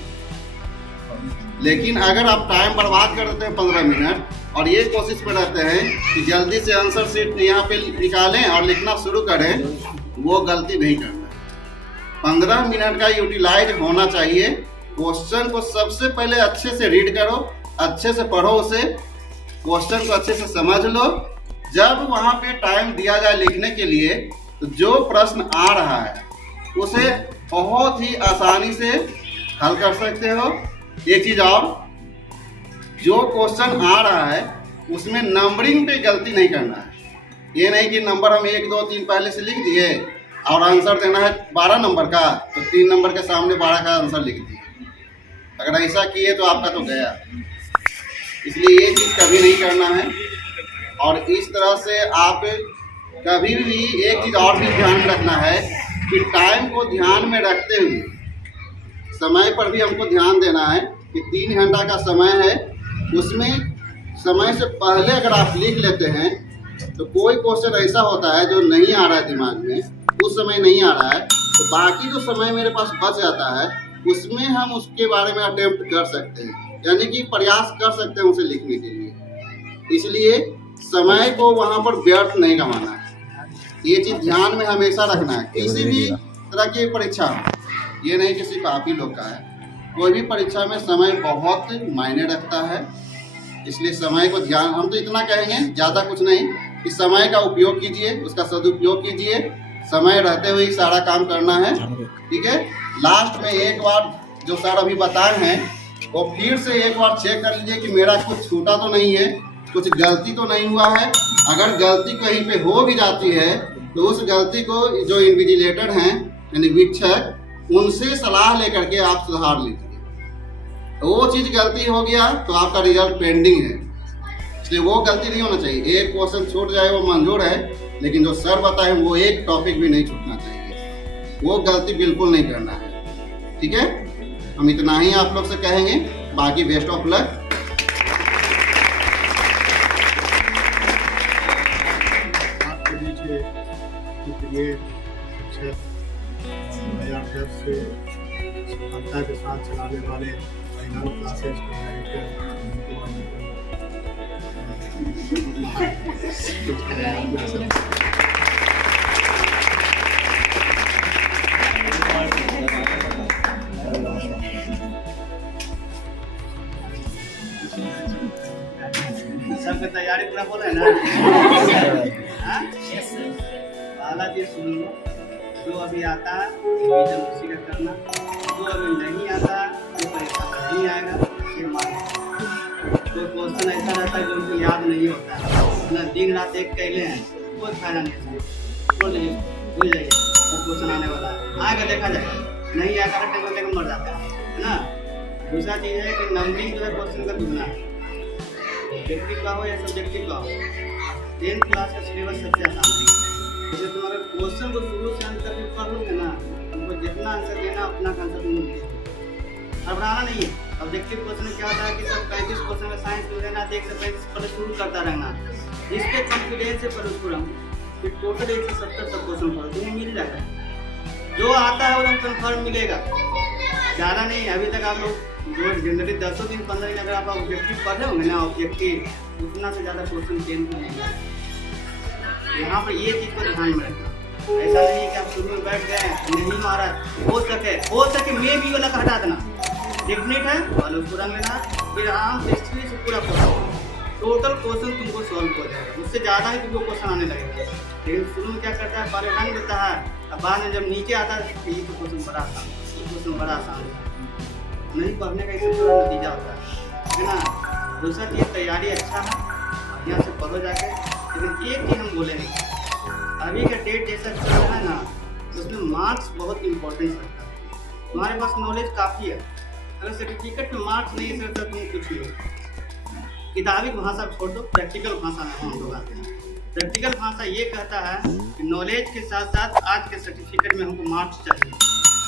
लेकिन अगर आप टाइम बर्बाद कर देते हैं 15 मिनट और ये कोशिश में रहते हैं कि जल्दी से आंसर शीट यहाँ पे निकालें और लिखना शुरू करें, वो गलती नहीं करना। 15 मिनट का यूटिलाइज होना चाहिए। क्वेश्चन को सबसे पहले अच्छे से रीड करो, अच्छे से पढ़ो उसे, क्वेश्चन को अच्छे से समझ लो। जब वहाँ पे टाइम दिया जाए लिखने के लिए तो जो प्रश्न आ रहा है उसे बहुत ही आसानी से हल कर सकते हो। एक चीज़ और, जो क्वेश्चन आ रहा है उसमें नंबरिंग पे गलती नहीं करना है। ये नहीं कि नंबर हम 1 2 3 पहले से लिख दिए और आंसर देना है 12 नंबर का तो 3 नंबर के सामने 12 का आंसर लिख दिए। अगर ऐसा किए तो आपका तो गया। इसलिए ये चीज़ कभी नहीं करना है। और इस तरह से आप कभी भी एक चीज़ और भी ध्यान में रखना है कि टाइम को ध्यान में रखते हुए समय पर भी हमको ध्यान देना है कि 3 घंटा का समय है, उसमें समय से पहले अगर आप लिख लेते हैं तो कोई क्वेश्चन ऐसा होता है जो नहीं आ रहा है दिमाग में, उस समय नहीं आ रहा है, तो बाकी जो समय मेरे पास बच जाता है उसमें हम उसके बारे में अटेम्प्ट कर सकते हैं, यानी कि प्रयास कर सकते हैं उसे लिखने के लिए। इसलिए समय को वहाँ पर व्यर्थ नहीं गंवाना है, ये चीज़ ध्यान में हमेशा रखना है। किसी भी तरह की परीक्षा हो, ये नहीं कि सिर्फ आप ही लोग का है, कोई भी परीक्षा में समय बहुत मायने रखता है। इसलिए समय को ध्यान, हम तो इतना कहेंगे, ज़्यादा कुछ नहीं, कि समय का उपयोग कीजिए, उसका सदुपयोग कीजिए, समय रहते हुए ही सारा काम करना है। ठीक है, लास्ट में एक बार जो सर अभी बताए हैं वो फिर से एक बार चेक कर लीजिए कि मेरा कुछ छूटा तो नहीं है, कुछ गलती तो नहीं हुआ है। अगर गलती कहीं पे हो भी जाती है तो उस गलती को जो इन्विजिलेटर हैं यानी वीक्षक, उनसे सलाह लेकर के आप सुधार लीजिए। तो वो चीज़ गलती हो गया तो आपका रिजल्ट पेंडिंग है, इसलिए वो गलती नहीं होना चाहिए। एक क्वेश्चन छूट जाए वो मंजूर है, लेकिन जो सर बताए वो एक टॉपिक भी नहीं छूटना चाहिए, वो गलती बिल्कुल नहीं करना है। ठीक है, हम इतना ही आप लोग से कहेंगे, बाकी बेस्ट ऑफ लक। आपके नीचे ये से सफलता के साथ चलाने वाले फाइनल क्लासेस को सबकी तैयारी पूरा हो रहा है ना? पहला चीज सुन लो, जो अभी आता है रिवीजन उसी का करना, जो अभी नहीं आता वो परीक्षा में नहीं आएगा, ये मानो। तो क्वेश्चन ऐसा रहता है जो उनको याद नहीं होता है ना, दिन रात एक कहले हैं, कोई फायदा नहीं, छोड़ दीजिए, भूल जाइए, और क्वेश्चन आने वाला है, आएगा देखा जाएगा, नहीं आएगा टेंशन लेकर मर जाता है ना। दूसरा चीज़ है कि नंबरिंग जो है क्वेश्चन का दुगना है, ऑब्जेक्टिव का हो या सब्जेक्टिव का हो। 10th क्लास का सिलेबस सबसे आसान है, जैसे तुम अगर क्वेश्चन को शुरू से अंत तक पढ़ लोगे ना, तुमको जितना आंसर देना अपना आंसर तुमको मिलेगा, घबराना नहीं है। ऑब्जेक्टिव क्वेश्चन में क्या होता है कि सब 35 क्वेश्चन में साइंस में देना, 1 से 35 पहले शुरू करता रहना, जिस पे कॉन्फिडेंस से पढ़ो पूरा, फिर टोटल 170 तक क्वेश्चन पढ़ो, तुम्हें मिल जाएगा, जो आता है वो तुम कन्फर्म मिलेगा, ज़्यादा नहीं। अभी तक आप लोग जो जनरली 10 दिन 15 दिन अगर आप ऑब्जेक्टिव पढ़े होंगे ना, ऑब्जेक्टिव उतना से ज़्यादा क्वेश्चन 10 में नहीं है। यहाँ पर ये चीज़ को ध्यान में रखना, ऐसा नहीं कि आप शुरू में बैठ गए नहीं मारा, हो सके मैं भी वाला हटा देना, डेफिनेट है वालों को रंग लेना, फिर आराम से हिस्ट्री से पूरा टोटल क्वेश्चन तुमको सॉल्व हो जाएगा, उससे ज़्यादा ही तुमको क्वेश्चन आने लगेगा। लेकिन शुरू में क्या करता है, पहले रंग देता है, अब बाद में जब नीचे आता है तो ये क्वेश्चन बड़ा आसान, ये क्वेश्चन बड़ा आसान है, नहीं पढ़ने का इससे पूरा नतीजा होता है ना। दूसरा चीज़ तैयारी अच्छा है, बढ़िया से पढ़ो जाके, लेकिन एक चीज़ हम बोलेंगे, अभी का डेट जैसा चल रहा है ना, उसमें मार्क्स बहुत इंपॉर्टेंस रखता है। हमारे पास नॉलेज काफ़ी है, अगर सर्टिफिकेट में मार्क्स नहीं है तो तुम कुछ नहीं हो। किताबी भाषा छोड़ दो, प्रैक्टिकल भाषा में हम लोग आते हैं। प्रैक्टिकल भाषा ये कहता है कि नॉलेज के साथ साथ आज के सर्टिफिकेट में हमको मार्क्स चाहिए।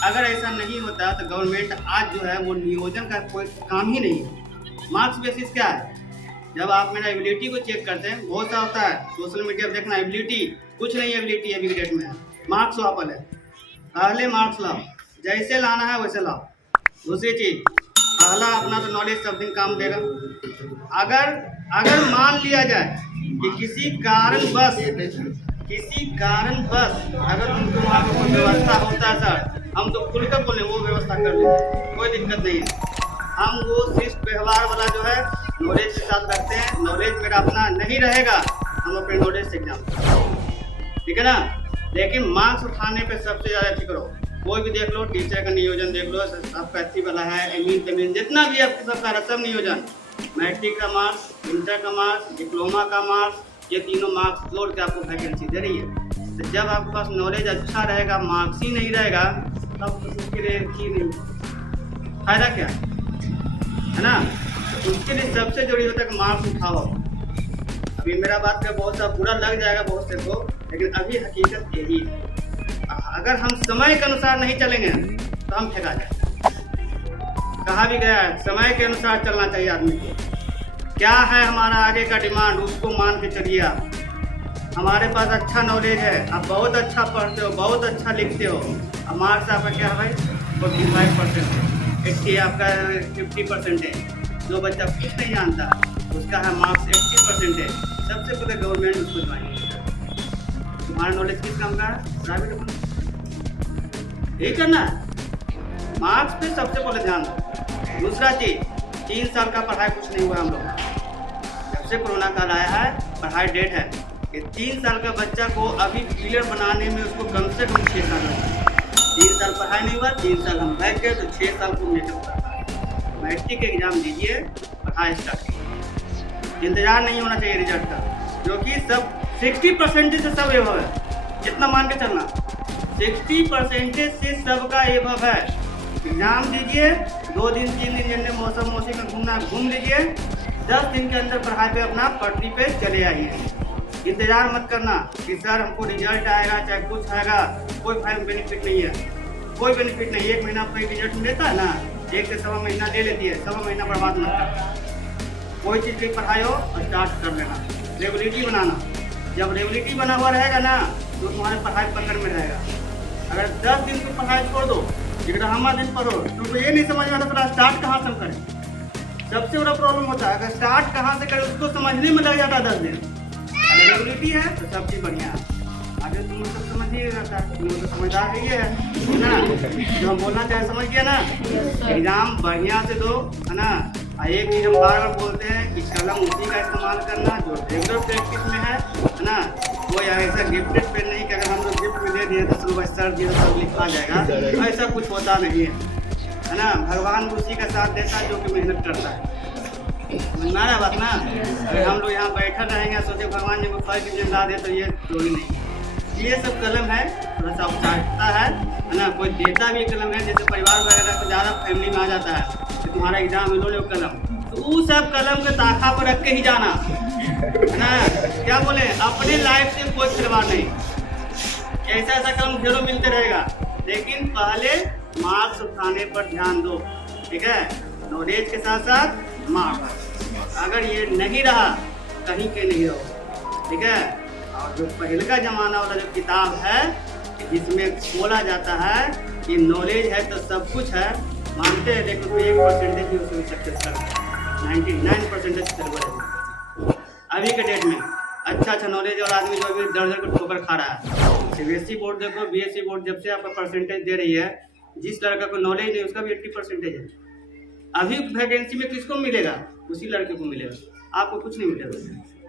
अगर ऐसा नहीं होता तो गवर्नमेंट आज जो है वो नियोजन का कोई काम ही नहीं है। मार्क्स बेसिस क्या है, जब आप मेरा एबिलिटी को चेक करते हैं, बहुत सा होता है सोशल मीडिया पर देखना एबिलिटी, कुछ नहीं एबिलिटी अभी ग्रेड में है, मार्क्स वापस है, पहले मार्क्स लाओ, जैसे लाना है वैसे लाओ। दूसरी चीज़, पहला अपना तो नॉलेज सब दिन काम देगा। अगर मान लिया जाए कि किसी कारणवश अगर तुमको वहाँ पर कोई व्यवस्था होता है सर, हम तो खुलकर बोले वो व्यवस्था कर लेंगे, कोई दिक्कत नहीं है। हम वो शिष्ट व्यवहार वाला जो है नॉलेज के साथ रखते हैं, नॉलेज मेरा अपना नहीं रहेगा, हम अपने नॉलेज से एग्जाम, ठीक है ना। लेकिन मार्क्स उठाने पे सबसे ज़्यादा फिक्र हो, कोई भी देख लो, टीचर का नियोजन देख लो, सबका अच्छी वाला है, एमीन तमीन जितना भी आपके सबका सब नियोजन, मैट्रिक का मार्क्स, इंटर का मार्क्स, डिप्लोमा का मार्क्स, ये तीनों मार्क्स जोड़ के आपको वैकेंसी दे रही है। तो जब आपके पास नॉलेज अच्छा रहेगा, मार्क्स ही नहीं रहेगा, तब तो उसके लिए की नहीं फायदा क्या है ना। तो उसके लिए सबसे जरूरी होता है कि मार्क्स उठाओ। अभी मेरा बात का बहुत सा बुरा लग जाएगा बहुत से को, लेकिन अभी हकीकत यही है। अगर हम समय के अनुसार नहीं चलेंगे तो हम फेंका जाए। कहा भी गया है समय के अनुसार चलना चाहिए आदमी को। क्या है हमारा आगे का डिमांड, उसको मान के चलिए आप। हमारे पास अच्छा नॉलेज है, आप बहुत अच्छा पढ़ते हो, बहुत अच्छा लिखते हो। अब मार्क्स आपका क्या है भाई? 45% है। 80 आपका 50% है। जो बच्चा कुछ नहीं जानता उसका है मार्क्स 80% है। सबसे पहले गवर्नमेंट स्कूल ज्वाइन कीजिए। तुम्हारा नॉलेज किस काम का है? प्राइवेट यही करना है। मार्क्स पे सबसे पहले ध्यान दो। दूसरा चीज, 3 साल का पढ़ाई कुछ नहीं हुआ हम लोग। जब से कोरोना काल आया है, पढ़ाई डेट है कि 3 साल का बच्चा को अभी क्लियर बनाने में उसको कम से कम 6 साल लगता है। 3 साल पढ़ाई नहीं हुआ, 3 साल हम बैठ गए तो 6 साल को मेकअप करता है। मैट्रिक एग्जाम दीजिए, पढ़ाई स्टार्ट कीजिए। इंतजार नहीं होना चाहिए रिजल्ट का, क्योंकि सब 60% से सब एवं है। कितना मान के चलना, 60% से सबका एवं है। एग्जाम दीजिए, 2 दिन 3 दिन जिनने मौसम में घूमना घूम लीजिए, 10 दिन के अंदर पढ़ाई पे अपना पटरी पे चले आइए। इंतजार मत करना कि सर हमको रिजल्ट आएगा चाहे कुछ आएगा, कोई बेनिफिट नहीं है, कोई बेनिफिट नहीं। 1 महीना कोई रिजल्ट देता है ना, 1 से 1.25 महीना ले लेती है, 1.25 महीना बर्बाद मत करना। कोई चीज़ की पढ़ाई हो स्टार्ट कर लेना, रेगुलरिटी बनाना। जब रेगुलरिटी बना हुआ रहेगा ना तो तुम्हारे पढ़ाई पकड़ में रहेगा। अगर 10 दिन की पढ़ाई छोड़ दो, 11वां दिन पढ़ो, तो ये नहीं समझ में आता तो स्टार्ट कहाँ से करें। सबसे बड़ा प्रॉब्लम होता है, अगर स्टार्ट कहाँ से करें उसको समझने में लग जाता है 10 दिन। अगर रेगुलरिटी है तो सब चीज़ बढ़िया है। आगे तुम सब समझ ही रहता है, तुम तो समझदार है, ये है ना। जो हम बोलना चाहे समझ गया ना। एग्जाम बढ़िया से दो, है ना। एक चीज़ हम बार बार बोलते हैं कि कलम उसी का इस्तेमाल करना जो रेगुलर प्रैक्टिस में है ना। कोई ऐसा गिफ्टेड पेन नहीं कि अगर हम लोग गिफ्ट में दे दिए तो सुबह सर दिए सब लिखा जाएगा, ऐसा कुछ होता नहीं है ना। भगवान उसी का साथ देता है जो कि मेहनत करता है। हमारा बात ना, अगर हम लोग यहाँ बैठा रहेंगे सोचे भगवान जी को फल की जिंदा दे, तो ये कोई नहीं। ये सब कलम है, थोड़ा सा औपचारिकता है ना। कोई देता भी कलम है, जैसे परिवार वगैरह को ज़्यादा फैमिली में आ जाता है कि तुम्हारा एग्जाम लो लो कलम, तो वो सब कलम के ताखा पर रख के ही जाना, है ना। क्या बोले, अपने लाइफ से कोई खिलवाड़ नहीं। ऐसा ऐसा कलम ढेरों मिलते रहेगा, लेकिन पहले मार्क्स उठाने पर ध्यान दो, ठीक है। नॉलेज के साथ साथ मार्क्स, अगर ये नहीं रहा कहीं के नहीं रहो, ठीक है। और जो पहले का ज़माना वाला जो किताब है जिसमें बोला जाता है कि नॉलेज है तो सब कुछ है, मानते हैं, लेकिन कोई 1% भी उसमें सक्सेस कर 99% सर्वर है। अभी के डेट में अच्छा नॉलेज और आदमी जो अभी दर्जन को ठोकर खा रहा है। सीबीएसई बोर्ड देखो, बीएसई बोर्ड जब से आपका परसेंटेज दे रही है, जिस लड़का को नॉलेज नहीं उसका भी 80% है। अभी वैकेंसी में किसको मिलेगा? उसी लड़के को मिलेगा, आपको कुछ नहीं मिलेगा।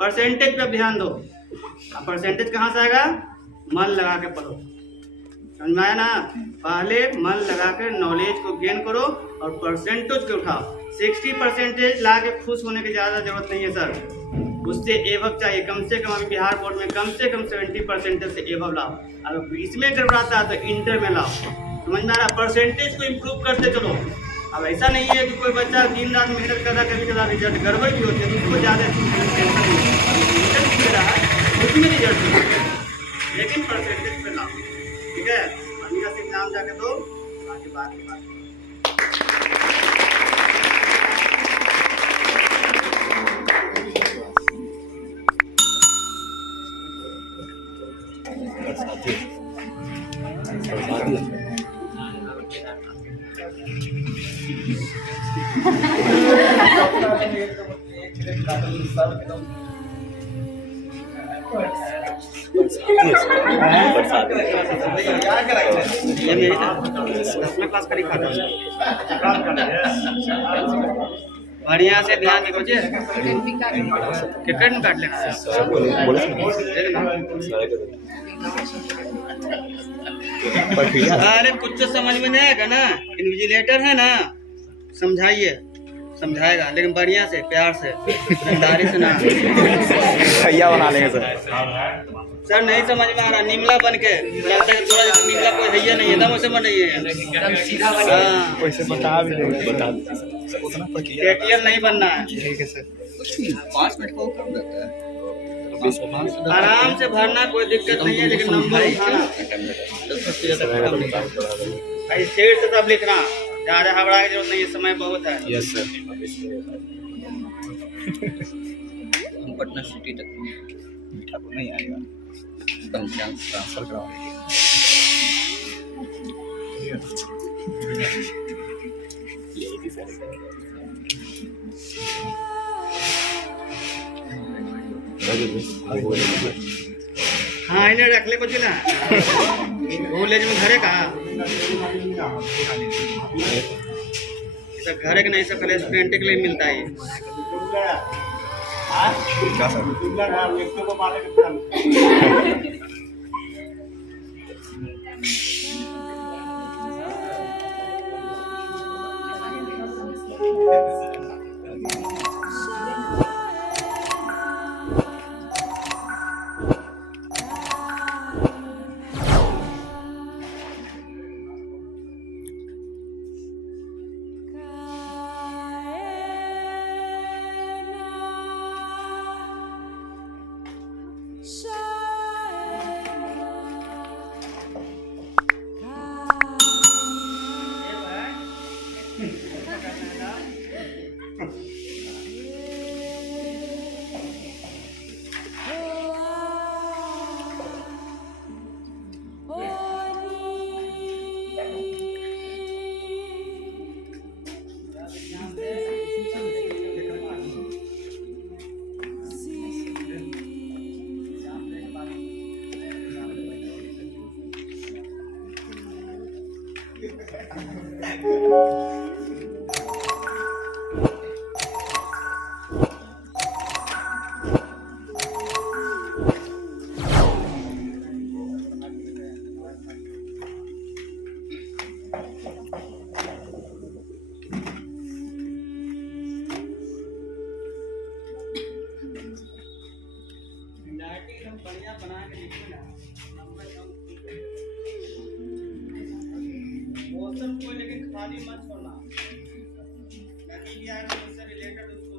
परसेंटेज पे ध्यान दो। अब परसेंटेज कहाँ से आएगा? मन लगा के पढ़ो, समझ में आया ना। पहले मन लगा के नॉलेज को गेन करो और परसेंटेज को उठाओ। 60% ला के खुश होने की ज़्यादा जरूरत नहीं है सर, उससे एवब चाहिए कम से कम। अभी बिहार बोर्ड में कम से कम 70% से एवब लाओ। अगर इसमें गड़बड़ाता है तो इंटर में लाओ, समझ में आ रहा। परसेंटेज को इम्प्रूव करते चलो। अब ऐसा नहीं है कि कोई बच्चा दिन रात मेहनत कर रहा है, कभी कदा रिजल्ट गड़बड़ भी होती है तो उसको ज़्यादा टेंशन नहीं है। रिजल्ट भी रहा है उसमें रिजल्ट नहीं है, लेकिन परसेंटेज पे लाओ, ठीक है। बढ़िया से एग्जाम जाके दो, आगे बात की बात। बढ़िया से ध्यान देखो जी, टिकट में काट लेना है। अरे कुछ तो समझ में नहीं आएगा ना, इन्विजिलेटर है ना, समझाइए, समझाएगा, लेकिन बढ़िया से प्यार से ईमानदारी से ना। भैया बना लेंगे सर नहीं समझ में आ रहा, निमला बन के लगता है थोड़ा जैसे निमला कोई है नहीं, एकदम वैसे बन रही है। वैसे बता भी केटीएल नहीं बनना है। 5 मिनट को कर देता है, आराम से भरना, कोई दिक्कत नहीं है, लेकिन नंबर उठाना स्टेट से तब लिखना, ज़्यादा घबरा की जरूरत नहीं है, समय बहुत है। Yes sir. हम पटना सिटी तक मीठा तो नहीं आएगा। ट्रांसफर करवा हाँ इन्हें रख ले कुछ ना कॉलेज में घरे कहा घरे के नहीं सब पहले स्टूडेंट के लिए मिलता है क्या सर मौसम को लेकिन खाली मत छोड़ना नदी भी आए तो उससे रिलेटेड उसको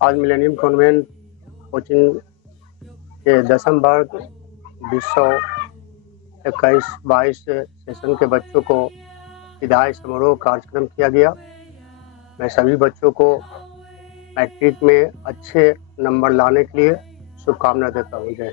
आज मिलेनियम कॉन्वेंट कोचिंग के 10वीं वर्ग 2021-22 सेशन के बच्चों को विदाई समारोह कार्यक्रम किया गया। मैं सभी बच्चों को मैट्रिक में अच्छे नंबर लाने के लिए शुभकामना देता हूँ। जय